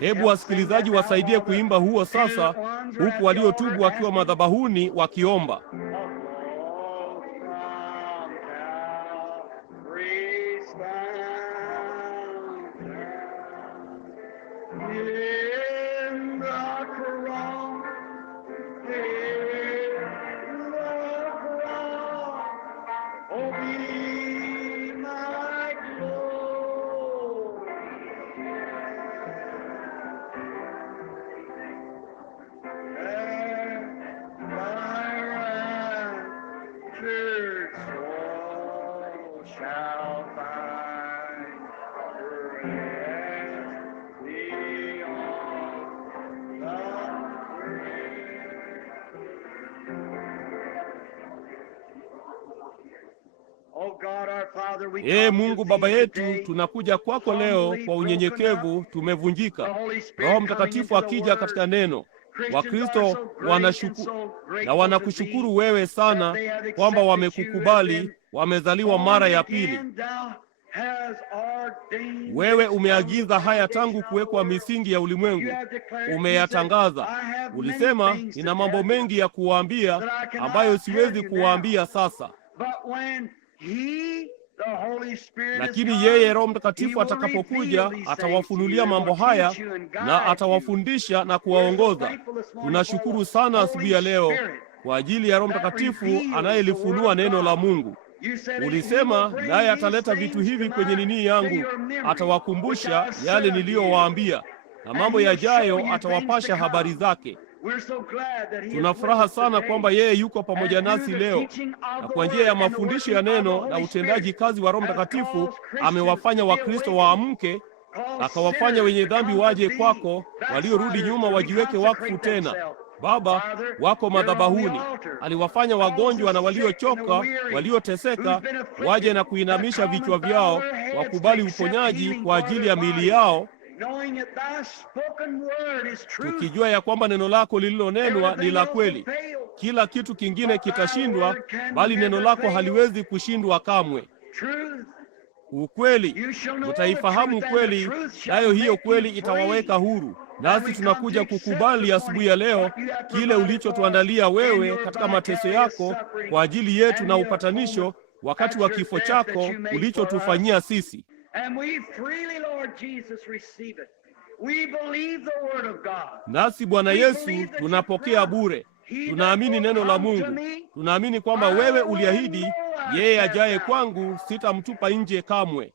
Hebu wasikilizaji wasaidie kuimba huo sasa, huku waliotubu wakiwa madhabahuni wakiomba. Ee Mungu Baba yetu, tunakuja kwako leo kwa unyenyekevu, tumevunjika. Roho Mtakatifu akija katika neno, Wakristo wanashukuru na wanakushukuru wewe sana kwamba wamekukubali, wamezaliwa mara ya pili. Wewe umeagiza haya tangu kuwekwa misingi ya ulimwengu, umeyatangaza. Ulisema, nina mambo mengi ya kuwaambia ambayo siwezi kuwaambia sasa. Lakini yeye Roho Mtakatifu atakapokuja atawafunulia mambo haya na atawafundisha na kuwaongoza. Tunashukuru sana asubuhi ya leo kwa ajili ya Roho Mtakatifu anayelifunua neno la Mungu. Ulisema, naye ataleta vitu hivi kwenye nini yangu, atawakumbusha yale niliyowaambia, na mambo yajayo atawapasha habari zake. Tunafuraha sana kwamba yeye yuko pamoja nasi leo, na kwa njia ya mafundisho ya neno na utendaji kazi wa Roho Mtakatifu amewafanya Wakristo waamke, akawafanya wenye dhambi waje kwako, waliorudi nyuma wajiweke wakfu tena. Baba, wako madhabahuni. Aliwafanya wagonjwa na waliochoka, walioteseka waje na kuinamisha vichwa vyao, wakubali uponyaji kwa ajili ya miili yao, tukijua ya kwamba neno lako lililonenwa ni la kweli. Kila kitu kingine kitashindwa, bali neno lako haliwezi kushindwa kamwe. Ukweli, utaifahamu kweli, nayo hiyo kweli itawaweka huru. Nasi tunakuja kukubali asubuhi ya leo kile ulichotuandalia wewe katika mateso yako kwa ajili yetu na upatanisho wakati wa kifo chako ulichotufanyia sisi. Nasi Bwana Yesu tunapokea bure. Tunaamini neno la Mungu. Tunaamini kwamba wewe uliahidi, yeye ajaye kwangu sitamtupa nje kamwe.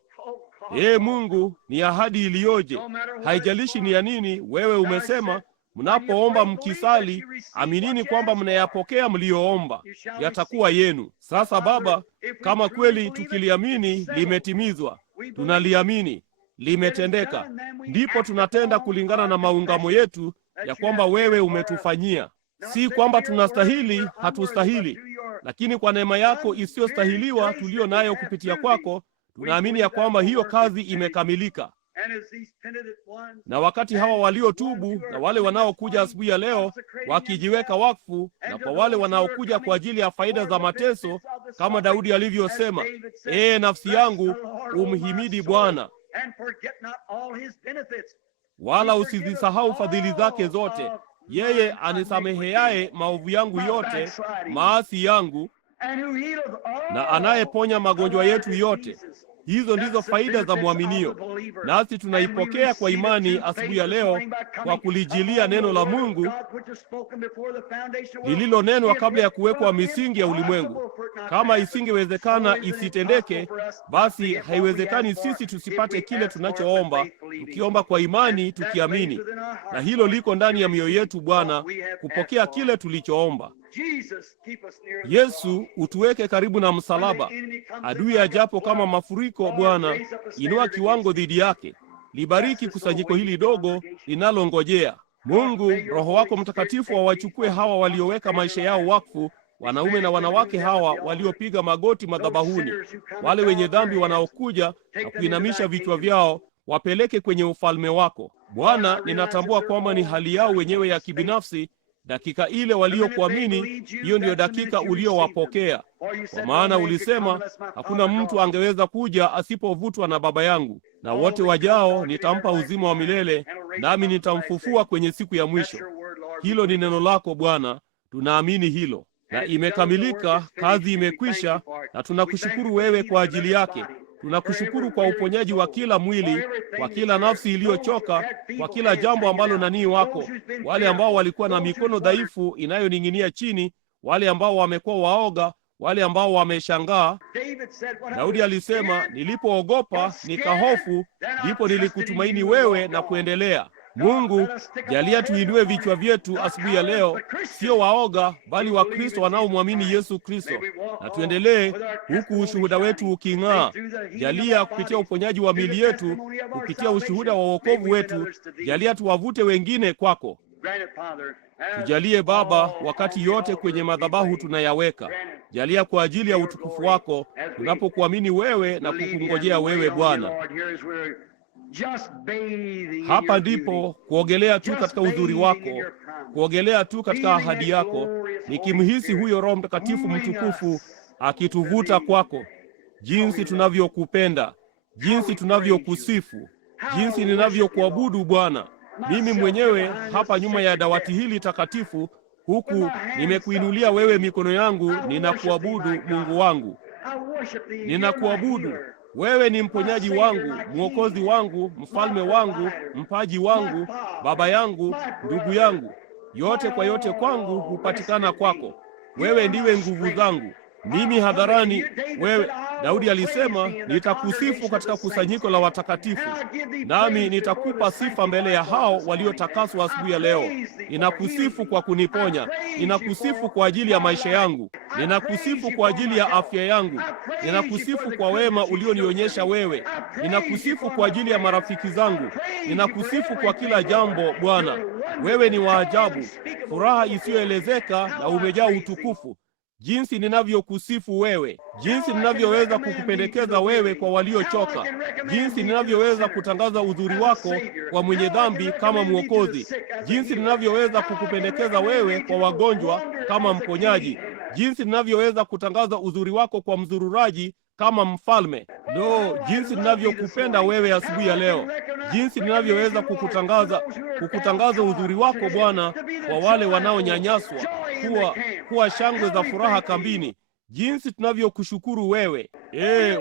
Ee Mungu, ni ahadi iliyoje! Haijalishi ni ya nini, wewe umesema, mnapoomba mkisali, aminini kwamba mnayapokea mlioomba, yatakuwa yenu. Sasa Baba, kama kweli tukiliamini limetimizwa, tunaliamini limetendeka, ndipo tunatenda kulingana na maungamo yetu ya kwamba wewe umetufanyia. Si kwamba tunastahili, hatustahili, lakini kwa neema yako isiyostahiliwa tuliyo nayo kupitia kwako, tunaamini ya kwamba hiyo kazi imekamilika. Na wakati hawa waliotubu na wale wanaokuja asubuhi ya leo wakijiweka wakfu, na kwa wale wanaokuja kwa ajili ya faida za mateso, kama Daudi alivyosema, ee nafsi yangu umhimidi Bwana, wala usizisahau fadhili zake zote. Yeye anisameheaye maovu yangu yote, maasi yangu, na anayeponya magonjwa yetu yote. Hizo ndizo faida za mwaminio, nasi tunaipokea kwa imani asubuhi ya leo kwa kulijilia neno la Mungu lililonenwa kabla ya kuwekwa misingi ya ulimwengu. Kama isingewezekana isitendeke, basi haiwezekani sisi tusipate kile tunachoomba, tukiomba kwa imani, tukiamini. Na hilo liko ndani ya mioyo yetu, Bwana, kupokea kile tulichoomba. Yesu, utuweke karibu na msalaba. Adui ajapo kama mafuriko, Bwana, inua kiwango dhidi yake. Libariki kusanyiko hili dogo linalongojea. Mungu, Roho wako Mtakatifu awachukue hawa walioweka maisha yao wakfu, wanaume na wanawake hawa waliopiga magoti madhabahuni, wale wenye dhambi wanaokuja na kuinamisha vichwa vyao, wapeleke kwenye ufalme wako. Bwana, ninatambua kwamba ni hali yao wenyewe ya kibinafsi. Dakika ile waliokuamini, hiyo ndiyo dakika uliowapokea. Kwa maana ulisema, hakuna mtu angeweza kuja asipovutwa na Baba yangu, na wote wajao nitampa uzima wa milele, nami nitamfufua kwenye siku ya mwisho. Hilo ni neno lako Bwana, tunaamini hilo, na imekamilika, kazi imekwisha, na tunakushukuru wewe kwa ajili yake. Tunakushukuru kwa uponyaji wa kila mwili, kwa kila nafsi iliyochoka, kwa kila jambo ambalo nanii wako, wale ambao walikuwa na mikono dhaifu inayoning'inia chini, wale ambao wamekuwa waoga, wale ambao wameshangaa. Daudi alisema, nilipoogopa nikahofu, ndipo nilikutumaini wewe na kuendelea. Mungu, jalia tuinue vichwa vyetu asubuhi ya leo, sio waoga, bali Wakristo wanaomwamini Yesu Kristo, na tuendelee huku ushuhuda wetu uking'aa. Jalia kupitia uponyaji wa miili yetu, kupitia ushuhuda wa wokovu wetu, jalia tuwavute wengine kwako. Tujalie Baba, wakati yote kwenye madhabahu tunayaweka, jalia kwa ajili ya utukufu wako, tunapokuamini wewe na kukungojea wewe Bwana. Hapa ndipo kuogelea tu katika uzuri wako, kuogelea tu katika ahadi yako, nikimhisi huyo Roho Mtakatifu mtukufu akituvuta kwako. Jinsi tunavyokupenda, jinsi tunavyokusifu, jinsi ninavyokuabudu Bwana. Mimi mwenyewe hapa nyuma ya dawati hili takatifu, huku nimekuinulia wewe mikono yangu, ninakuabudu Mungu wangu. Ninakuabudu. Wewe ni mponyaji wangu, mwokozi wangu, mfalme wangu, mpaji wangu, baba yangu, ndugu yangu. Yote kwa yote kwangu hupatikana kwako. Wewe ndiwe nguvu zangu. Mimi hadharani, wewe, Daudi alisema, nitakusifu katika kusanyiko la watakatifu, nami nitakupa sifa mbele ya hao waliotakaswa asubuhi ya leo. Ninakusifu kwa kuniponya, ninakusifu kwa ajili ya maisha yangu, ninakusifu kwa ajili ya afya yangu, ninakusifu kwa wema ulionionyesha wewe, ninakusifu kwa ajili ya marafiki zangu, ninakusifu kwa kila jambo Bwana. Wewe ni wa ajabu, furaha isiyoelezeka na umejaa utukufu. Jinsi ninavyokusifu wewe, jinsi ninavyoweza kukupendekeza wewe kwa waliochoka, jinsi ninavyoweza kutangaza uzuri wako kwa mwenye dhambi kama mwokozi, jinsi ninavyoweza kukupendekeza wewe kwa wagonjwa kama mponyaji, jinsi ninavyoweza kutangaza uzuri wako kwa mzururaji kama mfalme. No, jinsi ninavyokupenda wewe asubuhi ya leo, jinsi ninavyoweza kukutangaza uzuri wako Bwana kwa wale wanaonyanyaswa, kuwa shangwe za furaha kambini. Jinsi tunavyokushukuru wewe.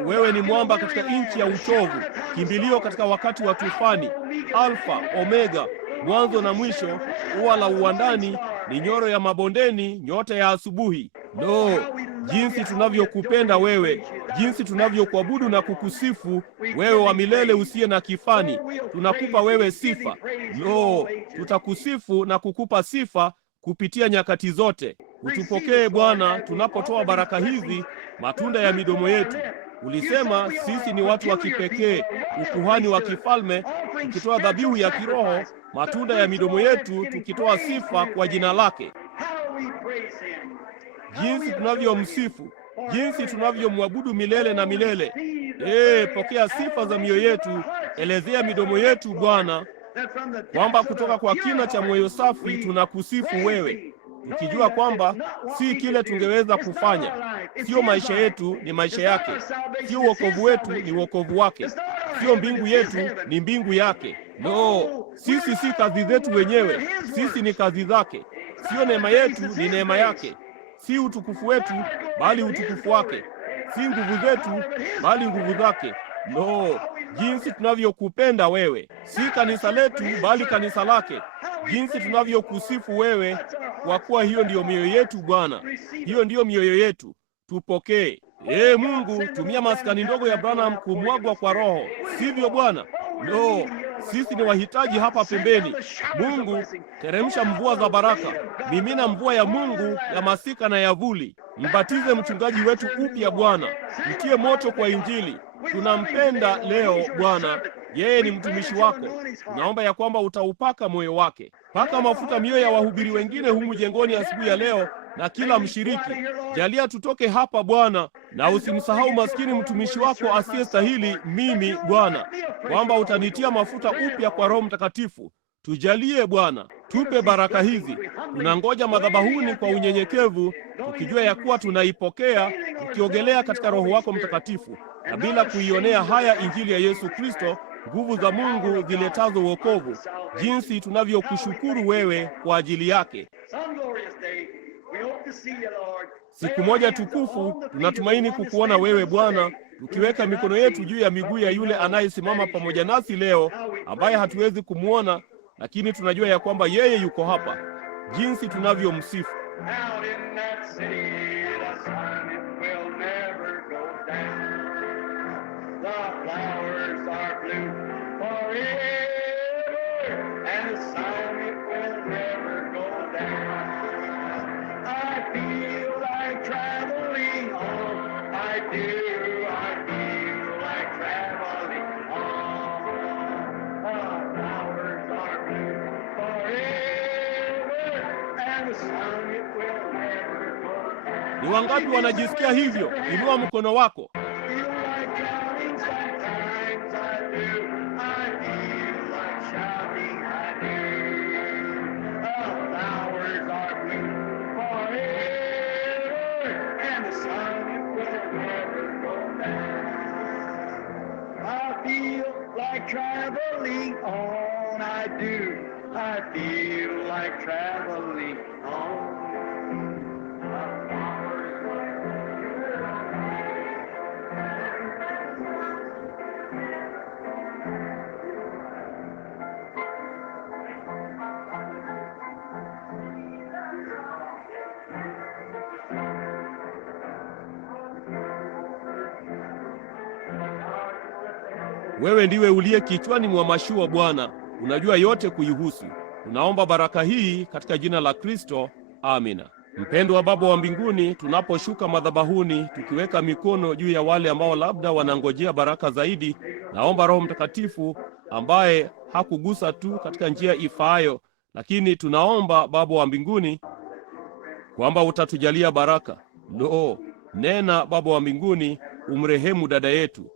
Wewe ni mwamba katika nchi ya uchovu, kimbilio katika wakati wa tufani, Alfa Omega, mwanzo na mwisho, ua la uwandani, ni nyoro ya mabondeni, nyota ya asubuhi. No, jinsi tunavyokupenda wewe, jinsi tunavyokuabudu na kukusifu wewe, wa milele usiye na kifani. Tunakupa wewe sifa. No, tutakusifu na kukupa sifa kupitia nyakati zote. Utupokee Bwana tunapotoa baraka hizi, matunda ya midomo yetu. Ulisema sisi ni watu wa kipekee, ukuhani wa kifalme, tukitoa dhabihu ya kiroho, matunda ya midomo yetu, tukitoa sifa kwa jina lake. Jinsi tunavyomsifu, jinsi tunavyomwabudu milele na milele. Pokea sifa za mioyo yetu, elezea midomo yetu Bwana, kwamba kutoka kwa kina cha moyo safi tunakusifu wewe, tukijua kwamba si kile tungeweza kufanya, sio maisha yetu, ni maisha yake, sio wokovu wetu, ni wokovu wake, sio mbingu yetu, ni mbingu yake. No, sisi si kazi zetu wenyewe, sisi ni kazi zake. Sio neema yetu, ni neema yake. Si utukufu wetu, bali utukufu wake. Si nguvu zetu, bali nguvu zake. No, jinsi tunavyokupenda wewe. Si kanisa letu, bali kanisa lake. Jinsi tunavyokusifu wewe, kwa kuwa hiyo ndiyo mioyo yetu Bwana. Hiyo ndiyo mioyo yetu. Tupokee. Mungu, tumia maskani ndogo ya Branham kumwagwa kwa Roho. Sivyo Bwana? No, sisi ni wahitaji hapa pembeni. Mungu, teremsha mvua za baraka. Mimina mvua ya Mungu ya masika na ya vuli. Mbatize mchungaji wetu upya Bwana. Mtie moto kwa Injili. Tunampenda leo Bwana. Yeye ni mtumishi wako. Naomba ya kwamba utaupaka moyo wake. Paka mafuta mioyo ya wahubiri wengine humu jengoni asubuhi ya leo, na kila mshiriki. Jalia tutoke hapa Bwana, na usimsahau maskini mtumishi wako asiyestahili, mimi Bwana, kwamba utanitia mafuta upya kwa Roho Mtakatifu. Tujalie Bwana, tupe baraka hizi. Tunangoja madhabahuni kwa unyenyekevu, tukijua ya kuwa tunaipokea, tukiogelea katika Roho wako Mtakatifu, na bila kuionea haya Injili ya Yesu Kristo, nguvu za Mungu ziletazo wokovu. Jinsi tunavyokushukuru wewe kwa ajili yake. Siku moja tukufu tunatumaini kukuona wewe Bwana, tukiweka mikono yetu juu ya miguu ya yule anayesimama pamoja nasi leo, ambaye hatuwezi kumwona, lakini tunajua ya kwamba yeye yuko hapa. Jinsi tunavyomsifu. the sun, it will never go down. Ni wangapi wanajisikia hivyo? Inua mkono wako. Feel like counting, sometimes I do. I feel like shouting, I do. The flowers are blue forever, and the sun will never go down. I feel like traveling on, I do. I feel like traveling on. Wewe ndiwe uliye kichwani mwa mashua Bwana, unajua yote kuihusu. Tunaomba baraka hii katika jina la Kristo, amina. Mpendwa Baba wa mbinguni, tunaposhuka madhabahuni tukiweka mikono juu ya wale ambao labda wanangojea baraka zaidi, naomba Roho Mtakatifu ambaye hakugusa tu katika njia ifaayo, lakini tunaomba Baba wa mbinguni kwamba utatujalia baraka. Nena Baba wa mbinguni, umrehemu dada yetu.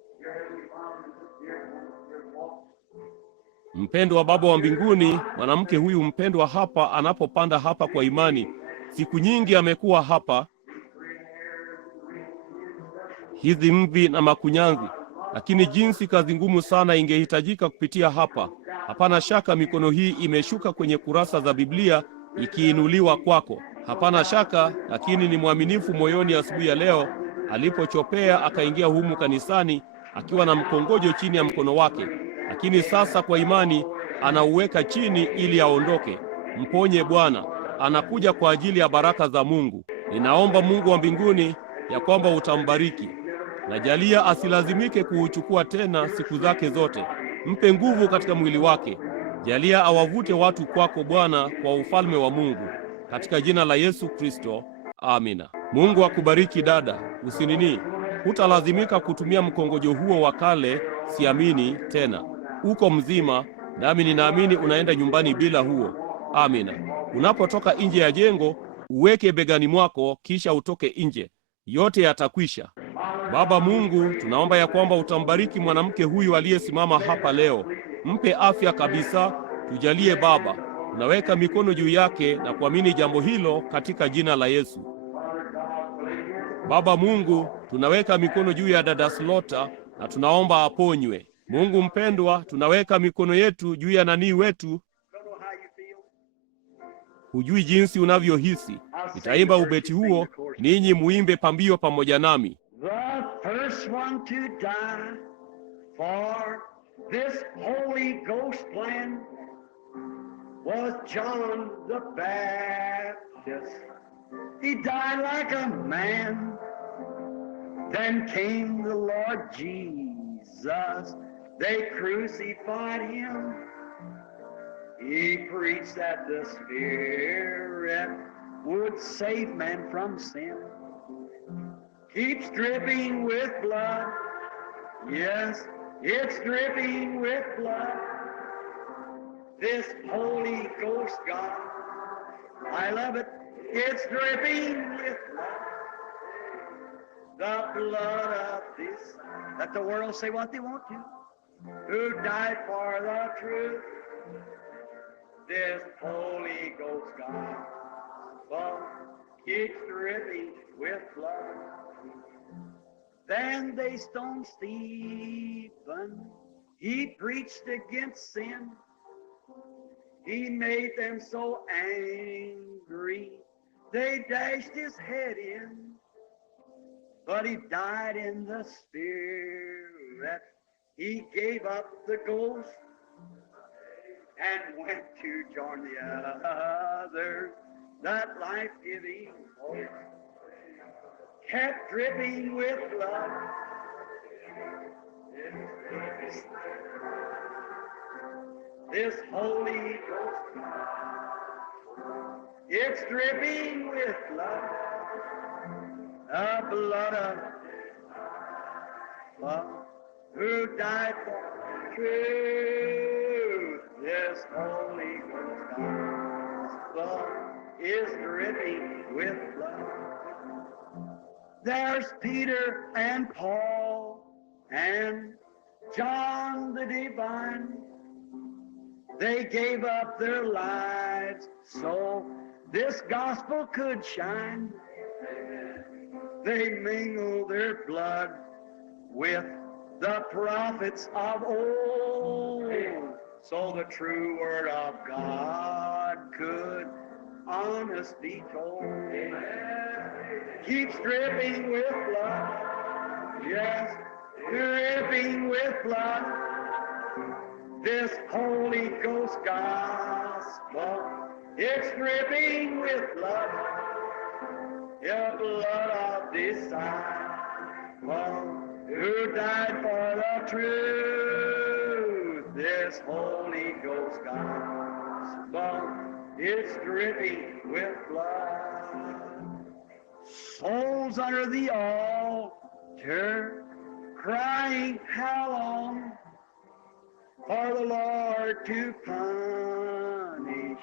Mpendwa Baba wa mbinguni, mwanamke huyu mpendwa hapa anapopanda hapa kwa imani, siku nyingi amekuwa hapa, hizi mvi na makunyanzi, lakini jinsi kazi ngumu sana ingehitajika kupitia hapa. Hapana shaka mikono hii imeshuka kwenye kurasa za Biblia ikiinuliwa kwako. Hapana shaka, lakini ni mwaminifu moyoni asubuhi ya leo alipochopea akaingia humu kanisani akiwa na mkongojo chini ya mkono wake, lakini sasa kwa imani anauweka chini ili aondoke. Mponye Bwana, anakuja kwa ajili ya baraka za Mungu. Ninaomba Mungu wa mbinguni ya kwamba utambariki. Najalia asilazimike kuuchukua tena siku zake zote. Mpe nguvu katika mwili wake. Jalia awavute watu kwako Bwana, kwa ufalme wa Mungu. Katika jina la Yesu Kristo, amina. Mungu akubariki dada. Hutalazimika kutumia mkongojo huo wa kale, siamini tena. Uko mzima, nami ninaamini unaenda nyumbani bila huo. Amina. Unapotoka nje ya jengo, uweke begani mwako, kisha utoke nje. Yote yatakwisha. Baba Mungu, tunaomba ya kwamba utambariki mwanamke huyu aliyesimama hapa leo. Mpe afya kabisa. Tujalie Baba. Tunaweka mikono juu yake na kuamini jambo hilo katika jina la Yesu. Baba Mungu, tunaweka mikono juu ya dada Slota na tunaomba aponywe. Mungu mpendwa, tunaweka mikono yetu juu ya nani wetu. Hujui jinsi unavyohisi. Nitaimba ubeti huo, ninyi muimbe pambio pamoja nami. The first one to die for this Holy Ghost plan was John the Baptist. He died like a man. Then came the Lord Jesus. They crucified him. He preached that the Spirit would save man from sin. Keeps dripping with blood. Yes, it's dripping with blood. This Holy Ghost God, I love it. It's dripping with blood. The blood of this, let the world say what they want to, who died for the truth. This Holy Ghost gospel keeps dripping with blood. Then they stoned Stephen. He preached against sin. He made them so angry, they dashed his head in. But he died in the Spirit. He gave up the ghost and went to join the others. That life-giving hope kept dripping with blood. This Holy Ghost, it's dripping with blood. The blood of love, who died for truth. This Holy Ghost gospel is dripping with blood. There's Peter and Paul and John the Divine. They gave up their lives so this gospel could shine. They mingled their blood with the prophets of old, so the true word of God could honest be told. Keeps dripping with blood, yes, dripping with blood. This Holy Ghost gospel, it's dripping with blood, the blood of disciples who died for the truth. This Holy Ghost gospel, it's dripping with blood. Souls under the altar crying, how long? For the Lord to punish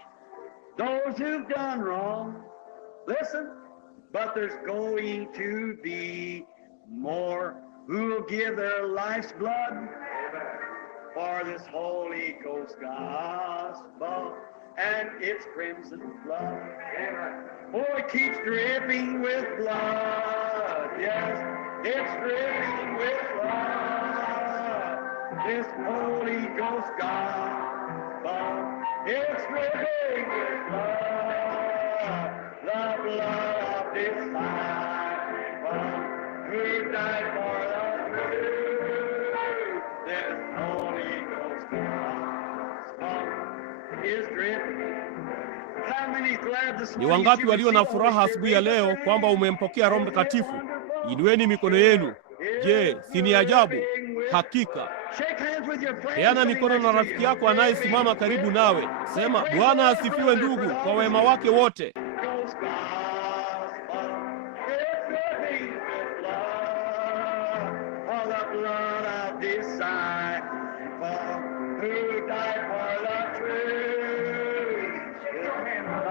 those who've done wrong. Listen, but there's going to be more who'll give their life's blood for this Holy Ghost gospel and its crimson flood. Oh, it keeps dripping with blood. Yes, it's dripping with blood. This Holy Ghost gospel, it's dripping with blood. The blood of disciples who died for the truth. This Holy Ghost gospel is dripping. Ni wangapi walio na furaha asubuhi ya leo kwamba umempokea Roho Mtakatifu? Inueni mikono yenu. Je, si ni ajabu? Hakika. Peana mikono na rafiki yako anayesimama karibu nawe. Sema, Bwana asifiwe ndugu kwa wema wake wote.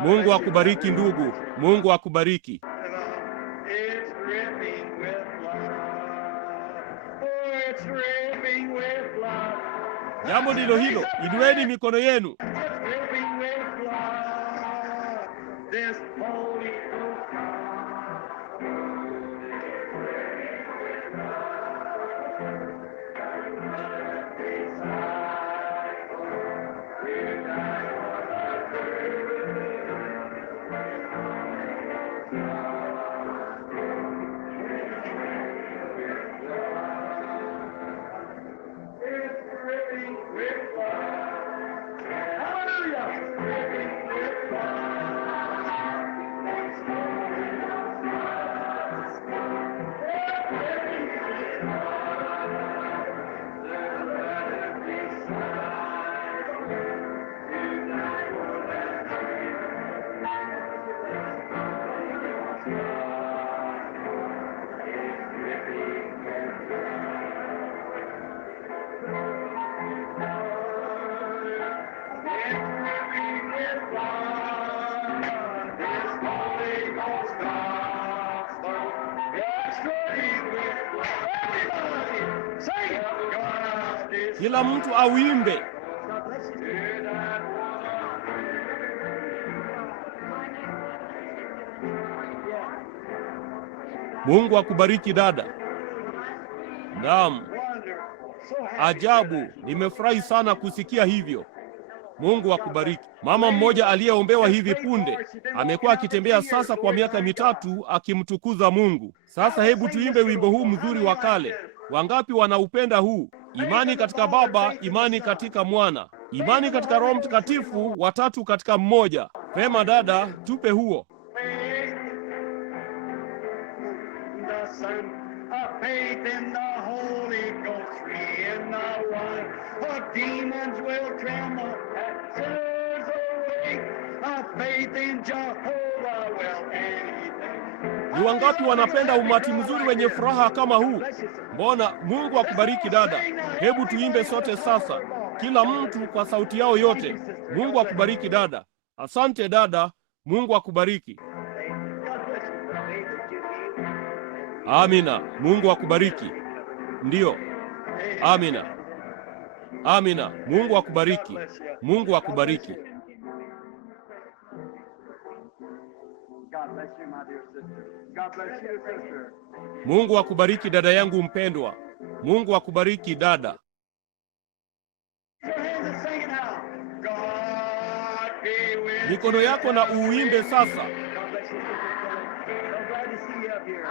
Mungu akubariki ndugu. Mungu akubariki. Jambo ndilo hilo. Inueni mikono yenu. Kila mtu awimbe. Mungu akubariki dada. Naam. Ajabu, nimefurahi sana kusikia hivyo. Mungu akubariki. Mama mmoja aliyeombewa hivi punde amekuwa akitembea sasa kwa miaka 3 akimtukuza Mungu. Sasa hebu tuimbe wimbo huu mzuri wa kale. Wangapi wanaupenda huu? Imani katika Baba, imani katika Mwana, imani katika Roho Mtakatifu, watatu katika mmoja. Pema dada, tupe huo. Ni wangapi wanapenda umati mzuri wenye furaha kama huu? Mbona Mungu akubariki dada. Hebu tuimbe sote sasa, kila mtu kwa sauti yao yote. Mungu akubariki dada. Asante dada, Mungu akubariki. God bless you for the faith that you need. Amina. Mungu akubariki. Ndiyo. Amina. Amina. Mungu akubariki. Mungu akubariki. God bless you, my dear sister. God bless you, sister. Mungu akubariki dada yangu mpendwa. Mungu akubariki dada. Your hands and sing it now. God be with Mikono yako na uimbe sasa. God bless you, sister. I'm glad to see you up here.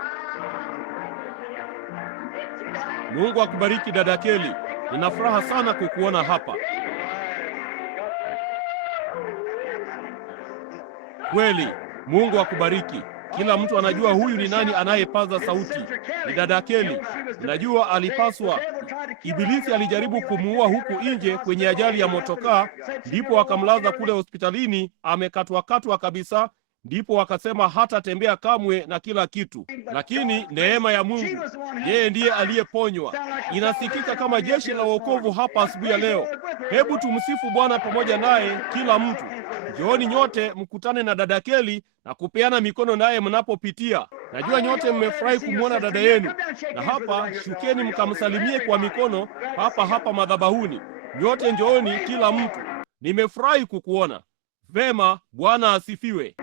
Mungu akubariki dada Keli. Nina furaha sana kukuona hapa. Kweli, Mungu akubariki. Kila mtu anajua huyu ni nani anayepaza sauti. Ni dada Keli. Najua alipaswa. Ibilisi alijaribu kumuua huku nje kwenye ajali ya motokaa, ndipo akamlaza kule hospitalini amekatwa kabisa, ndipo wakasema hata tembea kamwe na kila kitu. Lakini neema ya Mungu, yeye ndiye aliyeponywa. Inasikika kama jeshi la wokovu hapa asubuhi ya leo. Hebu tumsifu Bwana pamoja naye kila mtu. Njooni nyote mkutane na dada Keli na kupeana mikono naye mnapopitia. Najua nyote mmefurahi kumwona dada yenu. Na hapa shukeni mkamsalimie kwa mikono hapa madhabahuni. Nyote njooni kila mtu. Nimefurahi kukuona. Vema, Bwana asifiwe.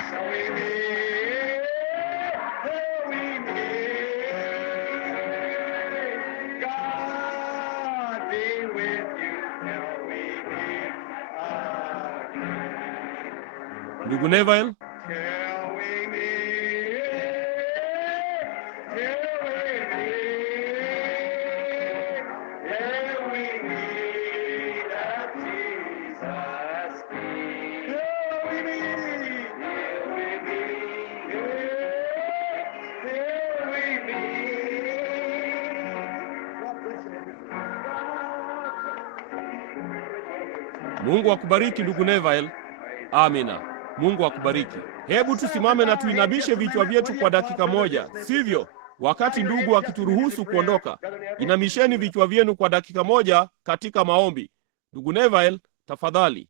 Ndugu Neville, Mungu akubariki ndugu Neville. Amina. Mungu akubariki. Hebu tusimame na tuinamishe vichwa vyetu kwa dakika moja, sivyo? Wakati ndugu akituruhusu kuondoka, inamisheni vichwa vyenu kwa dakika moja katika maombi. Ndugu Neville, tafadhali.